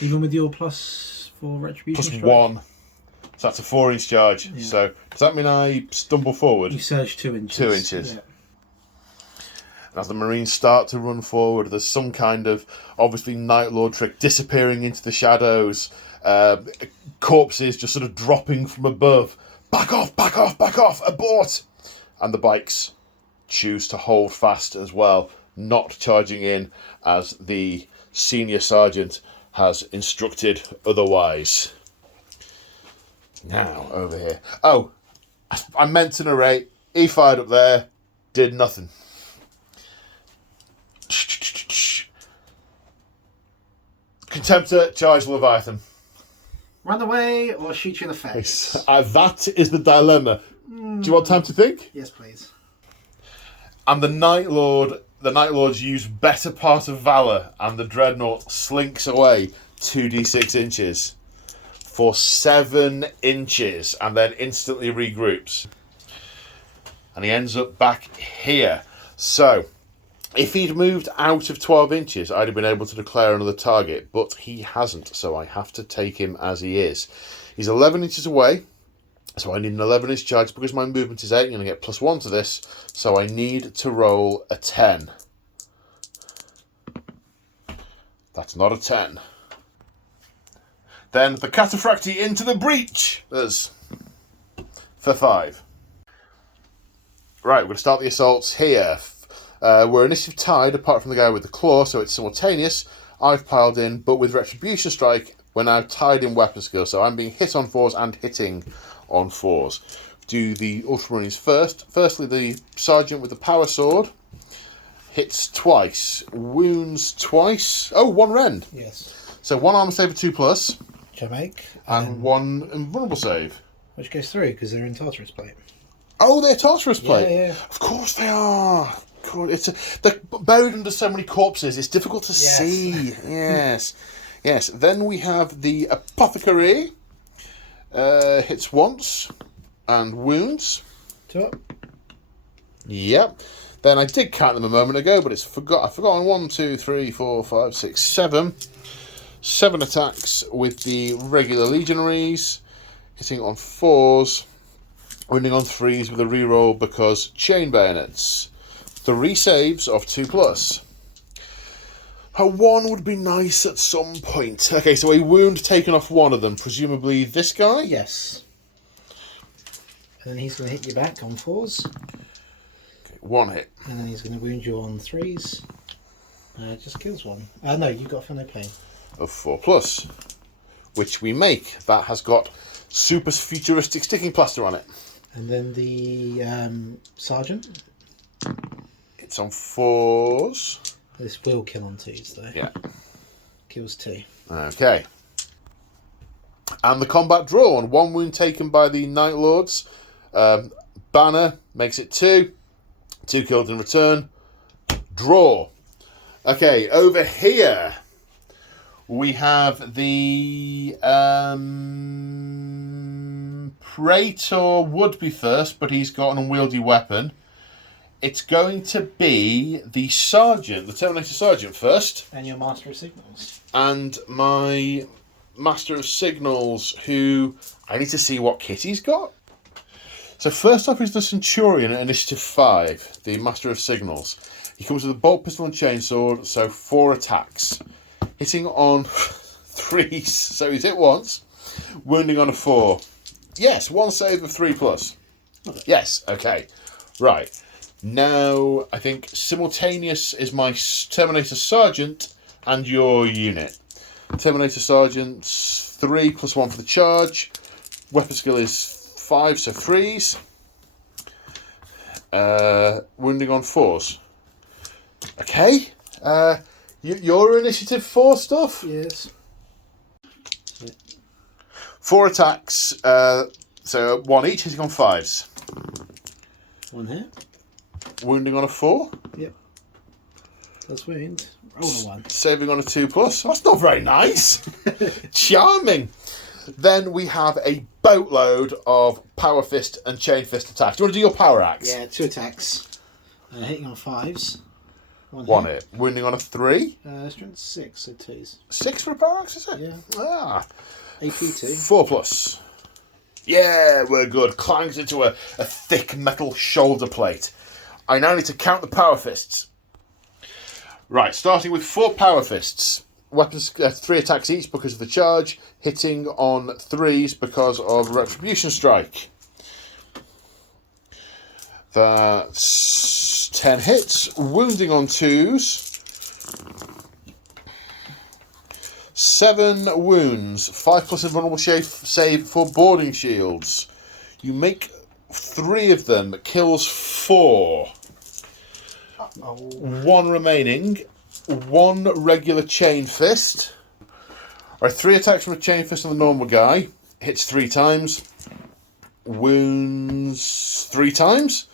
Even with your +4 Retribution Strike? +1. So that's a 4-inch charge. Yeah. So does that mean I stumble forward? You surge 2 inches. 2 inches. Yeah. As the Marines start to run forward, there's some kind of, obviously, Night Lord trick, disappearing into the shadows, corpses just sort of dropping from above. Back off, back off, back off, abort! And the bikes choose to hold fast as well, not charging in as the senior sergeant has instructed otherwise. Now, over here. Oh, I meant to narrate. He fired up there, did nothing. Contemptor, charge Leviathan. Run away or shoot you in the face. That is the dilemma. Do you want time to think? Yes, please. And the Night Lords use better part of Valor, and the Dreadnought slinks away 2d6 inches for 7 inches, and then instantly regroups. And he ends up back here. So, if he'd moved out of 12 inches, I'd have been able to declare another target, but he hasn't, so I have to take him as he is. He's 11 inches away, so I need an 11-inch charge. Because my movement is 8, I'm going to get +1 to this, so I need to roll a 10. That's not a 10. Then the Cataphractii into the breach. There's for 5. Right, we're going to start the assaults here. We're initiative tied, apart from the guy with the claw, so it's simultaneous. I've piled in, but with Retribution Strike, we're now tied in weapon skill, so I'm being hit on 4s and hitting on 4s. Do the Ultramarines first. Firstly, the Sergeant with the Power Sword hits twice, wounds twice. Oh, 1 rend. Yes. So 1 armor save of 2+, Which I make. and 1 invulnerable save. Which goes through, because they're in Tartarus plate. Oh, they're Tartarus plate. Yeah. Of course they are. They're buried under so many corpses. It's difficult to see. Yes. Then we have the Apothecary. Hits once and wounds. 2 up. Yep. Then I did count them a moment ago, but I've forgotten. 1, 2, 3, 4, 5, 6, 7. 7 attacks with the regular legionaries, hitting on 4s, wounding on 3s with a reroll because chain bayonets. 3 saves of 2+. A 1 would be nice at some point. Okay, so a wound taken off one of them, presumably this guy? Yes. And then he's going to hit you back on 4s. Okay, 1 hit. And then he's going to wound you on 3s. Just kills 1. No, you got for no pain. Of 4+, which we make. That has got super futuristic sticking plaster on it. And then the Sergeant. It's on 4s. This will kill on 2s though. Yeah. Kills 2. Okay. And the combat drawn. 1 wound taken by the Night Lords. Banner makes it 2. 2 killed in return. Draw. Okay, over here we have the Praetor would be first, but he's got an unwieldy weapon. It's going to be the Sergeant, the Terminator Sergeant first. And your Master of Signals. And my Master of Signals, who I need to see what kit he's got. So first up is the Centurion at Initiative 5, the Master of Signals. He comes with a bolt pistol and chainsaw, so 4 attacks. Hitting on 3s, so he's hit once. Wounding on a 4. Yes, 1 save of 3+. Okay. Yes, okay. Right. Now, I think simultaneous is my Terminator Sergeant and your unit. Terminator Sergeant, 3 + 1 for the charge. Weapon skill is 5, so 3s. Wounding on 4s. Okay. Your initiative 4 stuff? Yes. 4 attacks, so 1 each, hitting on 5s. 1 hit. Wounding on a 4. Yep. That's wound. Roll a 1. Saving on a 2+. That's not very nice. Charming. Then we have a boatload of Power Fist and Chain Fist attacks. Do you want to do your Power Axe? Yeah, 2 attacks. Hitting on 5s. 1 hit. Wounding on a 3. Strength 6, so 2s. 6 for a Power Axe, is it? Yeah. Ah. AP 2. 4+. Yeah, we're good. Clangs into a thick metal shoulder plate. I now need to count the Power Fists. Right, starting with 4 Power Fists. Weapons 3 attacks each because of the charge. Hitting on 3s because of Retribution Strike. That's 10 hits. Wounding on 2s. 7 wounds. 5+ invulnerable save for boarding shields. You make 3 of them. Kills 4. Oh. 1 remaining. 1 regular Chain Fist. Alright, 3 attacks from a Chain Fist on the normal guy. Hits 3 times. Wounds 3 times.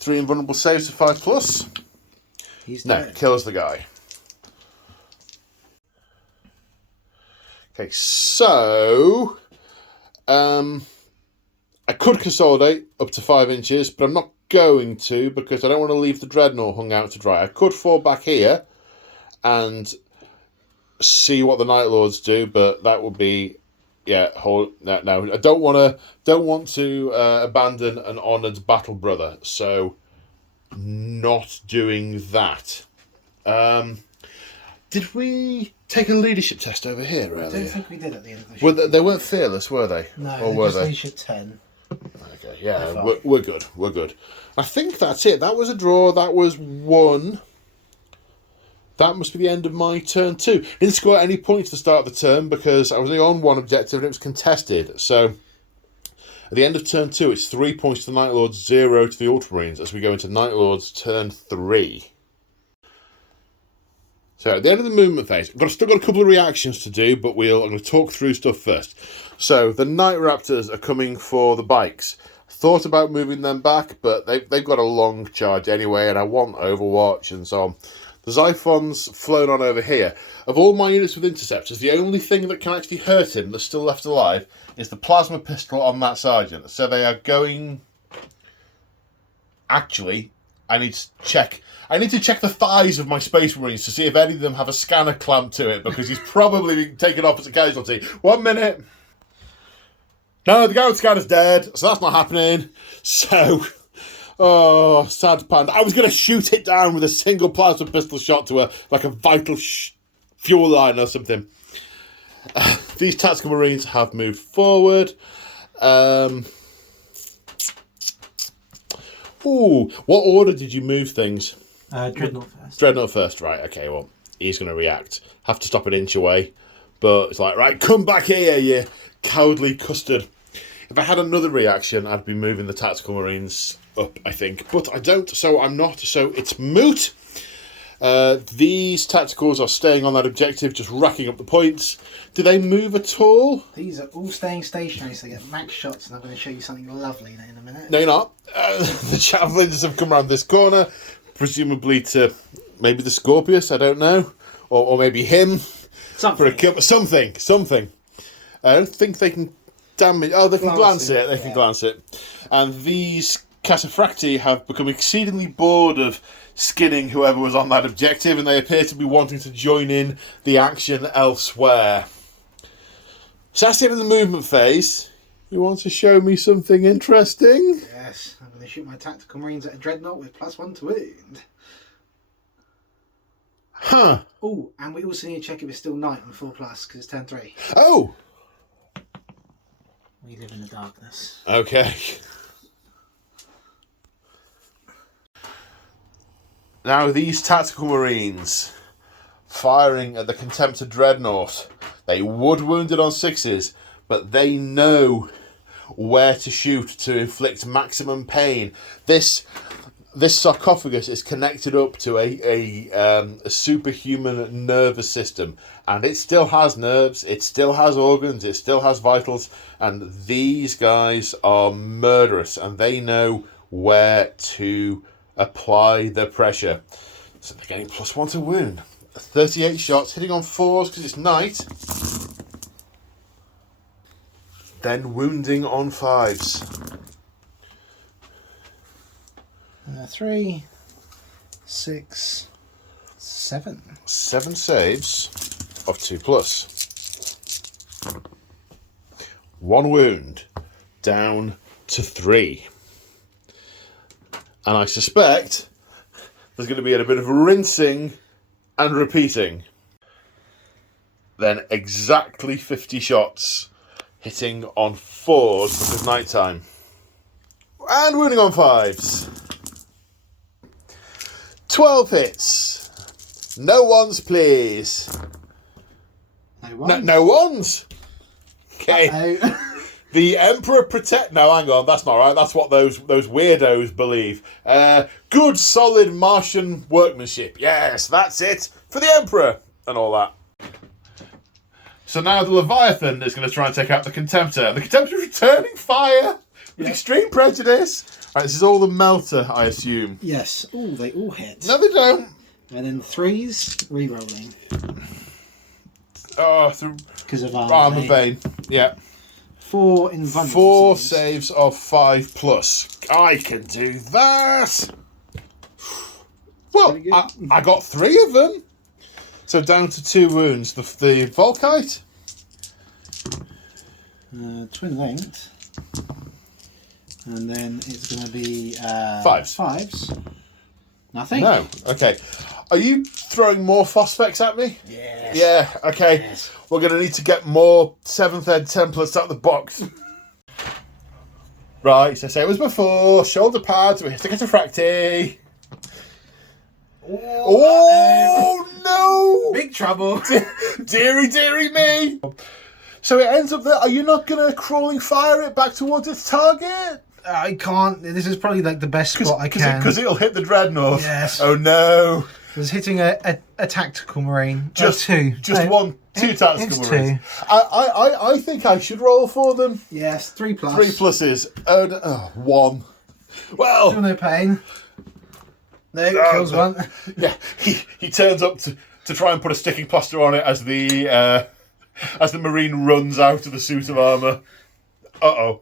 3 invulnerable saves of 5+. He's No, dead. kills the guy. Okay, so I could consolidate up to 5 inches, but I'm not going to because I don't want to leave the Dreadnought hung out to dry. I could fall back here and see what the Night Lords do, but that would be no. I don't want to abandon an honoured battle brother, so not doing that. Did we take a leadership test over here earlier? I don't think we did at the end of the show. They weren't fearless, were they? No, or were they? leadership 10. Okay, yeah, High we're good. We're good. I think that's it. That was a draw. That was 1. That must be the end of my turn 2. Didn't score at any point to the start of the turn because I was only on 1 objective and it was contested. So at the end of turn 2, it's 3 points to the Night Lords, 0 to the Ultramarines as we go into Night Lords turn 3. So at the end of the movement phase, I've still got a couple of reactions to do, but I'm going to talk through stuff first. So the Night Raptors are coming for the bikes. Thought about moving them back, but they've got a long charge anyway, and I want Overwatch and so on. The Xiphon's flown on over here. Of all my units with interceptors, the only thing that can actually hurt him that's still left alive is the plasma pistol on that sergeant. So they are going... Actually, I need to check the thighs of my Space Marines to see if any of them have a scanner clamped to it, because he's probably been taken off as a casualty. 1 minute. No, the guy with the scanner's dead, so that's not happening. So, sad panda. I was going to shoot it down with a single plasma pistol shot to a vital fuel line or something. These tactical Marines have moved forward. What order did you move things? Dreadnought first. Dreadnought first, right, okay, well, he's going to react. Have to stop an inch away. But it's like, right, come back here, you cowardly custard. If I had another reaction, I'd be moving the tactical Marines up, I think. But I don't, so I'm not, so it's moot. These tacticals are staying on that objective, just racking up the points. Do they move at all? These are all staying stationary, so they get max shots, and I'm going to show you something lovely in a minute. No, you're not. The javelins have come around this corner, presumably to maybe the Scorpius, I don't know. Or maybe him. Something. For a kill. Something. I don't think they can damage... Oh, they can glance it. They can glance it. And these Cataphracti have become exceedingly bored of skinning whoever was on that objective, and they appear to be wanting to join in the action elsewhere. So that's the end of the movement phase. You want to show me something interesting? Yes, I'm going to shoot my tactical marines at a dreadnought with +1 to wound. Huh. Oh, and we also need to check if it's still night on 4+, because it's turn 3. Oh! We live in the darkness. Okay. Now these tactical marines firing at the Contemptor Dreadnought, they would wound it on 6s, but they know where to shoot to inflict maximum pain. This sarcophagus is connected up to a superhuman nervous system, and it still has nerves, it still has organs, it still has vitals, and these guys are murderous, and they know where to apply the pressure. So they're getting +1 to wound. 38 shots, hitting on 4s because it's night. Then wounding on 5s. 3, 6, 7. 7 saves of 2+. 1 wound, down to 3. And I suspect there's going to be a bit of rinsing and repeating. Then exactly 50 shots, hitting on 4s because it's night time. And wounding on 5s. 12 hits. No ones, please. No ones? No ones. Okay. The Emperor protect... No, hang on, that's not right. That's what those weirdos believe. Good, solid Martian workmanship. Yes, that's it. For the Emperor. And all that. So now the Leviathan is going to try and take out the Contemptor. The Contemptor is returning fire with extreme prejudice. Right, this is all the Melter, I assume. Yes. Oh, they all hit. No, they don't. And then 3s, re-rolling. Oh, Because of Armor Bane. Yeah. 4 invulnerable 4 saves. saves of 5+. I can do that. Well, I got 3 of them. So down to 2 wounds. The Volkite. Twin linked. And then it's going to be 5s. 5s. Nothing. No. Okay. Are you throwing more phosphex at me? Yes. Yeah. Okay. Yes. We're going to need to get more 7th Ed templates out of the box. Right. So same as before. Shoulder pads. We have to get a fracty. Oh no! Big trouble. Deary me. So it ends up there. Are you not going to crawling fire it back towards its target? I can't. This is probably like the best spot I can. Because it'll hit the Dreadnought. Yes. Oh no. I was hitting a tactical marine. Just 2. Just No, two tactical it's marines. 2. I think I should roll for them. Yes, 3+. 3 pluses. Oh, no, 1. Well. Still no pain. No, kills no. 1. Yeah, he turns up to try and put a sticking plaster on it as the marine runs out of the suit of armour. Uh-oh.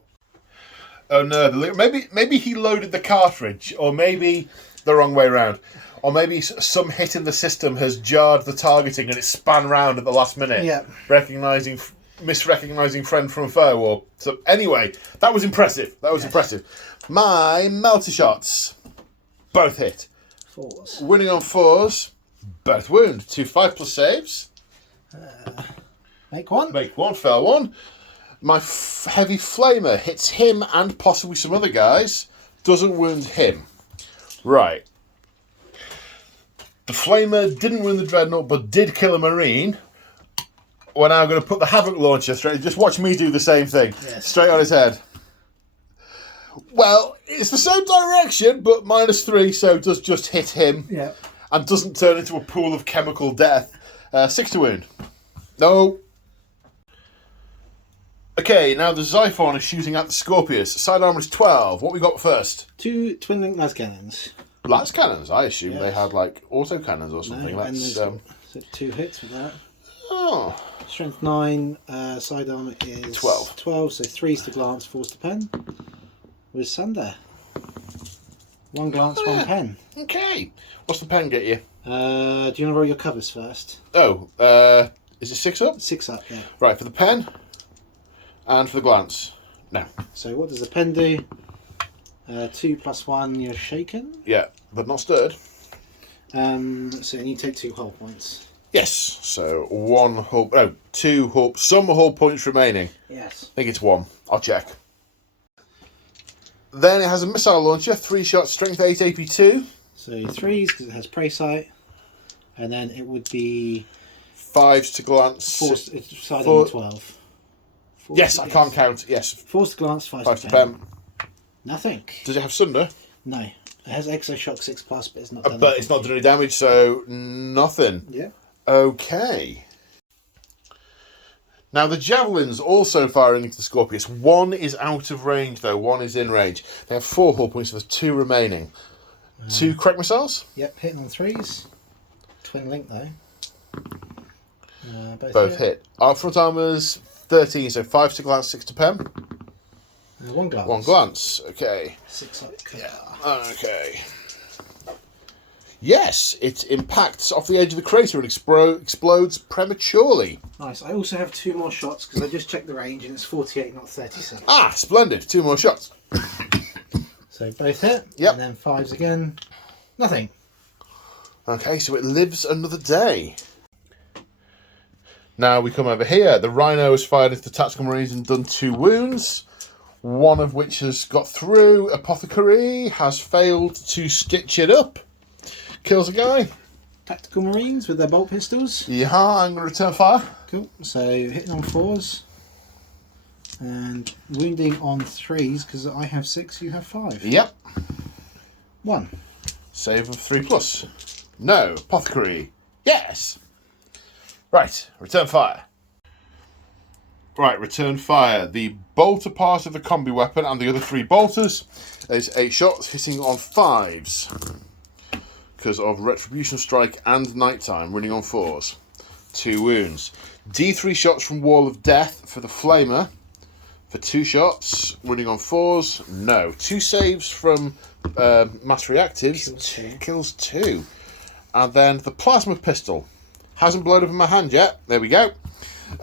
Oh no, maybe he loaded the cartridge, or maybe the wrong way around. Or maybe some hit in the system has jarred the targeting and it span round at the last minute. Yeah. Misrecognising friend from foe. Or so. Anyway, that was impressive. Impressive. My melter shots. Both hit. 4s. Winning on 4s. Both wound. 2 5+ saves. Make 1. Make 1, fell 1. My heavy flamer hits him and possibly some other guys. Doesn't wound him. Right. The flamer didn't wound the Dreadnought, but did kill a marine. We're now going to put the Havoc launcher straight. Just watch me do the same thing. Yes. Straight on his head. Well, it's the same direction, but -3, so it does just hit him. Yeah. and doesn't turn into a pool of chemical death. 6 to wound. No. Okay, now the Xiphon is shooting at the Scorpius. Side armor is 12. What we got first? 2 twin link las cannons. Las cannons. I assume Yes. they had like auto cannons or something. No, and That's there's so 2 hits with that. oh, Strength 9, side armor is 12. 12, so 3's to glance, 4's to pen. With Sunder. 1 glance, 1 pen. okay. What's the pen get you? Do you want to roll your covers first? Oh, is it 6 up? 6 up, yeah. Right, for the pen and for the glance. No. So what does the pen do? 2 plus 1, you're shaken. Yeah, but not stirred. So you take 2 hull points. Yes. So 1 hull. No, 2 hull. Some hull points remaining. Yes. I think it's 1. I'll check. Then it has a missile launcher, 3 shots, strength 8, AP 2. So 3s because it has prey sight, and then it would be 5s to glance. 4's. It's side Four- on 12. 4's Yes, to- I can't count. Yes. 4's to glance, 5's 5 to to pen. pen. Nothing. Does it have Sunder? No. It has Exo Shock 6 plus, but it's not done. But it's not done any damage, so nothing. Yeah. Okay. Now the javelins also firing into the Scorpius. 1 is out of range though, 1 is in range. They have 4 hull points, so there's 2 remaining. 2 crack missiles? Yep, hitting on 3s. Twin link though. Both hit. Our front armor's 13, so 5 to glance, 6 to pen. 1 glance. 1 glance, okay. 6 up. Okay. Yes, it impacts off the edge of the crater and explodes prematurely. Nice. I also have 2 more shots because I just checked the range and it's 48, not 36. Ah, splendid. 2 more shots. So both hit. Yep. And then 5s again. Nothing. Okay, so it lives another day. Now we come over here. The Rhino has fired into the Tactical Marines and done 2 wounds. 1 of which has got through. Apothecary has failed to stitch it up. Kills a guy. Tactical Marines with their bolt pistols. Yeah, I'm going to return fire. Cool. So hitting on 4s. And wounding on 3s because I have 6, you have 5. Yep. 1. Save of 3+. No. Apothecary. Yes. Right. Return fire. Right. Return fire. The bolter part of the combi weapon and the other 3 bolters is 8 shots hitting on 5s. Because of Retribution Strike and Nighttime, running on 4s. 2 wounds. D3 shots from Wall of Death for the Flamer. For 2 shots, running on 4s. No. 2 saves from Mass Reactives. Kills 2. And then the Plasma Pistol. Hasn't blown up in my hand yet. There we go.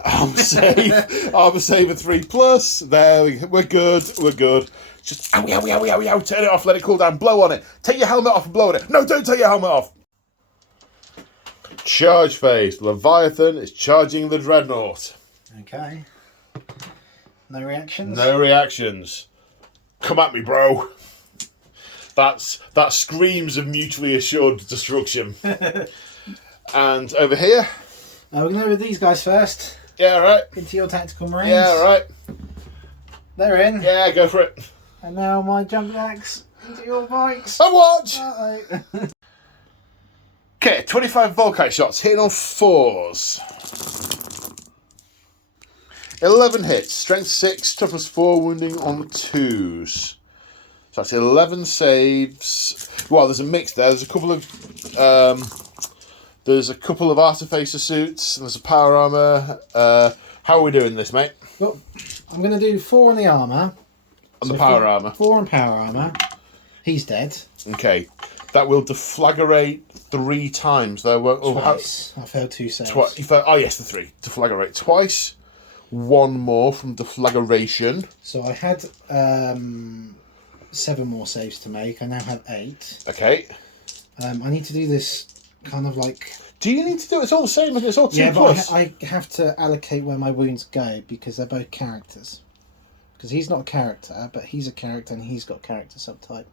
Armor save. Armor save of 3+. There we go. We're good. We're good. Just owie, owie, owie, owie, owie. Turn it off, let it cool down, blow on it. Take your helmet off and blow on it. No, don't take your helmet off. Charge phase. Leviathan is charging the Dreadnought. Okay. No reactions? No reactions. Come at me, bro. That screams of mutually assured destruction. And over here. We're going to go with these guys first. Yeah, right. Into your Tactical Marines. Yeah, right. They're in. Yeah, go for it. And now my jump axe into your bikes. And watch. Uh-oh. Okay, 25 Volkite shots, hitting on 4s. 11 hits, strength 6, toughness 4, wounding on 2s. So that's 11 saves. Well, there's a mix there. There's a couple of Artificer suits, and there's a power armor. How are we doing this, mate? Well, I'm going to do 4 on the armour. On the power armor. 4 on power armour. He's dead. Okay, that will deflagrate 3 times. Though. Twice. I failed 2 saves. Oh yes, the 3. Deflagrate twice. 1 more from deflagration. So I had 7 more saves to make. I now have 8. Okay. I need to do this kind of like... Do you need to do it? It's all the same. It's all 2+. Yeah, but I have to allocate where my wounds go because they're both characters. Because he's not a character, but he's a character and he's got character subtype.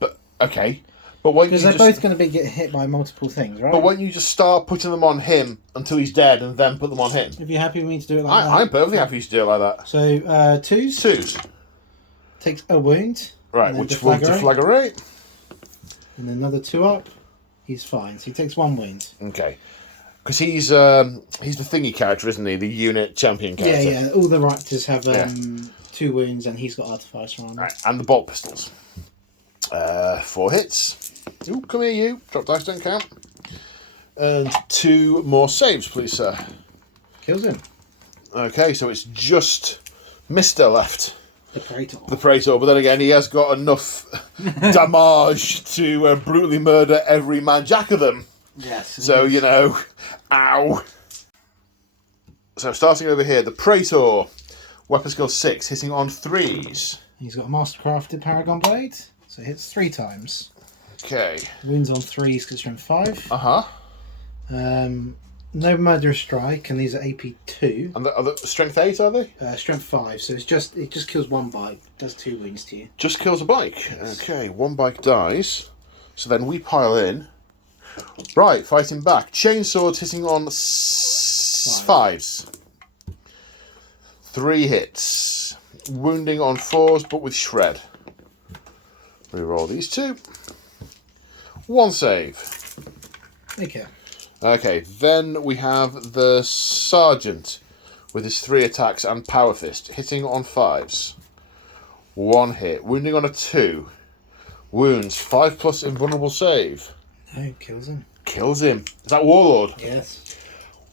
But okay, but why? Because they're both going to get hit by multiple things, right? But why don't you just start putting them on him until he's dead, and then put them on him? If you're happy with me to do it like that. I'm perfectly happy to do it like that. So 2s. 2s. Takes a wound. Right, which will deflagrate. And another 2 up, he's fine. So he takes 1 wound. Okay. Because he's the thingy character, isn't he? The unit champion character. Yeah. All the Raptors have 2 wounds, and he's got Artificer on. Right, and the bolt pistols. 4 hits. Ooh, come here, you. Drop dice don't count. And 2 more saves, please, sir. Kills him. Okay, so it's just Mr. left. The Praetor. The Praetor, but then again, he has got enough damage to brutally murder every man jack of them. Yes. So, you know, ow. So, starting over here, the Praetor, weapon skill 6, hitting on 3s. He's got a Mastercrafted Paragon Blade, so it hits 3 times. Okay. Wounds on 3s because strength 5. Uh-huh. No Murderous Strike, and these are AP 2. And are the strength 8, are they? Strength 5, so it just kills 1 bite, does 2 wounds to you. Just kills a bike. Yes. Okay, 1 bike dies. So then we pile in. Right, fighting back. Chainswords hitting on 5s. 3 hits. Wounding on 4s, but with shred. Reroll these 2. 1 save. Okay. Okay, then we have the Sergeant with his 3 attacks and Power Fist, hitting on 5s. 1 hit, wounding on a 2. Wounds, 5+ invulnerable save. No, kills him. Kills him. Is that Warlord? Yes.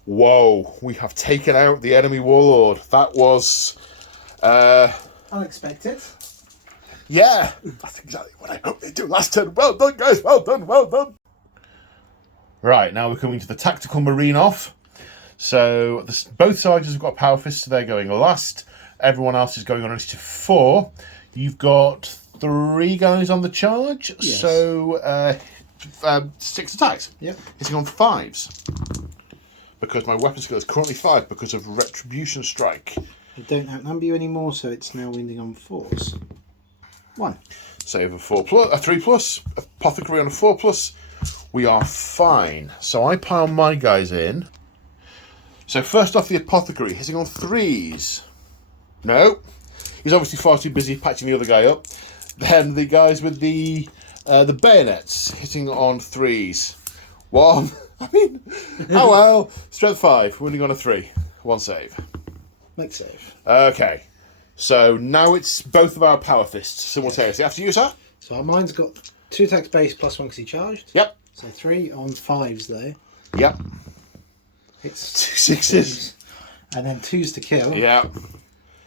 Whoa, we have taken out the enemy Warlord. That was... Unexpected. Yeah, that's exactly what I hoped they'd do last turn. Well done, guys, well done, well done. Right, now we're coming to the Tactical Marine off. So both sergeants have got Power Fist, so they're going last. Everyone else is going on initiative 4. You've got 3 guys on the charge, yes. So 6 attacks. Yep. Hitting on 5s. Because my weapon skill is currently 5 because of Retribution Strike. I don't outnumber you anymore, so it's now wounding on 4s. 1. Save a 3+, Apothecary on a 4+. We are fine. So I pile my guys in. So first off, the Apothecary, hitting on 3s. No. He's obviously far too busy patching the other guy up. Then the guys with the bayonets, hitting on 3s. 1. I mean, oh well. Strength 5, wounding on a 3. 1 save. Make save. Okay. So now it's both of our Power Fists simultaneously. After you, sir? So mine's got 2 attacks base plus 1 because he charged. Yep. So 3 on 5s though. Yep. It's 2 6s. And then 2s to kill. Yeah.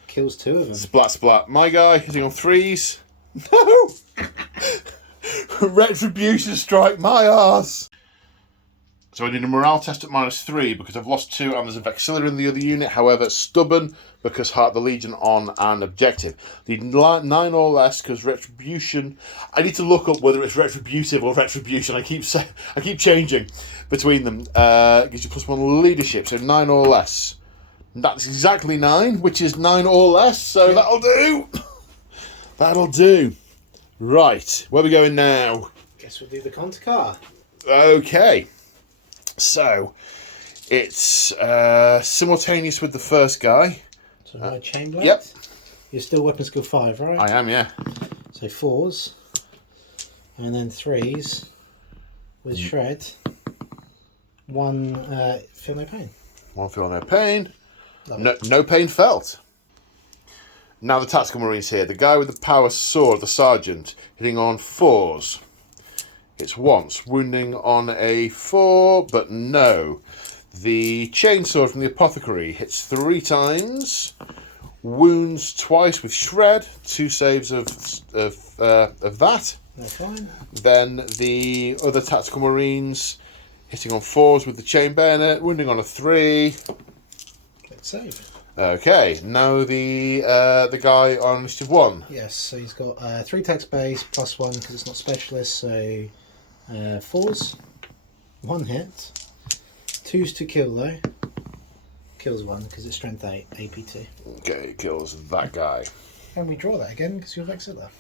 Kills 2 of them. Splat, splat. My guy hitting on 3s. No! Retribution Strike, my arse! So I need a morale test at -3 because I've lost 2 and there's a Vexilla in the other unit. However, stubborn because Heart of the Legion on an objective. Need 9 or less because Retribution... I need to look up whether it's Retributive or Retribution. I keep changing between them. Gives you +1 leadership, so 9 or less. That's exactly 9, which is 9 or less, so yeah. That'll do! That'll do. Right, where are we going now? Guess we'll do the Contacar. Okay. So, it's simultaneous with the first guy. So my chain blade? Yep. You're still weapon skill 5, right? I am, yeah. So 4s. And then 3s. With shred. 1 feel no pain. 1 feel no pain. No pain felt. Now the Tactical Marines here. The guy with the power sword, the sergeant, hitting on 4s. It's once, wounding on a 4, but no. The chainsword from the Apothecary hits 3 times, wounds twice with shred, 2 saves of that. That's fine. Then the other Tactical Marines hitting on 4s with the chain bayonet, wounding on a 3. Let's save. Okay, now the guy on initiative 1. Yes, so he's got 3 attacks base plus 1 because it's not specialist, so 4s, 1 hit, 2s to kill though, kills 1 because it's strength 8, AP2. Okay, kills that guy. And we draw that again because you're Vexilla.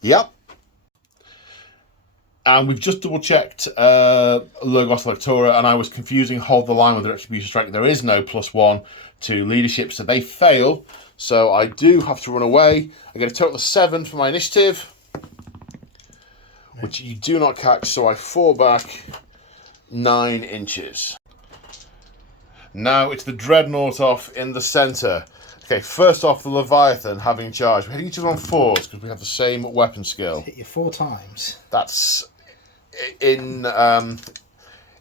Yep. And we've just double checked Logos Lectora, and I was confusing Hold the Line with the Retribution Strike. There is no +1 to leadership, so they fail. So I do have to run away. I get a total of 7 for my initiative. which you do not catch, so I fall back 9 inches. Now it's the Dreadnought off in the centre. Okay, first off, the Leviathan having charge. We're hitting each other on 4s because we have the same weapon skill. Hit you 4 times. That's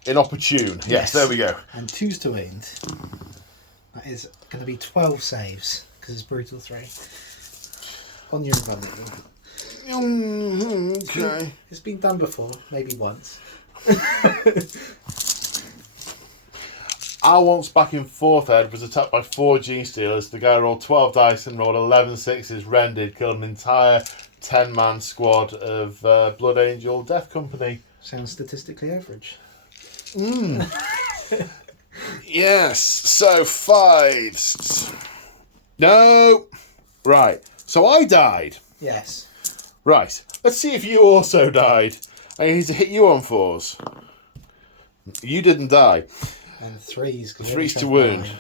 inopportune. Yes, there we go. And 2s to wound. That is going to be 12 saves because it's brutal 3. On your invulnerable. Okay. It's been done before, maybe once. I once back in 4th Ed was attacked by 4 G-Stealers. The guy rolled 12 dice and rolled 11 6s, rendered, killed an entire 10-man squad of Blood Angel Death Company. Sounds statistically average. Yes, so 5s. No! Right, so I died. Yes. Right, let's see if you also died. I need to hit you on 4s. You didn't die. And 3s. 3s to wound.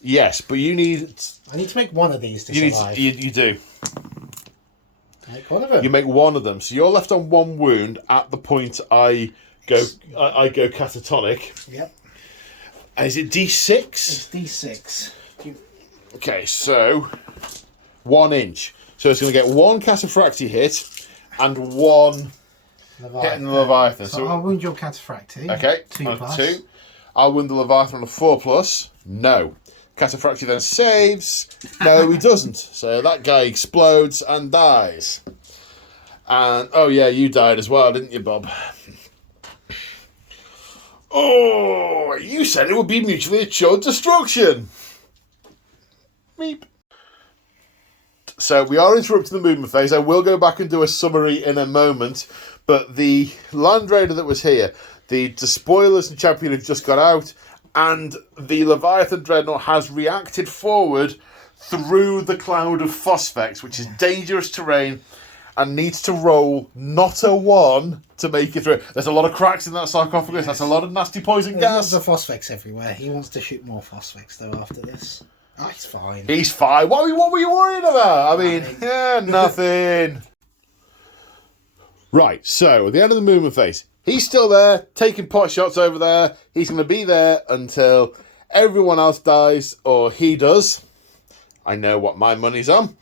Yes, but you need... I need to make one of these to survive. You do. Make one of them. You make one of them. So you're left on 1 wound at the point I go catatonic. Yep. And is it D6? It's D6. Okay, so 1 inch. So it's going to get 1 Cataphractii hit and 1 hit in the Leviathan. So I'll wound your Cataphractii. Okay, 2 plus. 2. I'll wound the Leviathan on a 4 plus. No. Cataphractii then saves. No, he doesn't. So that guy explodes and dies. And, oh yeah, you died as well, didn't you, Bob? Oh, you said it would be mutually assured destruction. Meep. So we are interrupting the movement phase. I will go back and do a summary in a moment. But the Land Raider that was here, the Despoilers and Champion have just got out, and the Leviathan Dreadnought has reacted forward through the cloud of phosphex, which is dangerous terrain, and needs to roll not a 1 to make it through. There's a lot of cracks in that sarcophagus. Yes. That's a lot of nasty poison gas. There's lots of phosphex everywhere. He wants to shoot more phosphex, though, after this. Oh, he's fine. He's fine. What were you worried about? I mean, yeah, nothing. Right, so at the end of the movement phase, he's still there, taking pot shots over there. He's going to be there until everyone else dies, or he does. I know what my money's on.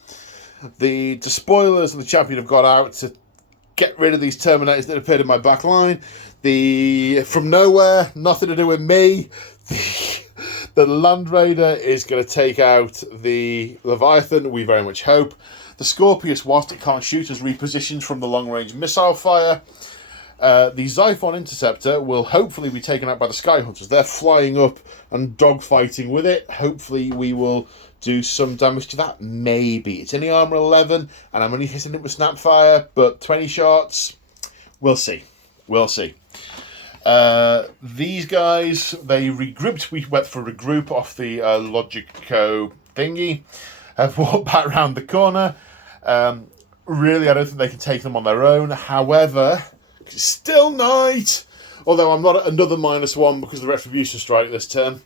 The Despoilers and the Champion have got out to get rid of these Terminators that appeared in my back line. From nowhere, nothing to do with me, the Land Raider is going to take out the Leviathan, we very much hope. The Scorpius, whilst it can't shoot, has repositioned from the long-range missile fire. The Xiphon Interceptor will hopefully be taken out by the Sky Hunters. They're flying up and dogfighting with it. Hopefully we will do some damage to that. Maybe. It's only armor 11, and I'm only hitting it with Snapfire, but 20 shots, we'll see. We'll see. These guys, they regrouped. We went for a regroup off the Logico thingy. Have walked back round the corner. Really, I don't think they can take them on their own. However, it's still night. Although I'm not at another -1 because of the Retribution Strike this turn.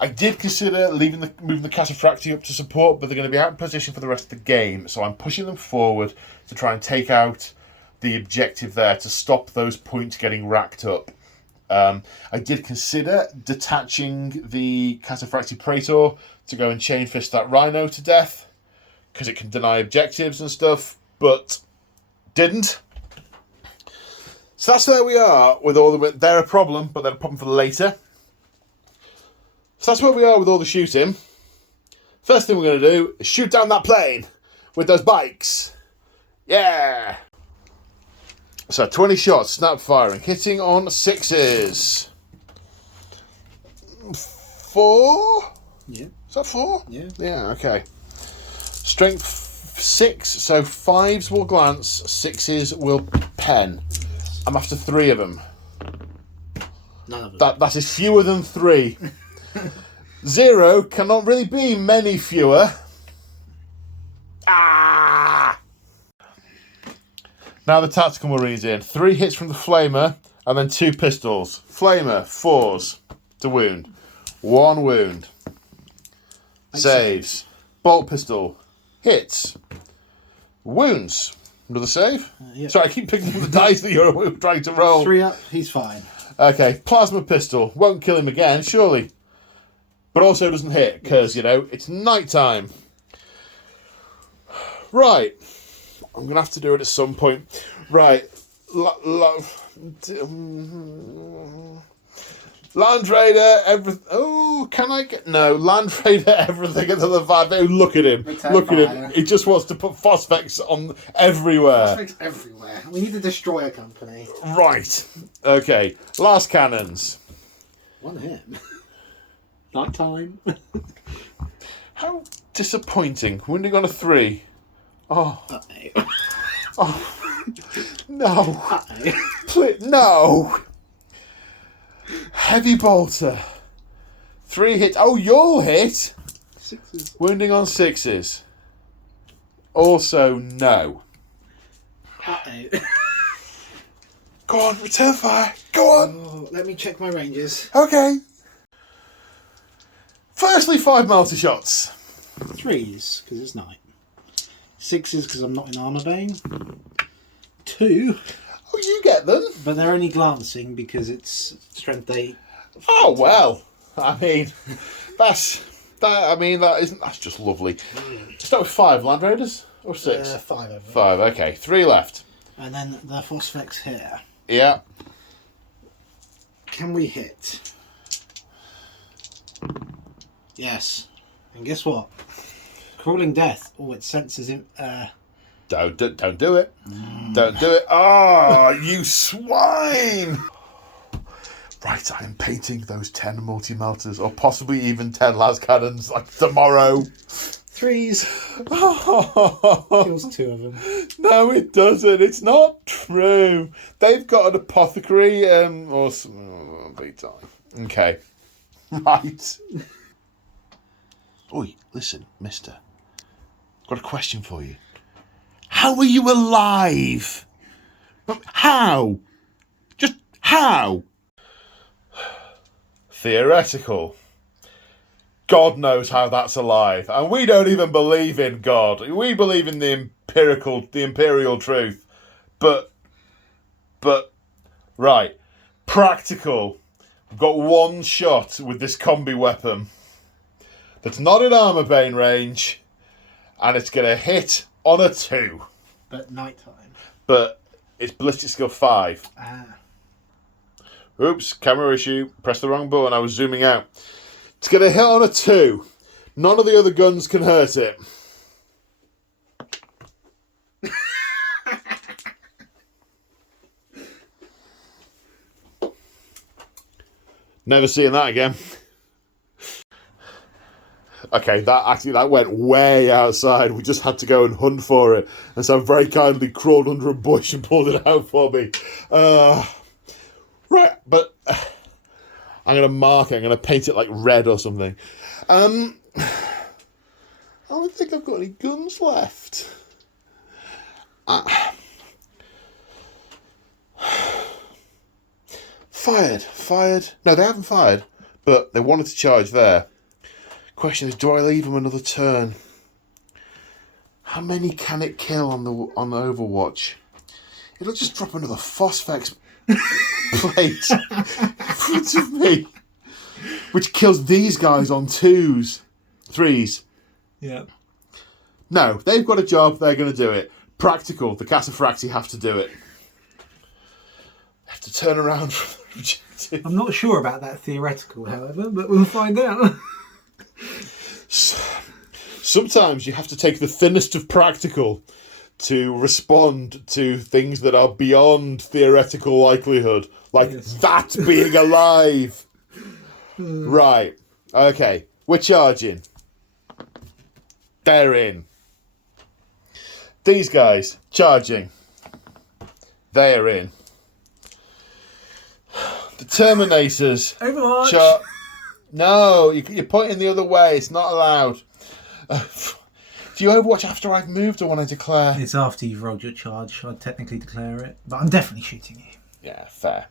I did consider moving the Cataphractii up to support, but they're going to be out in position for the rest of the game. So I'm pushing them forward to try and take out the objective there, to stop those points getting racked up. I did consider detaching the Cataphractii Praetor to go and chain fist that Rhino to death, because it can deny objectives and stuff, but didn't. So that's where we are with all the... They're a problem, but they're a problem for later. So that's where we are with all the shooting. First thing we're going to do is shoot down that plane with those bikes. Yeah! So 20 shots, snap firing, hitting on 6s. 4? Yeah. Is that 4? Yeah. Yeah, okay. Strength 6, so 5s will glance, 6s will pen. I'm after 3 of them. None of them. That is fewer than 3. 0 cannot really be many fewer. Ah! Now the Tactical Marines in. 3 hits from the Flamer, and then 2 pistols. Flamer, 4s to wound. 1 wound. Saves. Bolt pistol. Hits. Wounds. Another save? Yep. Sorry, I keep picking up the dice that you're trying to roll. 3 up, he's fine. Okay, plasma pistol. Won't kill him again, surely. But also doesn't hit, because, you know, it's night time. Right. I'm going to have to do it at some point. Right. Land Raider, everything. Oh, can I get... No, Land Raider, everything into the vibe. Oh, look at him. Look at him. He just wants to put phosphex on everywhere. Phosphex everywhere. We need a destroyer company. Right. Okay. Last cannons. One hit. Night time. How disappointing. Wounding on a 3. Oh. Uh-oh. Oh. No. Uh-oh. No. Heavy bolter. 3 hits. Oh, you'll hit. 6s. Wounding on 6s. Also, no. Uh-oh. Go on, return fire. Go on. Oh, let me check my ranges. Okay. Firstly, 5 multi shots. 3s, because it's night. 6s, because I'm not in armor bane. 2, Oh, you get them. but they're only glancing because it's strength 8. Oh well. I mean, that's just lovely. Start with 5 Land Raiders or 6. 5 over. 5. Okay, 3 left. And then the phosphex here. Yeah. Can we hit? Yes. And guess what? Crawling Death. Oh, it senses him. Don't do it. Don't do it. Oh, you swine! Right, I am painting those 10 multi-melters, or possibly even 10 las cannons, like tomorrow. 3s. Kills 2 of them. No, it doesn't. It's not true. They've got an apothecary, or big time. Okay. Right. Oi, listen, mister. I've got a question for you. How are you alive? How? Just how? Theoretical. God knows how that's alive. And we don't even believe in God. We believe in the imperial truth. But, right. Practical. We've got 1 shot with this combi weapon. That's not in armor bane range. And it's going to hit on a 2. But nighttime. But it's ballistic skill 5. Oops, camera issue. Pressed the wrong button. I was zooming out. It's going to hit on a 2. None of the other guns can hurt it. Never seeing that again. Okay, that went way outside. We just had to go and hunt for it. And so very kindly crawled under a bush and pulled it out for me. Right, but I'm going to mark it. I'm going to paint it like red or something. I don't think I've got any guns left. Fired. No, they haven't fired, but they wanted to charge there. Question is, do I leave them another turn? How many can it kill on the Overwatch? It'll just drop another phosphex plate in front of me, which kills these guys on 2s, 3s. Yeah. No, they've got a job. They're going to do it. Practical. The Cataphracti have to do it. They have to turn around from the objective. I'm not sure about that theoretical, however, but we'll find out. Sometimes you have to take the thinnest of practical to respond to things that are beyond theoretical likelihood, like that being alive. Right. Okay. We're charging. They're in. These guys charging. They're in. The Terminators. Overwatch. No, you're pointing the other way. It's not allowed. Do you Overwatch after I've moved or when I declare? It's after you've rolled your charge. I'd technically declare it, but I'm definitely shooting you. Yeah, fair.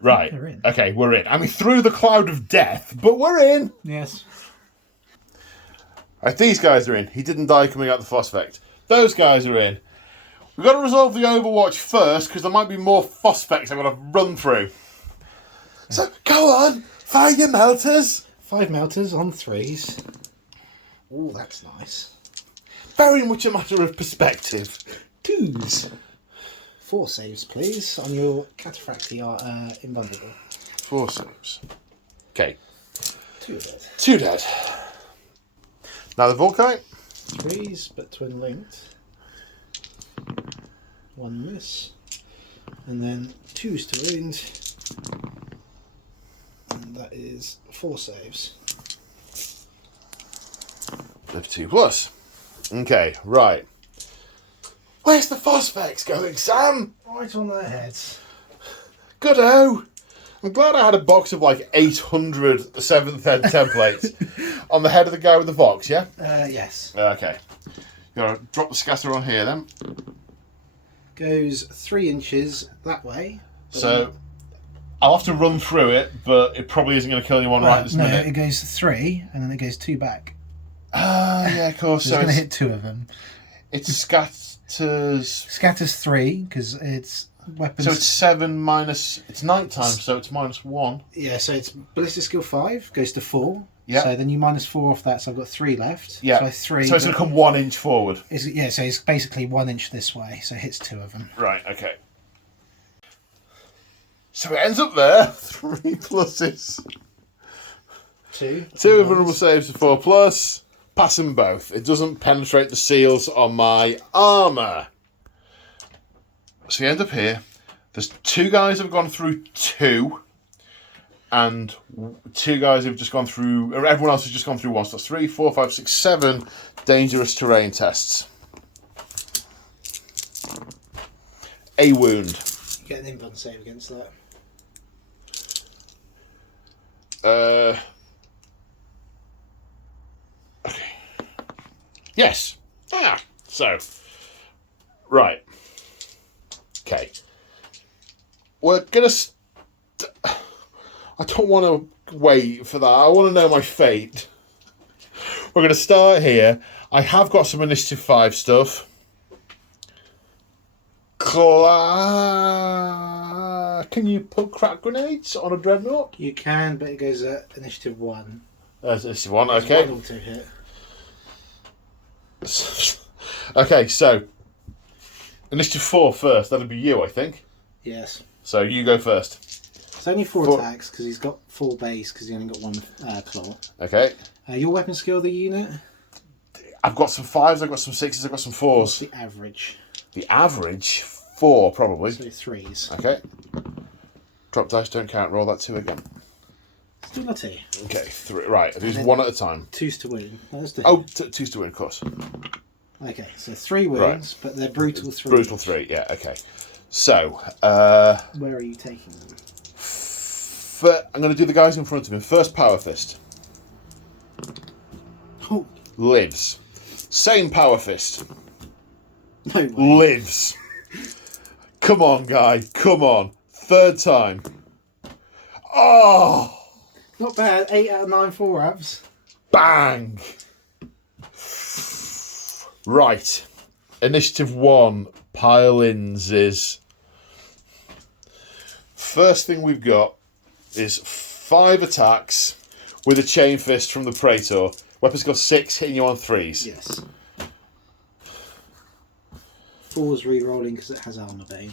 Right. They're in. Okay, we're in. I mean, through the cloud of death, but we're in. Yes. Right, these guys are in. He didn't die coming out the phosphex. Those guys are in. We've got to resolve the Overwatch first, because there might be more phosphex I've got to run through. So, go on! Fire your melters! 5 melters on 3s. Oh, that's nice. Very much a matter of perspective. 2s. 4 saves, please, on your Cataphracti Invulnerable. 4 saves. Okay. 2 dead. 2 dead. Now the Volkite. 3s, but twin linked. 1 miss. And then 2s to wound. And that is 4 saves. Live 2+. Okay, right. Where's the phosphex going, Sam? Right on their heads. Good-o. I'm glad I had a box of like 800 7th Ed templates on the head of the guy with the Vox, yeah? Yes. Okay. You gotta drop the scatter on here then. Goes 3 inches that way. So I'll have to run through it, but it probably isn't going to kill anyone right this minute. It goes 3 and then it goes 2 back. Ah, yeah, of course. So it's going to hit 2 of them. It scatters. Scatters 3 because it's weapons. So it's 7 minus. It's nighttime, so it's -1. Yeah, so it's ballistic skill 5 goes to 4. Yeah. So then you -4 off that, so I've got 3 left. Yeah. So 3. So it's going to come 1 inch forward. Yeah, so it's basically 1 inch this way, so it hits 2 of them. Right. Okay. So it ends up there. 3 pluses. 2. 2 vulnerable saves to 4+. Pass them both. It doesn't penetrate the seals on my armour. So we end up here. There's 2 guys who've gone through 2. And 2 guys who've just gone through... Or everyone else has just gone through 1. So that's 3, 4, 5, 6, 7 dangerous terrain tests. A wound. You get an invuln save against that. Okay. Yes. So. Right. Okay. We're gonna... I don't want to wait for that. I want to know my fate. We're going to start here. I have got some Initiative 5 stuff. Can you put crack grenades on a Dreadnought? You can, but it goes at initiative 1. Initiative 1, There's okay. 1 or 2 hit. Okay, so Initiative 4 first. That'll be you, I think. Yes. So you go first. It's only 4 attacks because he's got 4 base because he only got 1 claw. Okay. Your weapon skill of the unit? I've got some 5s, I've got some 6s, I've got some 4s. What's the average? The average? 4, probably. So 3s. Okay. Drop dice, don't count. Roll that 2 again. Still not 2. Okay, 3. Right, I do 1 at a time. 2s to win. That's the Oh, 2's to win, of course. Okay, so 3 wins, Right. but they're brutal 3. Brutal 3, yeah, okay. So, Where are you taking them? I'm going to do the guys in front of him. First Power Fist. Oh, Lives. Same Power Fist. no way. Lives. Come on, guy. Come on. 3rd time. Oh! Not bad. 8 out of 9 4-abs. Bang! Right. Initiative 1. Pile-ins is... First thing we've got is 5 attacks with a chain fist from the Praetor. Weapon skill 6, hitting you on 3s. Yes. 4's re-rolling because it has armor bane.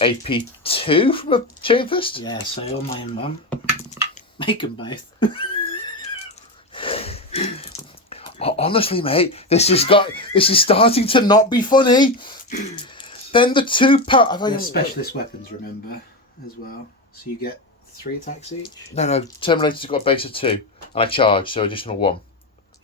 AP 2 from a chain fist? Yeah, so on my M1, make them both. Oh, honestly, mate, this is starting to not be funny. Then the 2 They're specialist weapons, remember, as well. So you get 3 attacks each. No, Terminator's got a base of 2, and I charge, so additional 1.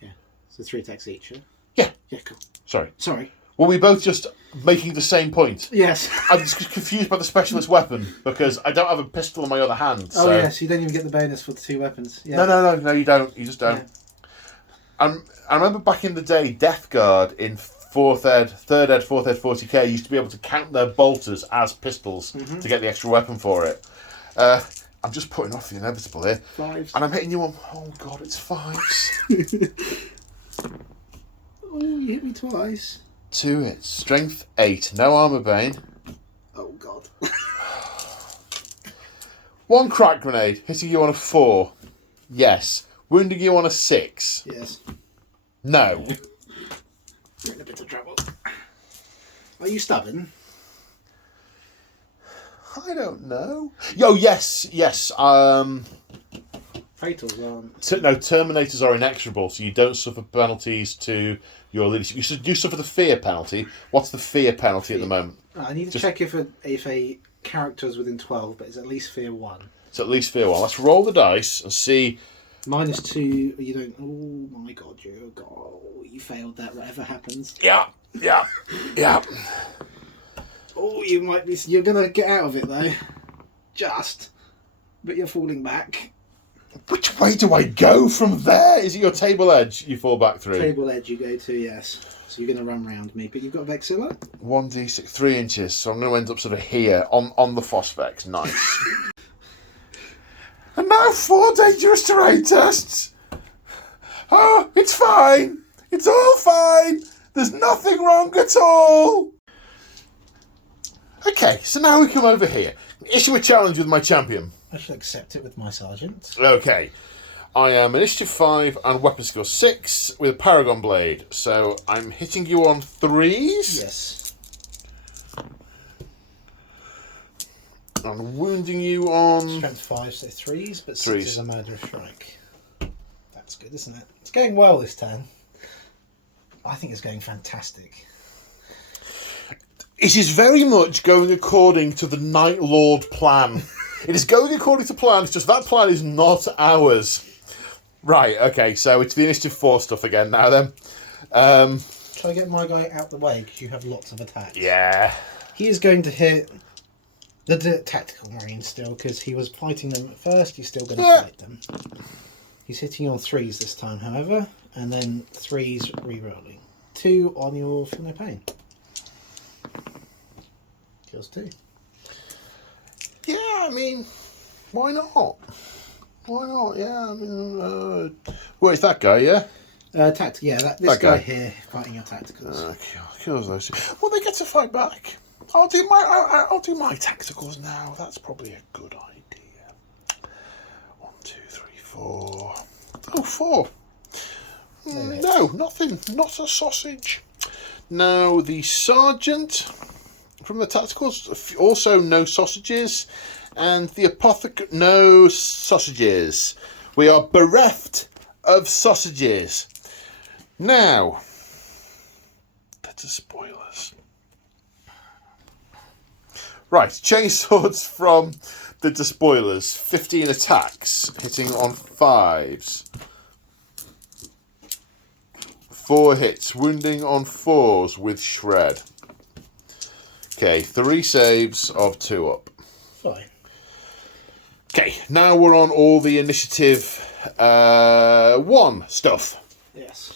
Yeah, so 3 attacks each. Yeah. Yeah. Yeah, cool. Sorry. Were we both just making the same point? Yes. I'm just confused by the specialist weapon because I don't have a pistol in my other hand. Oh So. yes, you don't even get the bonus for the 2 weapons. Yeah. No, you don't. You just don't. Yeah. I remember back in the day, Death Guard in 4th Ed, 3rd Ed, 4th Ed, 40k used to be able to count their bolters as pistols to get the extra weapon for it. I'm just putting off the inevitable here. 5s. And I'm hitting you on... Oh, God, it's 5s. Oh, you hit me twice. 2 hits. Strength 8. No armor bane. Oh God. 1 crack grenade, hitting you on a 4. Yes. Wounding you on a 6. Yes. No. You're in a bit of trouble. Are you stubborn? I don't know. Oh, yes. Fatals aren't. Terminators are inexorable, so you don't suffer penalties to your leadership. You do suffer the fear penalty. What's the fear penalty at the moment? I need to check if a character is within 12, but it's at least fear 1. It's at least fear 1. Let's roll the dice and see. -2, you don't. Oh my God, you failed that. Whatever happens. Yeah. Oh, you're gonna get out of it though. Just, but you're falling back. Which way do I go from there? Is it your table edge you fall back through? Table edge you go to, yes. So you're gonna run round me, but you've got Vexilla. 1d6, 3 inches. So I'm going to end up sort of here on the Phosphex. Nice. And now 4 dangerous terrain tests. Oh, it's fine. It's all fine. There's nothing wrong at all. Okay, so now we come over here. Issue a challenge with my champion. I shall accept it with my sergeant. Okay. I am initiative 5 and weapon skill 6 with a Paragon Blade. So I'm hitting you on 3s. Yes. And wounding you on... Strength 5, so 3s, but 6 3s. is a murderous strike. That's good, isn't it? It's going well this turn. I think it's going fantastic. It is very much going according to the Night Lord plan. It is going according to plan, it's just that plan is not ours. Right, okay, so it's the initiative 4 stuff again now then. Try to get my guy out the way because you have lots of attacks. Yeah. He is going to hit the tactical marines still because he was fighting them at first. He's still going to fight them. He's hitting on 3s this time, however, and then 3s re-rolling. 2 on your Feel No Pain. Kills 2. Yeah, I mean, why not? Why not? Yeah, I mean, where's that guy, yeah? This That guy guy. here fighting your tacticals. Kills those two. Well, they get to fight back. I'll do my tacticals now. That's probably a good idea. 1, 2, 3, 4. Oh, 4. No, nothing. Not a sausage. Now, the sergeant from the tacticals, also no sausages. And the apothecary, no sausages. We are bereft of sausages. Now, that's a spoilers. Right, chainswords from the despoilers. 15 attacks, hitting on 5s. 4 hits, wounding on 4s with shred. Okay, 3 saves of 2 up. Fine. Okay, now we're on all the initiative 1 stuff. Yes.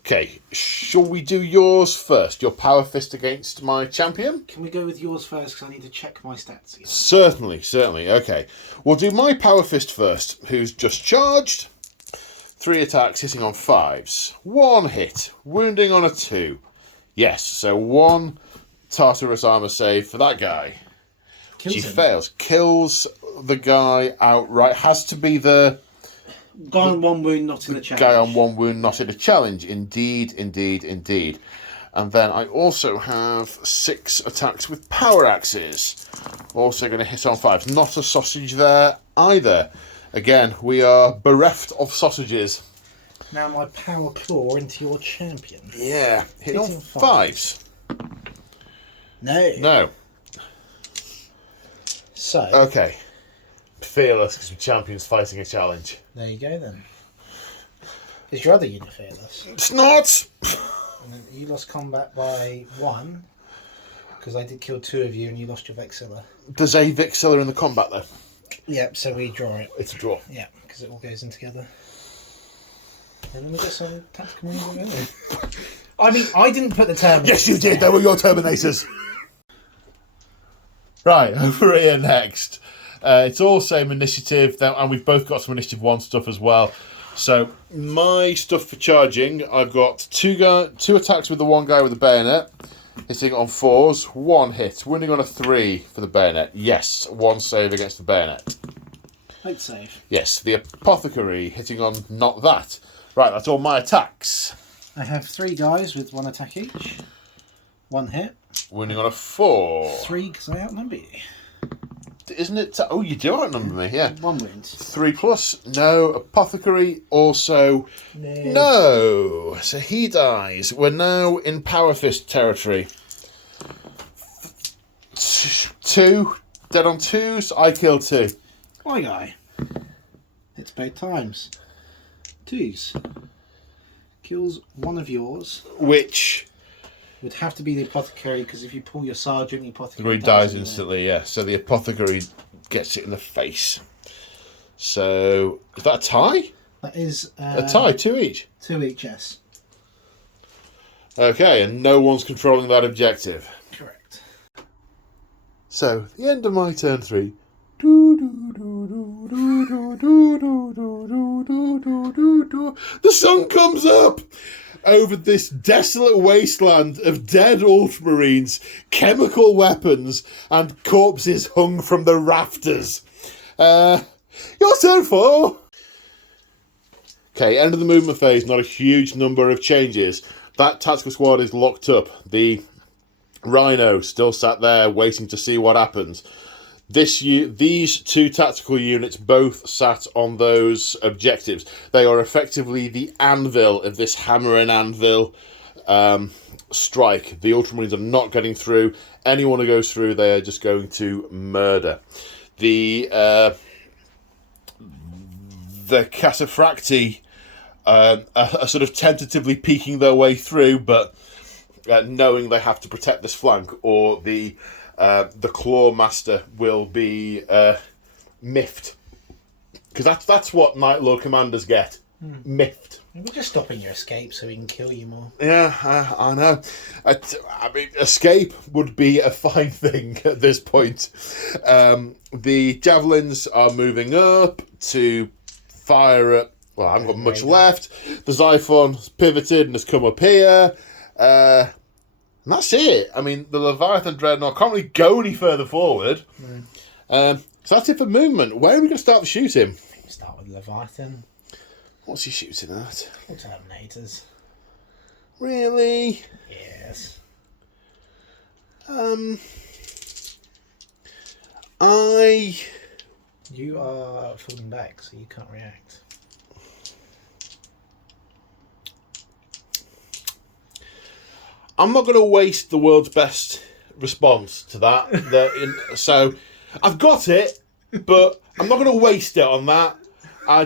Okay, shall we do yours first? Your power fist against my champion? Can we go with yours first? Because I need to check my stats again. Certainly. Okay, we'll do my power fist first, who's just charged. 3 attacks, hitting on 5s. 1 hit, wounding on a 2. Yes, so 1 Tartarus armor save for that guy. Kills She him. fails. Kills the guy outright. Has to be the Guy on 1 wound, not in the challenge. guy on 1 wound, not in a challenge. Indeed. And then I also have 6 attacks with power axes. Also going to hit on 5. Not a sausage there either. Again, we are bereft of sausages. Now my power claw into your champion. Yeah, hit on Hitting 5s. No. So, Okay. Fearless, because the champion's fighting a challenge. there you go then. Is your other unit fearless? It's not! And then you lost combat by 1, because I did kill 2 of you and you lost your Vexilla. There's a Vixilla in the combat, though. Yep, so we draw it. It's a draw. Yeah, because it all goes in together. And then we get some tactical moves. I mean, I didn't put the term. Yes, you did. They were your Terminators. Right, over here next. It's all same initiative, and we've both got some initiative 1 stuff as well. So my stuff for charging, I've got two attacks with the one guy with the bayonet, hitting on 4s, 1 hit, winning on a 3 for the bayonet. Yes, 1 save against the bayonet. Hope save. Yes, the apothecary hitting on not that. Right, that's all my attacks. I have 3 guys with 1 attack each. 1 hit. Winning on a 4. 3 because I outnumber you. Isn't it? Oh, you do outnumber me, yeah. 1 wound. 3 plus, no. Apothecary also no. So he dies. We're now in Power Fist territory. 2 dead on 2s. I kill 2. My guy. It's both times. 2s. Kills 1 of yours. Which Would have to be the apothecary because if you pull your sergeant, the apothecary dies anyway. instantly. Yeah. So the apothecary gets it in the face. So is that a tie? That is A tie, 2 each. 2 each, yes. Okay, and no one's controlling that objective. Correct. So, the end of my turn 3. The sun comes up over this desolate wasteland of dead Ultramarines, chemical weapons, and corpses hung from the rafters. Your turn 4. Okay, end of the movement phase, not a huge number of changes. That tactical squad is locked up. The Rhino still sat there waiting to see what happens. These 2 tactical units both sat on those objectives. They are effectively the anvil of this hammer and anvil strike. The Ultramarines are not getting through. Anyone who goes through, they are just going to murder. The Cataphracti are sort of tentatively peeking their way through, but knowing they have to protect this flank, or the Claw Master will be miffed. Because that's what Night Lord commanders get. Miffed. We're just stopping your escape so we can kill you more. Yeah, I know. I mean, escape would be a fine thing at this point. The Javelins are moving up to fire at... Well, I haven't got much left. The Xiphon's pivoted and has come up here. And that's it. I mean, the Leviathan Dreadnought can't really go any further forward. So that's it for movement. Where are we going to start the shooting? Start with Leviathan. What's he shooting at? Terminators. Really? Yes. You are falling back, so you can't react. I'm not going to waste the world's best response to that. So I've got it, but I'm not going to waste it on that.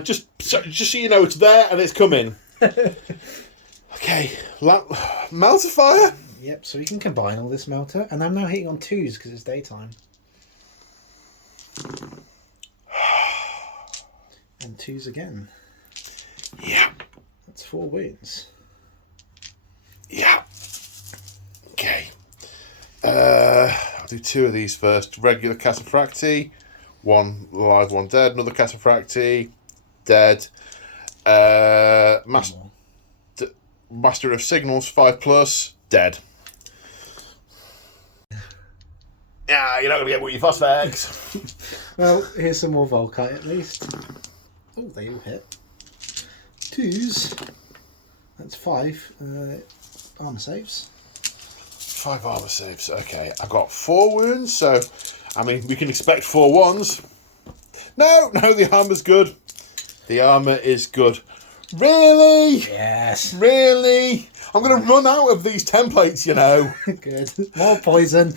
Just so you know, it's there and it's coming. Okay, melter fire. Yep. So we can combine all this melter, and I'm now hitting on 2s because it's daytime. And 2s again. Yeah. That's 4 wounds. Yeah. Okay. I'll do 2 of these first. Regular Cataphracti. 1 alive, 1 dead. Another Cataphracti. Dead. Master of Signals, 5+. Dead. Yeah, you're not going to get what you fuss bags. Well, here's some more Volkite at least. Oh, they all hit. 2s. That's 5 armor saves. 5 armor saves. Okay, I've got 4 wounds, so I mean we can expect 4 ones. No, the armor's good. The armor is good. Really? Yes. Really? I'm going to run out of these templates, you know. Good. More poison.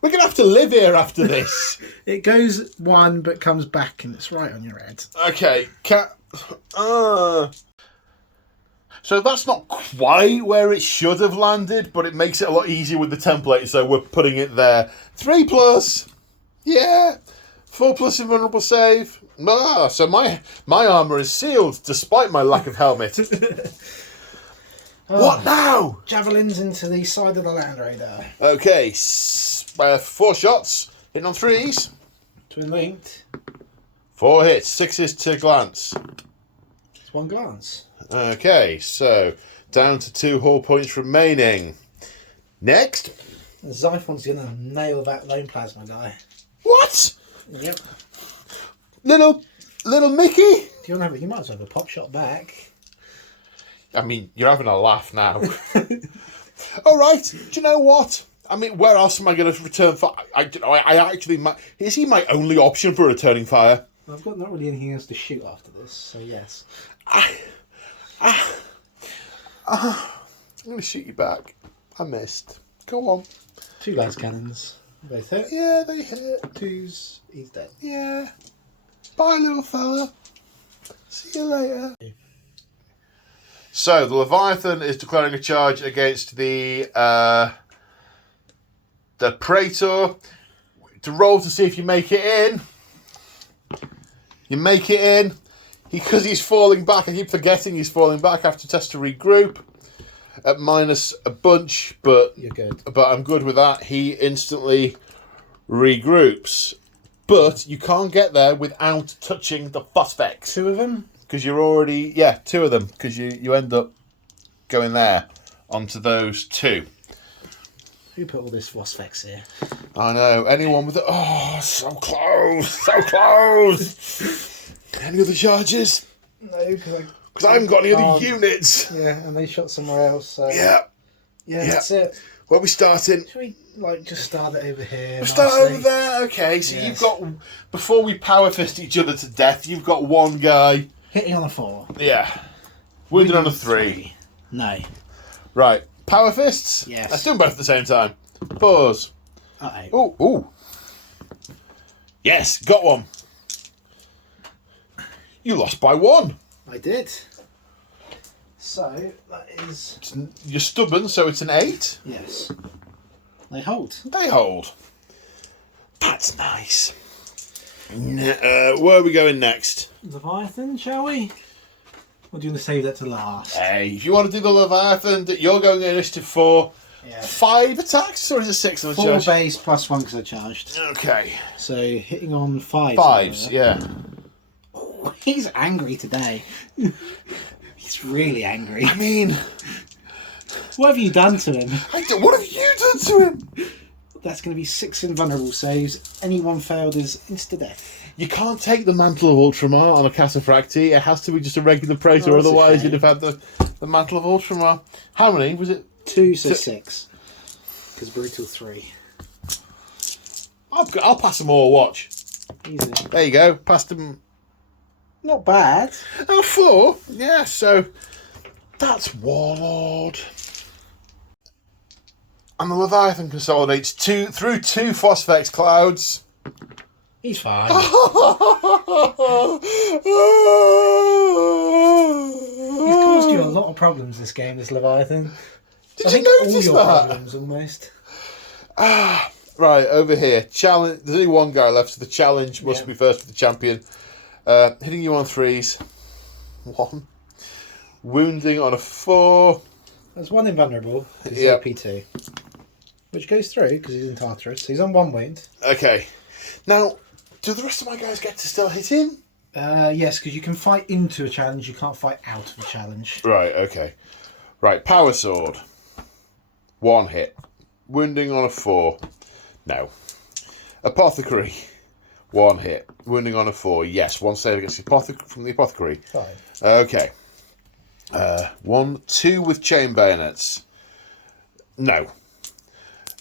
We're going to have to live here after this. It goes 1 but comes back and it's right on your head. Okay. So that's not quite where it should have landed, but it makes it a lot easier with the template, so we're putting it there. 3+. Yeah. 4+ invulnerable save. So my armour is sealed despite my lack of helmet. What now? Javelins into the side of the Land Raider. Okay, 4 shots, hitting on 3s. Twin linked. 4 hits, 6s to glance. It's one glance. Okay, so down to 2 hull points remaining. Next. Xiphon's going to nail that lone plasma guy. What? Yep. Little Mickey? You might as well have a pop shot back. I mean, you're having a laugh now. All right. Do you know what? I mean, where else am I going to return fire? I actually might. Is he my only option for returning fire? I've got not really anything else to shoot after this, so yes. I'm going to shoot you back. I missed. Go on. 2 las cannons. Both hit. Yeah, they hit. 2s. He's dead. Yeah. Bye, little fella. See you later. So, the Leviathan is declaring a charge against the Praetor. To roll to see if you make it in. You make it in. Because he's falling back. I keep forgetting he's falling back. I have to test to regroup. At minus a bunch, but you're good. But I'm good with that. He instantly regroups. But you can't get there without touching the phosphex. 2 of them? Because you're already... Yeah, 2 of them. Because you end up going there onto those 2. Who put all this phosphex here? I know. Anyone with it... Oh, so close. So close. Any other charges? No, because I haven't got any other units. Yeah, and they shot somewhere else. So. Yeah. Yeah, that's it. Where are we starting? Should we just start it over here? We'll start over there. Okay, so yes. You've got... Before we power fist each other to death, you've got one guy... Hitting on a 4. Yeah. Wounded on a 3. No. Right. Power fists? Yes. Let's do them both at the same time. Pause. Uh-oh. Ooh. Yes, got one. You lost by 1. I did. So, that is... You're stubborn, so it's an 8. Yes. They hold. They hold. That's nice. Where are we going next? Leviathan, shall we? Or do you want to save that to last? Hey, if you want to do the Leviathan, you're going initiative 4. Yeah. 5 attacks, or is it 6 on the 4 charge? base plus 1 because I charged. Okay. So, hitting on 5. 5s, yeah. Oh, he's angry today. He's really angry. I mean... What have you done to him? What have you done to him? That's going to be 6 invulnerable saves. Anyone failed is insta-death. You can't take the Mantle of Ultramar on a Cataphracti. It has to be just a regular Praetor, otherwise you'd have had the Mantle of Ultramar. How many? Was it? 2, so 6. Because Brutal 3. I'll pass them all, watch. Easy. There you go, passed them. Not bad. Oh, 4? Yeah, so that's Warlord. And the Leviathan consolidates through 2 Phosphex clouds. He's fine. He's caused you a lot of problems this game, this Leviathan. Did you notice all your that? problems, almost. Right, over here. Challenge. There's only one guy left, so the challenge must be first for the champion. Hitting you on 3s. 1. Wounding on a 4. There's 1 invulnerable. He's P2. Which goes through, because he's in Tartarus. So he's on 1 wound. Okay. Now, do the rest of my guys get to still hit him? Yes, because you can fight into a challenge, you can't fight out of a challenge. Right, okay. Right, Power Sword. 1 hit. Wounding on a 4. No. Apothecary. 1 hit. Wounding on a 4. Yes, 1 save against the from the Apothecary. 5. Okay. 1, 2 with chain bayonets. No.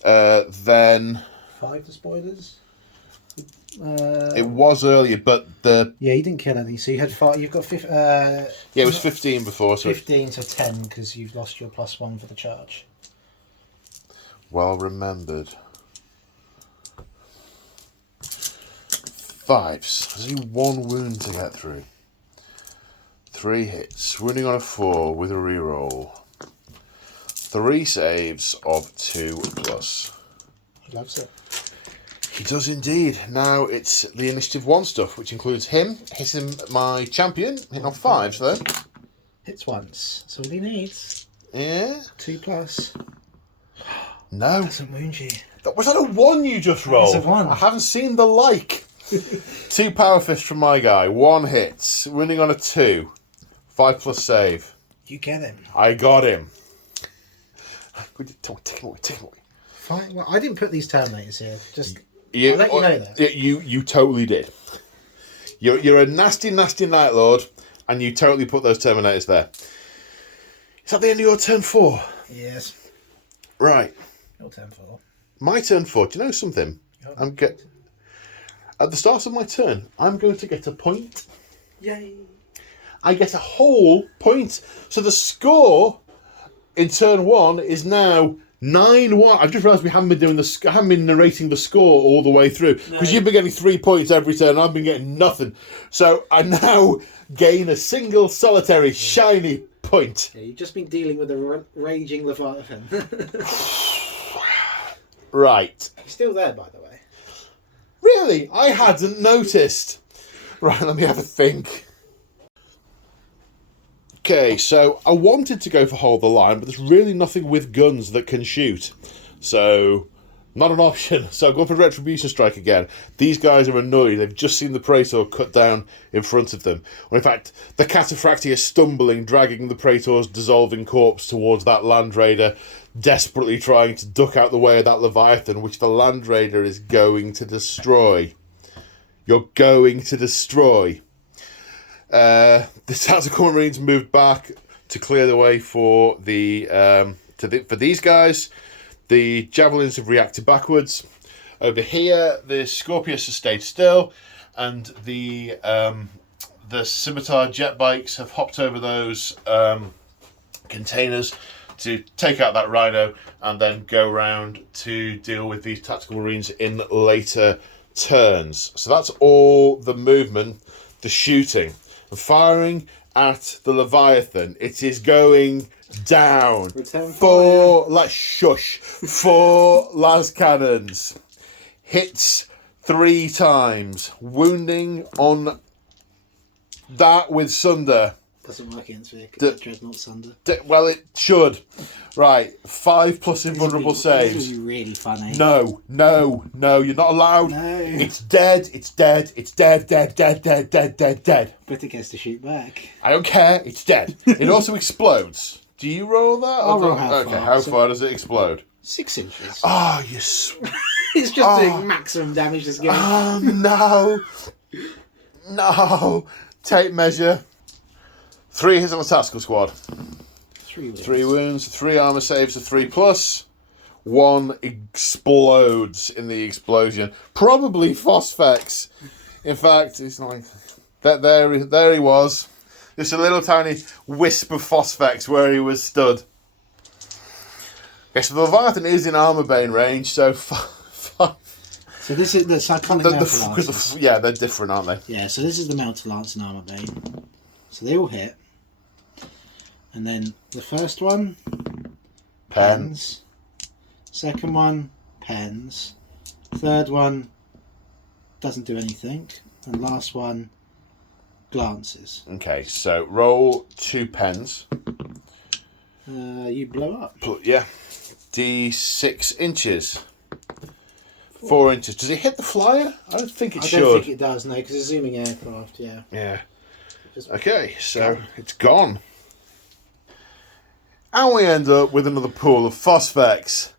Then... 5 for spoilers. It was earlier, but the... Yeah, you didn't kill any, so you had 5. You've got... yeah, it was 15 before, so... 15 to 10, because you've lost your +1 for the charge. Well remembered. 5s. There's only 1 wound to get through. 3 hits. Wounding on a 4 with a reroll. 3 saves of 2+. He loves it. He does indeed. Now it's the initiative 1 stuff, which includes him, hitting my champion, hitting on 5s though. Hits once. That's all he needs. Yeah. 2+. No. Doesn't wound you. Was that a 1 you just rolled? It's a 1. I haven't seen the like. 2 power fists from my guy. 1 hit. Wounding on a 2. 5+ save. You get him. I got him. Take him away. Fine. Well, I didn't put these Terminators here. Just You, I'll let you know that. You totally did. You're a nasty Night Lord, and you totally put those Terminators there. Is that the end of your turn 4? Yes. Right. Your turn 4. My turn 4. Do you know something? At the start of my turn, I'm going to get a point. Yay. I get a whole point. So the score in turn 1 is now 9-1. I've just realised we haven't been narrating the score all the way through, because you've been getting 3 points every turn. I've been getting nothing. So I now gain a single solitary shiny point. Yeah, you've just been dealing with a raging Leviathan. Right. He's still there, by the way. Really? I hadn't noticed. Right, let me have a think. Okay, so I wanted to go for Hold the Line, but there's really nothing with guns that can shoot. So, not an option. So I've gone for Retribution Strike again. These guys are annoyed. They've just seen the Praetor cut down in front of them. Or in fact, the Cataphractii is stumbling, dragging the Praetor's dissolving corpse towards that Land Raider, desperately trying to duck out the way of that Leviathan, which the Land Raider is going to destroy. You're going to destroy. The Tactical Marines moved back to clear the way for for these guys. The Javelins have reacted backwards. Over here, the Scorpius has stayed still, and the Scimitar jet bikes have hopped over those containers to take out that Rhino and then go round to deal with these Tactical Marines in later turns. So that's all the movement, the shooting. Firing at the Leviathan. It is going down. Return Four las cannons. Hits 3 times. Wounding on that with Sunder. Doesn't work against the Dreadnought Sunder. Well, it should. Right. 5+ invulnerable saves. This would be really funny. No, you're not allowed. No. It's dead. Dead. But it gets to shoot back. I don't care. It's dead. It also explodes. Do you roll that? I'll roll how far. How far does it explode? 6 inches. Oh, It's just doing maximum damage this game. Oh, no. Tape measure. 3 hits on the tactical squad. 3 wounds. 3 wounds. 3 armor saves of 3+. 1 explodes in the explosion. Probably Phosphex. In fact, it's like that. There he was. Just a little tiny wisp of Phosphex where he was stood. Okay, so the Leviathan is in armor bane range, so. So this is the Cyclonic Melter. Yeah, they're different, aren't they? Yeah, so this is the Melter Lance and armor bane. So they all hit. And then the first one, pens. Second one, pens. Third one, doesn't do anything. And last one, glances. Okay, so roll 2 pens. You blow up. Yeah. D6 inches. 4 inches. Does it hit the flyer? I don't think it should. I don't think it does, no, because it's zooming aircraft, yeah. Yeah. Okay, so it's gone. And we end up with another pool of Phosphex.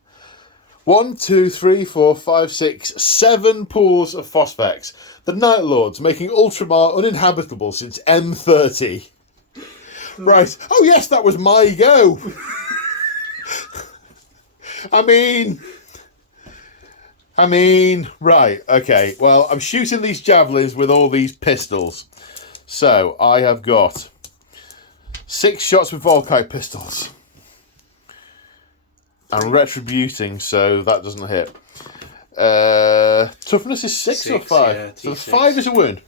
1, 2, 3, 4, 5, 6, 7 pools of Phosphex. The Night Lords making Ultramar uninhabitable since M30. Right. Oh yes, that was my go. I mean, right, okay. Well, I'm shooting these javelins with all these pistols. So, I have got 6 shots with Volkite pistols. I'm retributing, so that doesn't hit. Toughness is 6 or 5? Yeah, so 5 is a wound.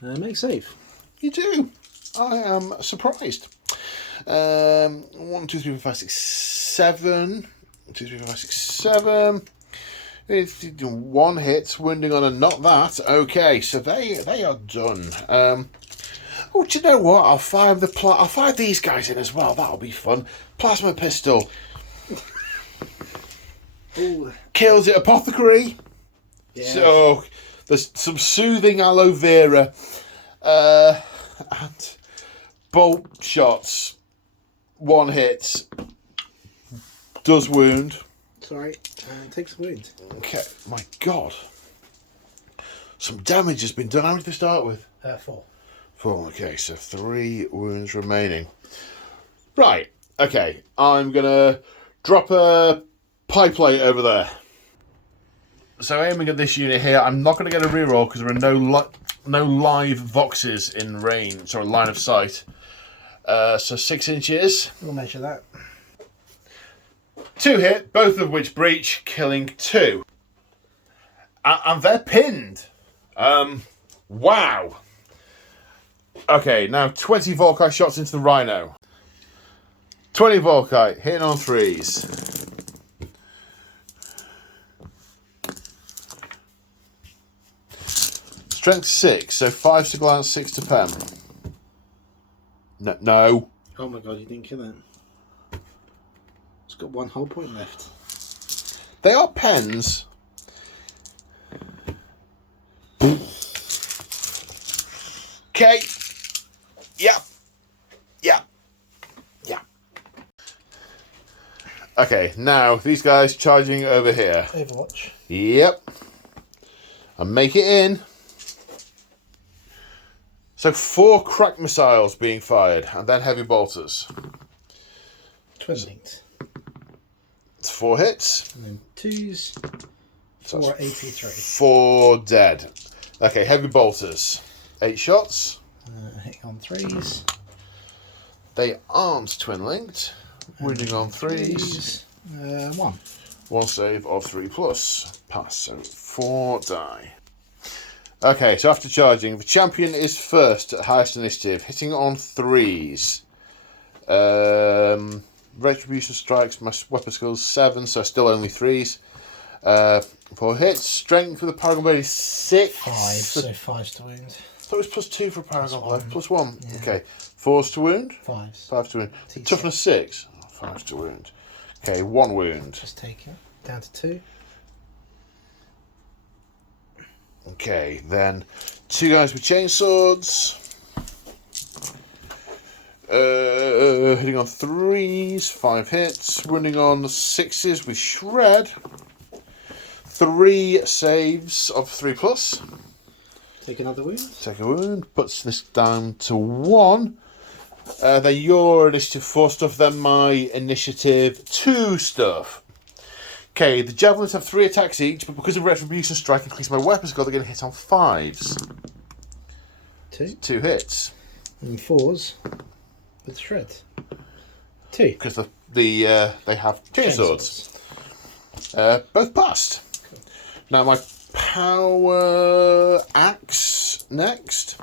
Make save. You do. I am surprised. 1, 2, 3, 4, 5, 6, 7. 1, 2, 3, 4, 5, 6, 7. It's 1 hit, wounding on a not that. Okay, so they are done. Oh, do you know what? I'll fire these guys in as well. That'll be fun. Plasma pistol. Ooh. Kills it. Apothecary. Yeah. So there's some soothing aloe vera. And bolt shots. One hit. Does wound. Sorry, and takes a wound. Okay, my God. Some damage has been done. How many to start with? 4. 4, okay, so 3 wounds remaining. Right, okay, I'm going to drop a pie plate over there. So aiming at this unit here, I'm not going to get a reroll because there are no live voxes in range, or line of sight. So 6 inches. We'll measure that. 2 hit, both of which breach, killing 2. And they're pinned. Wow. Okay, now 20 Volkite shots into the Rhino. 20 Volkite, hitting on 3s. Strength 6, so 5 to glance, 6 to pen. No. Oh my God, you didn't kill it. It's got 1 whole point left. They are pens. Okay. Yeah. Okay, now these guys charging over here. Overwatch. Yep. And make it in. So 4 crack missiles being fired, and then heavy bolters. Twin linked. It's 4 hits. And then 2s. 4 AP3. 4 dead. Okay, heavy bolters. 8 shots. Hitting on 3s. They aren't twin linked. Wounding on 3s. 1. 1 save of 3+. Pass, so 4 die. Okay, so after charging, the champion is first at highest initiative, hitting on 3s. Retribution strikes, my weapon skills 7, so still only 3s. 4 hits. Strength for the Paragon Blade is 6. 5, so 5's to wound. I thought it was +2 for Paragon Blade. +1. Yeah. Okay. 4's to wound. 5's. 5 to wound. T6. Toughness 6. 5 to wound. Okay, 1 wound. Just take it. Down to 2. Okay, then 2 guys with chainswords. Hitting on 3s, 5 hits. Wounding on 6s with shred. 3 saves of 3+. Take another wound. Take a wound. Puts this down to 1. They're your initiative 4 stuff, then my initiative 2 stuff. Okay, the javelins have 3 attacks each, but because of retribution strike increase my weapon skill, they're going to hit on 5s. 2. 2 hits. And 4's with shred. 2. Because they have chainswords. Both passed. Cool. Now my power axe next.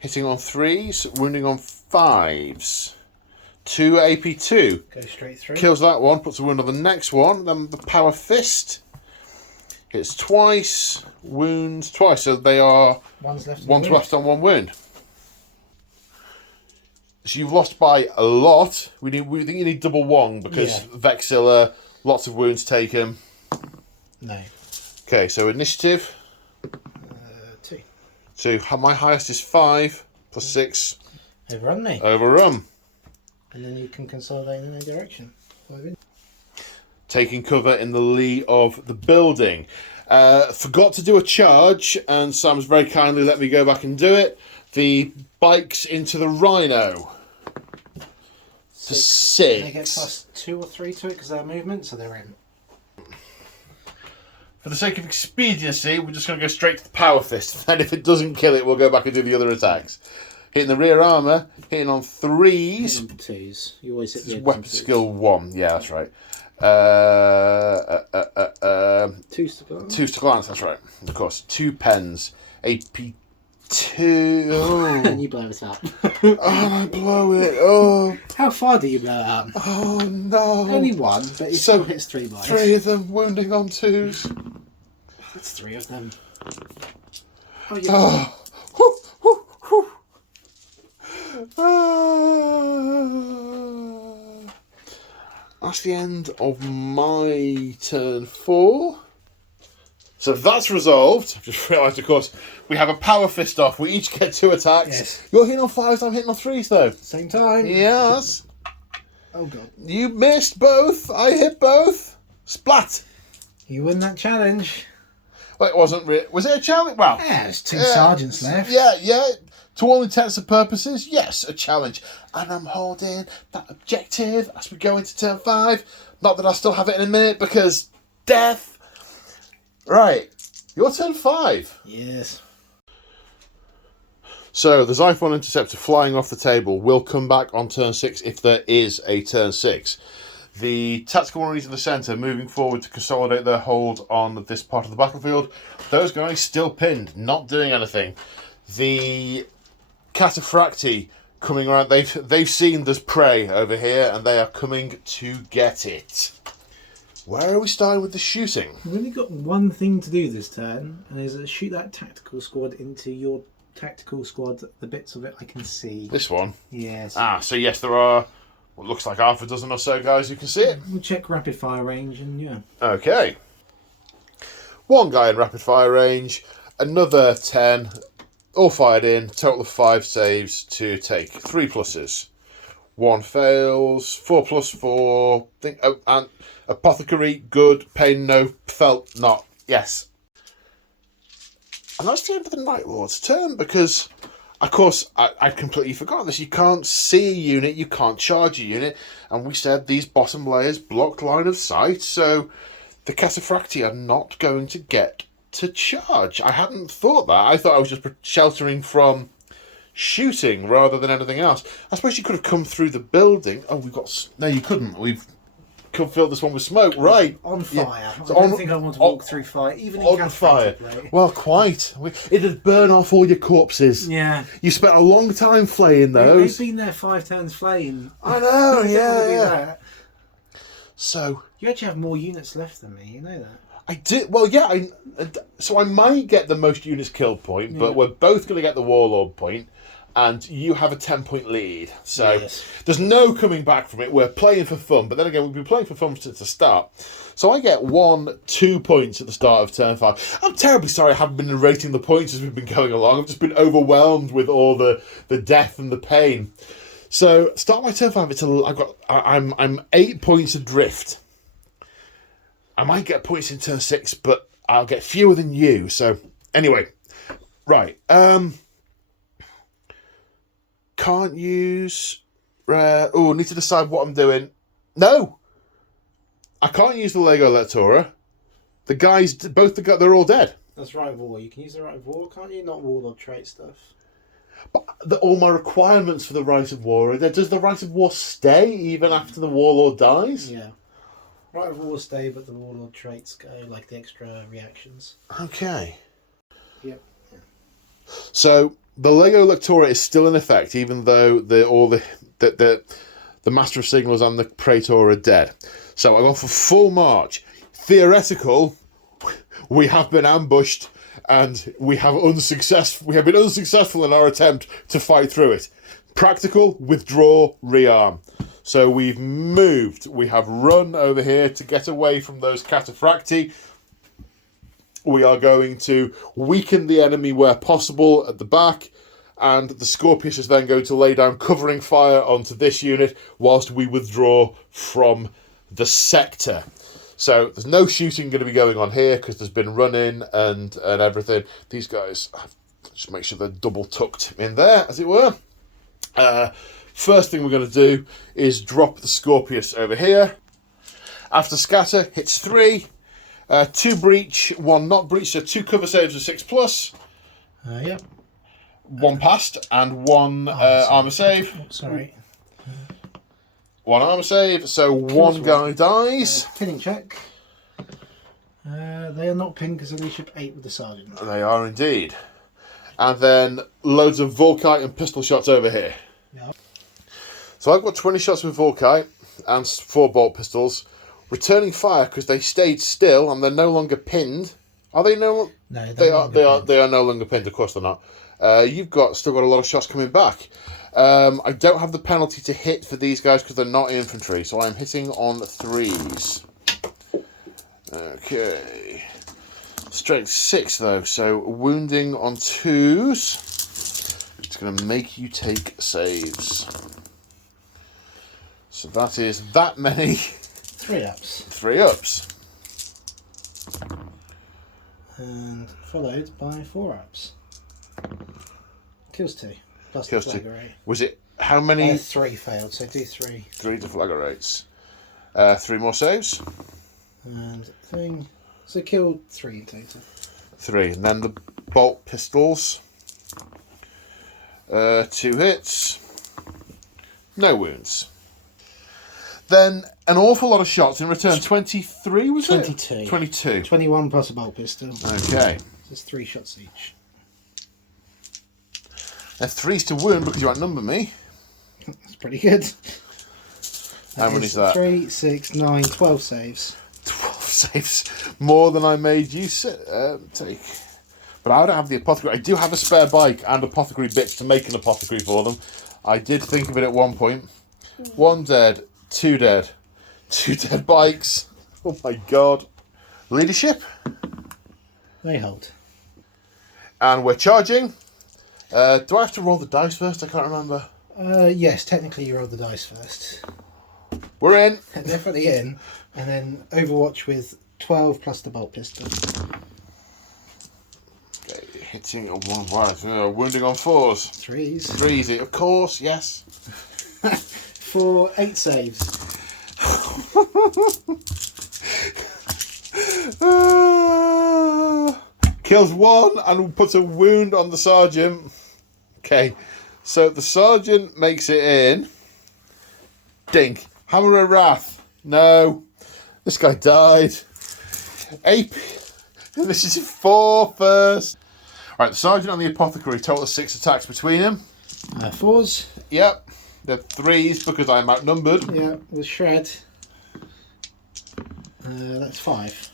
Hitting on 3s, wounding on 5s. 2 AP2. Go straight through. Kills that one, puts a wound on the next one. Then the power fist. Hits twice, wounds twice. So they are One's left. one's left on 1 wound. So you've lost by a lot. We think you need double 1 because Vexilla, lots of wounds taken. No. Okay, so initiative. 2. So my highest is 5 plus 6. Overrun me. Overrun. And then you can consolidate in any direction. 5 in. Taking cover in the lee of the building. Forgot to do a charge, and Sam's very kindly let me go back and do it. The bikes into the Rhino. For 6. They get +2 or 3 to it because they're movement, so they're in. For the sake of expediency, we're just going to go straight to the power fist. And if it doesn't kill it, we'll go back and do the other attacks. Hitting the rear armour, hitting on 3s. Hitting on 2s. You always hit This is the weapon skill 1. Yeah, that's right. 2's to glance. 2's to glance, that's right. Of course. 2 pens. AP2. Oh. And you blow it up. Oh, I blow it. Oh. How far do you blow it up? Oh, no. Only 1, but it still hits 3 bikes. 3 of them wounding on 2s. That's 3 of them. Oh. Whew, whew, whew. That's the end of my turn 4. So that's resolved. I've just realised, of course, we have a power fist off. We each get 2 attacks. Yes. You're hitting on 5s, I'm hitting on 3s, though. Same time. Yes. Oh, God. You missed both. I hit both. Splat. You win that challenge. Well, it wasn't really... Was it a challenge? Well... Yeah, there's 2 sergeants left. Yeah. To all intents and purposes, yes, a challenge. And I'm holding that objective as we go into turn 5. Not that I still have it in a minute, because death. Right. Your turn 5. Yes. So, the Xiphon Interceptor flying off the table will come back on turn 6 if there is a turn 6. The Tactical Marines in the centre moving forward to consolidate their hold on this part of the battlefield. Those guys still pinned, not doing anything. The Cataphracti coming around, they've seen there's prey over here and they are coming to get it. Where are we starting with the shooting? We've only got one thing to do this turn, and is shoot that tactical squad into your tactical squad, the bits of it I can see. This one? Yes. So yes, there are what looks like half a dozen or so guys who can see it. We'll check rapid fire range, and yeah. Okay. 1 guy in rapid fire range, another 10, all fired in, total of 5 saves to take 3 pluses. 1 fails, 4 plus 4, and Apothecary, good, pain, no, felt, not, yes. And that's the end of the Night Lord's turn, because, of course, I'd completely forgotten this. You can't see a unit, you can't charge a unit, and we said these bottom layers blocked line of sight, so the Cataphracti are not going to get to charge. I hadn't thought that. I thought I was just sheltering from shooting rather than anything else. I suppose you could have come through the building. Oh, we've got... No, you couldn't. We've filled this one with smoke. Right. On fire. Yeah. I don't think I want to walk through fire, even in on fire. play. Well, quite. It'd burn off all your corpses. Yeah. You spent a long time flaying those. They've been there 5 turns flaying. I know, yeah. That. So... You actually have more units left than me, you know that? I did. Well, yeah. So I might get the most units killed point, but we're both going to get the Warlord point, and you have a 10-point lead. So there's no coming back from it. We're playing for fun, but then again, we've been playing for fun since the start. So I get 2 points at the start of turn 5. I'm terribly sorry I haven't been narrating the points as we've been going along. I've just been overwhelmed with all the death and the pain. So start my turn 5. I'm 8 points adrift. I might get points in turn 6, but I'll get fewer than you. So, anyway. Right. Can't use... need to decide what I'm doing. No! I can't use the Lego Lectora. The guys, they're all dead. That's right of war. You can use the right of war, can't you? Not warlord trait stuff. But all my requirements for the right of war are there. Does the right of war stay even after the warlord dies? Yeah. Right of war stay, but the warlord traits go, like the extra reactions. Okay. Yep. So the Lego Lectora is still in effect, even though the Master of Signals and the Praetor are dead. So I go for full march. Theoretical, we have been ambushed, and we have been unsuccessful in our attempt to fight through it. Practical, withdraw, rearm. So we've moved. We have run over here to get away from those Cataphracti. We are going to weaken the enemy where possible at the back, and the Scorpius is then going to lay down covering fire onto this unit whilst we withdraw from the sector. So there's no shooting going to be going on here because there's been running and everything. These guys, just make sure they're double tucked in there, as it were. First thing we're going to do is drop the Scorpius over here. After scatter, hits 3. 2 breach, 1 not breach, so 2 cover saves of 6+. Yep. 1 passed and 1 armor save. Oh, sorry. 1 armor save, so 1 guy dies. Pinning check. They are not pinned because of leadership 8 with the sergeant. They are indeed. And then loads of Volkite and pistol shots over here. Yep. So I've got 20 shots with Volkite and 4 bolt pistols. Returning fire because they stayed still and they're no longer pinned. Are they no? No, they are no longer pinned. Of course they're not. You've still got a lot of shots coming back. I don't have the penalty to hit for these guys because they're not infantry, so I'm hitting on 3s. Okay. Strength 6 though, so wounding on 2s. It's going to make you take saves. So that is that many. 3 ups. 3 ups. And followed by 4 ups. Kills 2. Plus Kills the 2. flagger rate. Was it how many? 3 failed, so do 3. 3 to flagger rates. 3 more saves. And thing. So killed 3 in total. 3. And then the bolt pistols. 2 hits. No wounds. Then an awful lot of shots in return. 23 was 22. it? 22. 21 plus a bolt pistol. Okay. So it's 3 shots each. There's 3s to wound because you outnumber me. That's pretty good. How many is that? 3, 6, 9, 12 saves. 12 saves. More than I made you take. But I don't have the apothecary. I do have a spare bike and apothecary bits to make an apothecary for them. I did think of it at one point. 1 dead. 2 dead. 2 dead bikes. Oh my god. Leadership. They hold. And we're charging. Do I have to roll the dice first? I can't remember. Yes, technically you roll the dice first. We're in. Definitely in. And then Overwatch with 12 plus the bolt pistol. Okay, hitting on 1, wounding on 4s. 3s. 3s, of course, yes. For 8 saves. Kills 1 and puts a wound on the sergeant. Okay, so the sergeant makes it in. Dink. Hammer of Wrath. No. This guy died. Ape. This is 4 first. Alright, the sergeant and the apothecary, total of 6 attacks between them. 4s. Yep. They're 3s because I'm outnumbered. Yeah, with Shred. That's 5.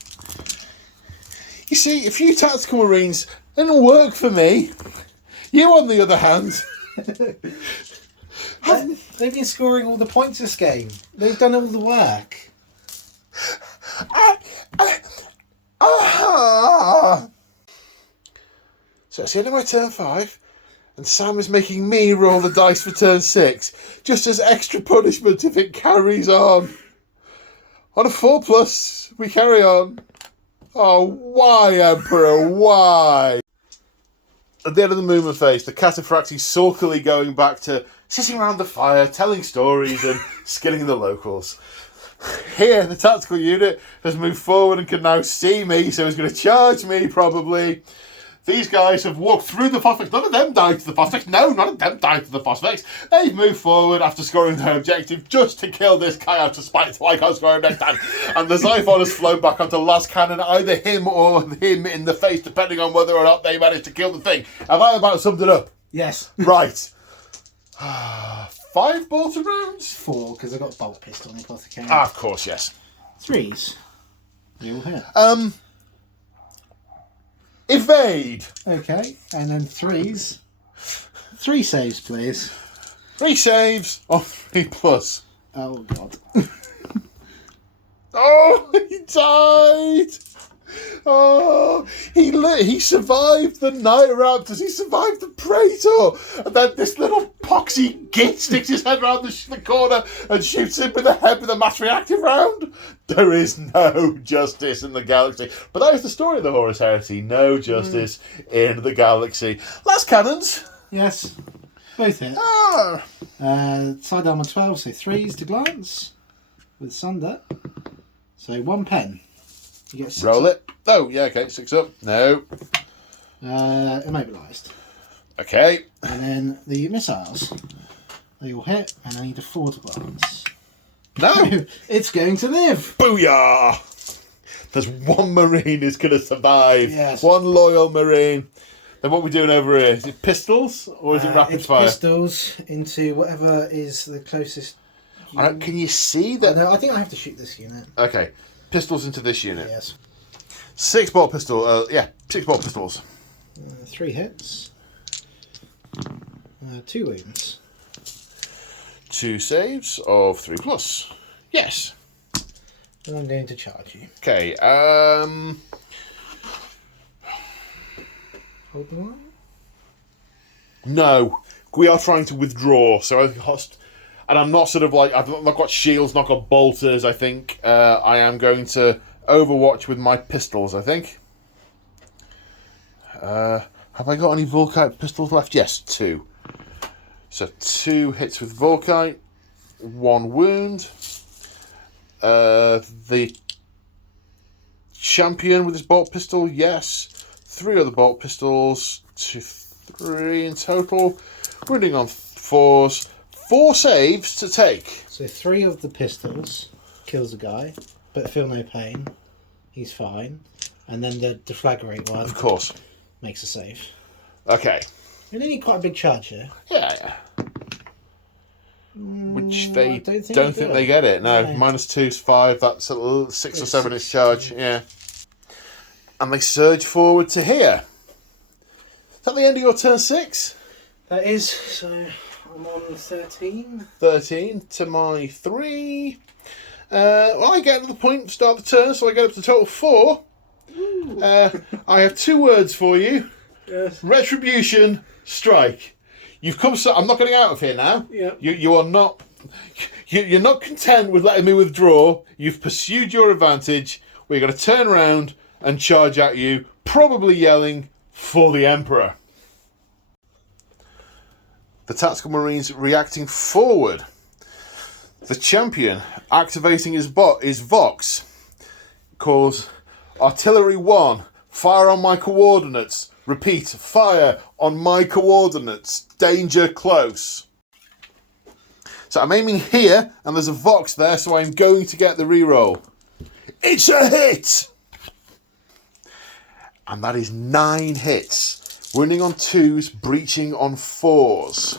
You see, if you tactical marines didn't work for me, you on the other hand... They've been scoring all the points this game. They've done all the work. So it's the end of my turn 5, and Sam is making me roll the dice for turn 6, just as extra punishment if it carries on. On a 4+, we carry on. Oh, why, Emperor, why? At the end of the movement phase, the cataphracts sulkily going back to sitting around the fire, telling stories and skinning the locals. Here, the tactical unit has moved forward and can now see me, so he's going to charge me, probably. These guys have walked through the phosphates. None of them died to the phosphates. No, none of them died to the phosphates. They've moved forward after scoring their objective just to kill this guy out of spite so I can't score him next time. And the Xiphon has flown back onto last cannon, either him or him in the face, depending on whether or not they managed to kill the thing. Have I about summed it up? Yes. Right. 5 bolter rounds? 4, because I've got a bolt pistol in the apothecary. Of course, yes. 3s. They all hit. Evade. Okay, and then 3s. 3 saves, please. 3 saves of 3+. Oh, God. Oh, he died. Oh, he survived the Night Raptors. He survived the Praetor. And then this little poxy git sticks his head around the corner and shoots him in the head with a mass reactive round. There is no justice in the galaxy. But that is the story of the Horus Heresy. No justice in the galaxy. Last cannons. Yes. Both hit. Ah. Side armor 12, so 3s to glance. With Sunder. So 1 pen. You get 6 Roll up. it. Oh, yeah, okay. 6 up. No. Immobilised. Okay. And then the missiles. They all hit, and I need a 4 to glance. No. It's going to live. Booyah! There's 1 Marine who's going to survive. Yes. 1 loyal Marine. Then what are we doing over here? Is it pistols or is it rapid It's fire? pistols into whatever is the closest. Can you see that? No, I think I have to shoot this unit. Okay. Pistols into this unit. Yes. 6 bolt pistol. 6 bolt pistols. 3 hits. 2 wounds. 2 saves of 3+. Yes. And I'm going to charge you. Okay. Hold the line. No, we are trying to withdraw. So and I'm not sort of like I've not got shields, not got bolters. I think I am going to overwatch with my pistols. I think. Have I got any Volkite pistols left? Yes, 2. So 2 hits with Volkite, 1 wound. The champion with his bolt pistol, yes. 3 other bolt pistols, 2, 3 in total. Wounding on 4s. 4 saves to take. So 3 of the pistols kills the guy, but feel no pain. He's fine. And then the deflagrate one, Of course. makes a save. Okay. You only need quite a big charge here. Yeah. Which they I don't don't think think they they get it. No, No. -2 is 5. That's a little 6 or 7 is charge. Yeah. And they surge forward to here. Is that the end of your turn 6? That is, so I'm on 13. 13 to my 3. Well, I get another point to start the turn, so I get up to total 4. I have 2 words for you. Yes. Retribution, strike. You've come. So I'm not getting out of here now. Yeah. You are not. You're not content with letting me withdraw. You've pursued your advantage. We're going to turn around and charge at you, probably yelling for the Emperor. The Tactical Marines reacting forward. The champion activating his Vox calls Artillery 1. Fire on my coordinates. Repeat, fire on my coordinates. Danger close. So I'm aiming here, and there's a Vox there, so I'm going to get the reroll. It's a hit! And that is 9 hits. Wounding on 2s, breaching on 4s.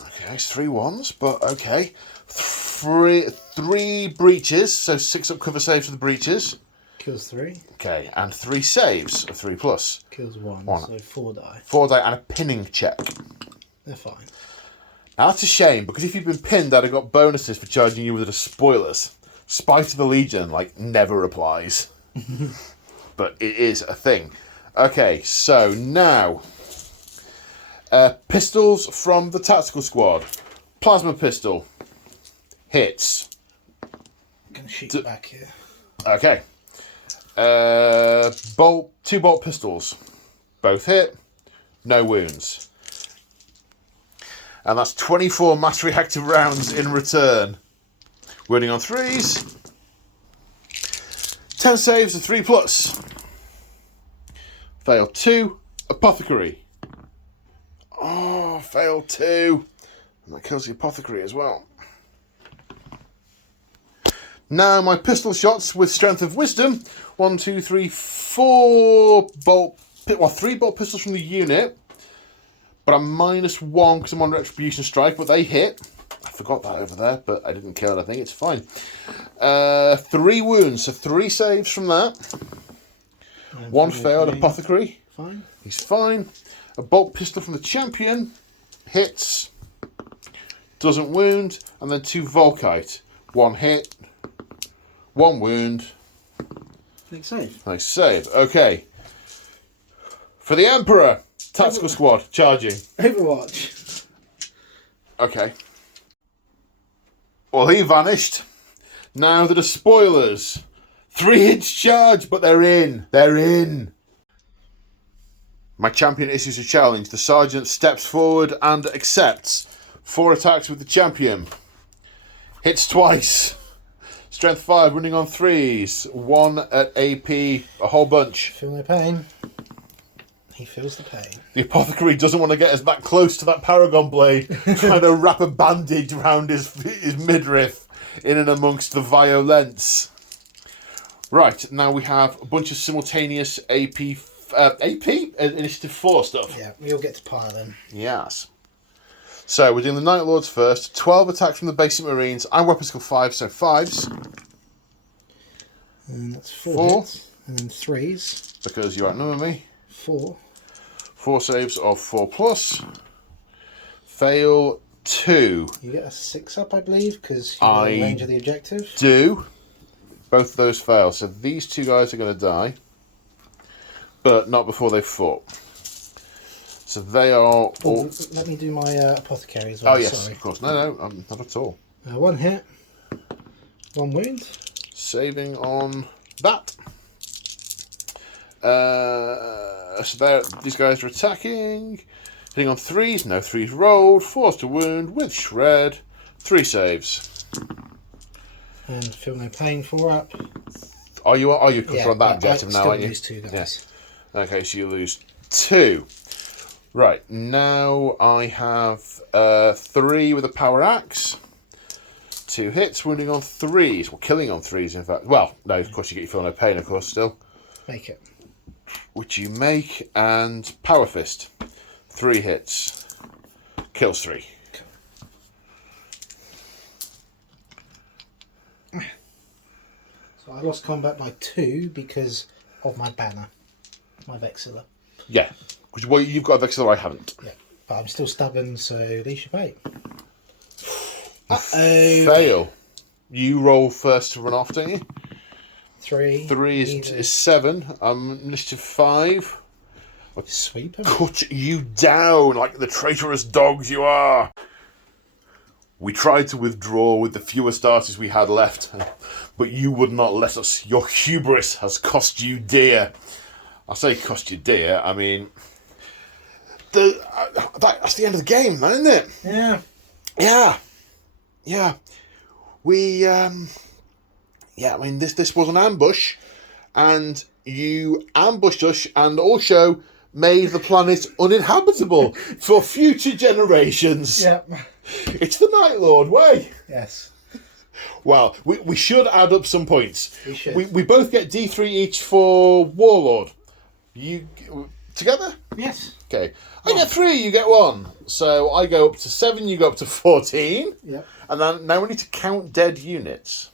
Okay, it's 3 1s, but okay. 3 breaches, so 6 up cover saves for the breaches. Kills 3. Okay, and 3 saves of 3 plus. Kills 1, One. so 4 die. 4 die and a pinning check. They're fine. Now that's a shame, because if you'd been pinned, I'd have got bonuses for charging you with the spoilers. Spite of the Legion, never applies. But it is a thing. Okay, so now... pistols from the Tactical Squad. Plasma pistol. Hits. I'm going to shoot you back here. Okay. 2 bolt pistols. Both hit. No wounds. And that's 24 mass reactive rounds in return. Wounding on 3s. 10 saves of 3 plus. Fail 2. Apothecary. Oh, fail 2. And that kills the Apothecary as well. Now my pistol shots with Strength of Wisdom. 1, 2, 3, 4 bolt... Well, 3 bolt pistols from the unit. But I'm -1 because I'm on Retribution Strike, but they hit. I forgot that over there, but I didn't kill it, I think. It's fine. 3 wounds, so 3 saves from that. 1 failed Apothecary. Fine. He's fine. A bolt pistol from the champion. Hits. Doesn't wound. And then 2 Volkite. 1 hit. 1 wound. Nice save. Nice save. Okay. For the Emperor. Tactical Squad. Charging. Overwatch. Okay. Well, he vanished. Now there are spoilers. 3 hits charge, but they're in. They're in. My champion issues a challenge. The sergeant steps forward and accepts 4 attacks with the champion. Hits twice. Strength 5, winning on 3s. 1 at AP, a whole bunch. Feel no pain. He feels the pain. The Apothecary doesn't want to get us that close to that Paragon blade, trying to wrap a bandage around his midriff in and amongst the violence. Right, now we have a bunch of simultaneous AP Initiative 4 stuff. Yeah, we'll get to pile them. Yes. So we're doing the Night Lords first. 12 attacks from the basic Marines. I'm weapon skill 5, so 5s. And that's 4. 4 hits. And then 3s. Because you outnumber me. 4. 4 saves of 4 plus. Fail 2. You get a 6 up, I believe, because you're in range of the objective. Do. Both of those fail. So these 2 guys are going to die. but not before they've fought. So they are all... Oh, let me do my apothecary as well. Oh, yes, Sorry. of course. No, not at all. 1 hit, 1 wound. Saving on that. So these guys are attacking. Hitting on 3s. No 3s rolled. Force to wound with shred. 3 saves. And feel no pain, 4 up. Are you on that objective now, aren't you? Lose 2 guys. Yes. Okay, so you lose 2. Right, now I have 3 with a power axe. 2 hits, wounding on 3s. Well, killing on 3s, in fact. Well, no, of course you get your feel no pain, of course, still. Make it. Which you make, and power fist. 3 hits. Kills 3. So I lost combat by 2 because of my banner. My Vexilla. Yeah. Because well, you've got a Vexilla, I haven't. Yeah. But I'm still stubborn, so leash of 8. Uh-oh. Fail. You roll first to run off, don't you? 3. 3 is 7. Initiative 5. Sweep him. Cut you down like the traitorous dogs you are. We tried to withdraw with the fewer starters we had left, but you would not let us. Your hubris has cost you dear. I say cost you dear, I mean... that's the end of the game, man, isn't it? Yeah. Yeah. We, I mean, this was an ambush, and you ambushed us, and also made the planet uninhabitable for future generations. Yep. It's the Night Lord way. Yes. Well, we should add up some points. We should. We both get D3 each for Warlord. You together? Yes. Okay. I get 3, you get 1. So I go up to 7, you go up to 14. Yep. And then now we need to count dead units.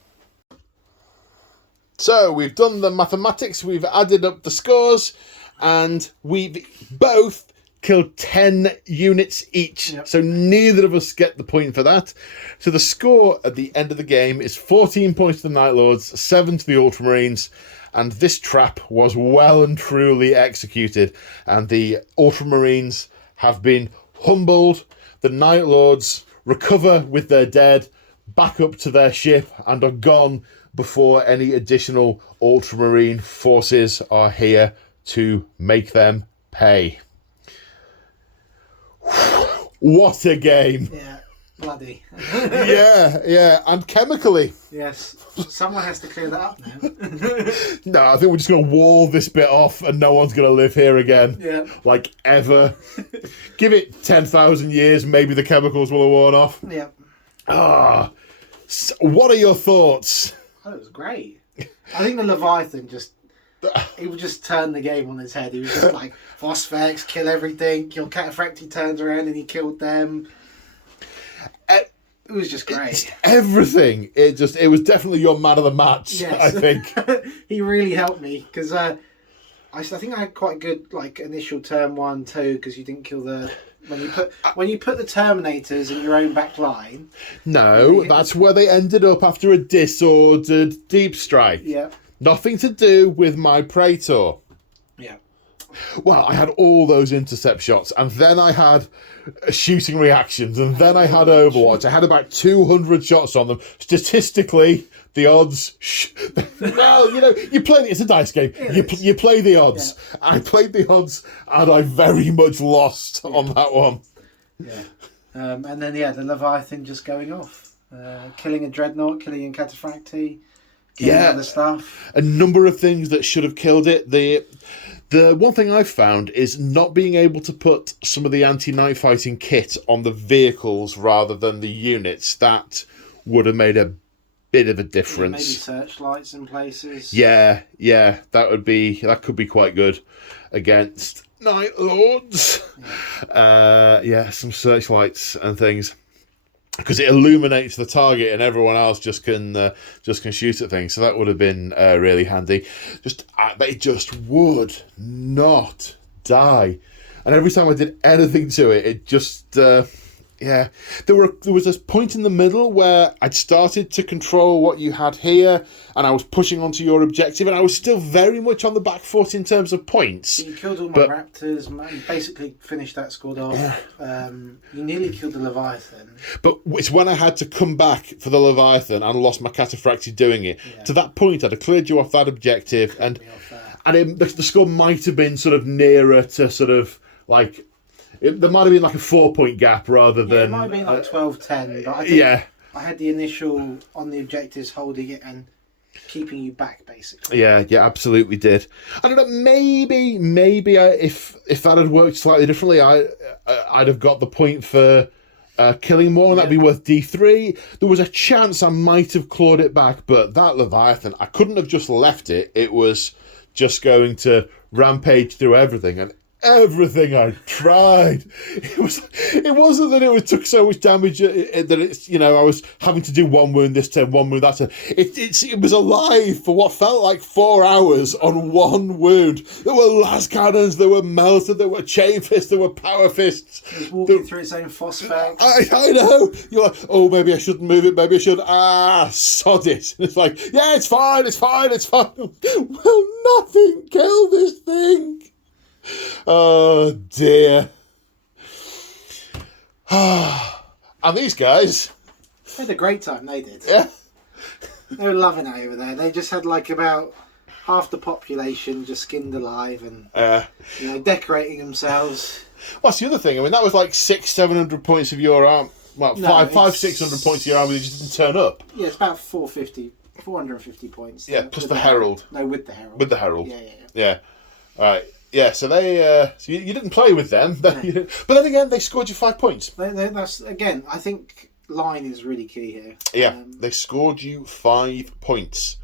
So we've done the mathematics, we've added up the scores, and we've both killed 10 units each. Yep. So neither of us get the point for that. So the score at the end of the game is 14 points to the Night Lords, 7 to the Ultramarines, and this trap was well and truly executed, and the Ultramarines have been humbled. The Night Lords recover with their dead, back up to their ship, and are gone before any additional Ultramarine forces are here to make them pay. What a game! Yeah, bloody. Yeah, and chemically. Yes, someone has to clear that up now. No, I think we're just going to wall this bit off and no one's going to live here again. Yeah. Like, ever. Give it 10,000 years, maybe the chemicals will have worn off. Yeah. So what are your thoughts? Oh, it was great. I think the Leviathan he would just turn the game on its head. He was just like, Phosphex, kill everything. Your Cataphracti turns around and he killed them. It was just great. Everything. It was definitely your man of the match, Yes. I think. He really helped me because I think I had quite a good initial turn 1, 2 because you didn't kill the... When you put the Terminators in your own back line... No, that's where they ended up after a disordered deep strike. Yeah. Nothing to do with my Praetor. Yeah. Well, I had all those intercept shots, and then I had shooting reactions, and then I had Overwatch. I had about 200 shots on them. Statistically, the odds... well, you're playing it. It's a dice game. You play the odds. Yeah. I played the odds, and I very much lost on that one. Yeah. And then, the Leviathan just going off. Killing a Dreadnought, killing a Cataphracti, killing other stuff. A number of things that should have killed it. The one thing I've found is not being able to put some of the anti-night fighting kit on the vehicles rather than the units. That would have made a bit of a difference. Maybe searchlights in places. Yeah, that could be quite good against Night Lords. Yeah, some searchlights and things. Because it illuminates the target and everyone else just can shoot at things. So that would have been really handy. They just would not die. And every time I did anything to it, it just Yeah, there was this point in the middle where I'd started to control what you had here, and I was pushing onto your objective, and I was still very much on the back foot in terms of points. You killed all my raptors. You basically finished that squad off. Yeah. You nearly killed the Leviathan. But it's when I had to come back for the Leviathan and lost my cataphractii doing it. Yeah. To that point, I'd have cleared you off that objective, and the score might have been sort of nearer to sort of like. There might have been like a 4-point gap rather than... it might have been like 12-10, but I think I had the initial on the objectives holding it and keeping you back, basically. Yeah, absolutely did. I don't know, maybe if that had worked slightly differently, I'd have got the point for killing more, and that'd be worth D3. There was a chance I might have clawed it back, but that Leviathan, I couldn't have just left it. It was just going to rampage through everything, and everything I tried. It wasn't that it took so much damage that it's, I was having to do one wound this turn, one wound that turn. It was alive for what felt like 4 hours on one wound. There were las cannons, there were melted, there were chain fists, there were power fists. It was walking through its own phosphax. I know. You're like, oh, maybe I shouldn't move it, maybe I should. Sod it. And it's like, yeah, it's fine. Will nothing kill this thing? Oh dear. And these guys, they had a great time, they did. Yeah. They were loving it over there. They just had like about half the population just skinned alive and decorating themselves. What's the other thing? I mean, that was like 600-700 points of your arm. Well, 500-600 points of your army that just didn't turn up. Yeah, it's about 450 points. Yeah, plus the Herald. No, with the Herald. With the Herald. Yeah. All right. Yeah, so they you didn't play with them, but then again they scored you 5 points. That's again, I think line is really key here. Yeah, they scored you 5 points,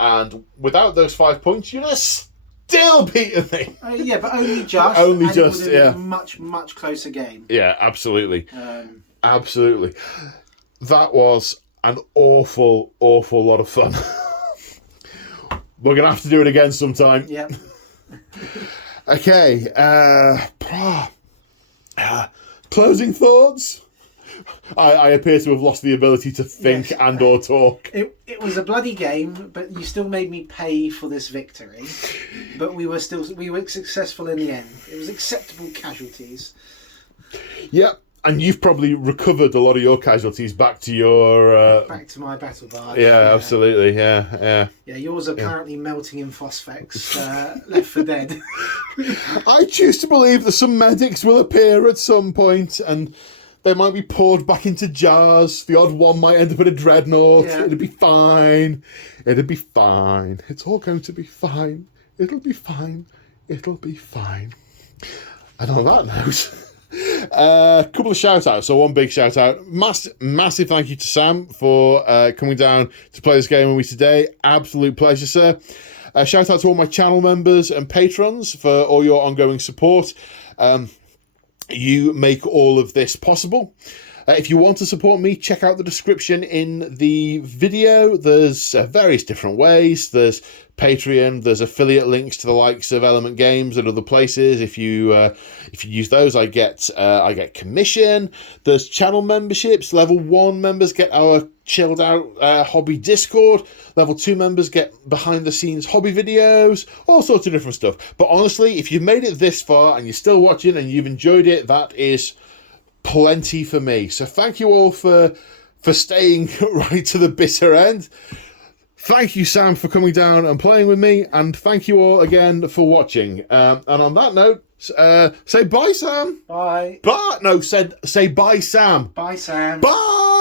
and without those 5 points, you'd have still beaten me. Yeah, but only just. Only just, it would have been a much closer game. Yeah, absolutely, absolutely. That was an awful lot of fun. We're gonna have to do it again sometime. Yeah. Okay, closing thoughts? I appear to have lost the ability to think or talk. It was a bloody game, but you still made me pay for this victory. But we were successful in the end. It was acceptable casualties. Yep. And you've probably recovered a lot of your casualties back to your... back to my battle barge. Yeah, absolutely, yeah. Yeah, yours are currently melting in phosphax, left for dead. I choose to believe that some medics will appear at some point, and they might be poured back into jars. The odd one might end up in a dreadnought. Yeah. It'll be fine. It's all going to be fine. It'll be fine. And on that note... A couple of shout outs. So one big shout out, massive thank you to Sam for coming down to play this game with me today. Absolute pleasure, sir. Shout out to all my channel members and patrons for all your ongoing support. You make all of this possible. If you want to support me, check out the description in the video. There's various different ways. There's Patreon. There's affiliate links to the likes of Element Games and other places. If you use those, I get commission. There's channel memberships. Level 1 members get our chilled out hobby Discord. Level 2 members get behind the scenes hobby videos. All sorts of different stuff. But honestly, if you've made it this far and you're still watching and you've enjoyed it, that is plenty for me. So thank you all for staying right to the bitter end. Thank you, Sam, for coming down and playing with me, and thank you all again for watching. And on that note, say bye, Sam. Bye. Bye. No, say bye, Sam. Bye, Sam. Bye.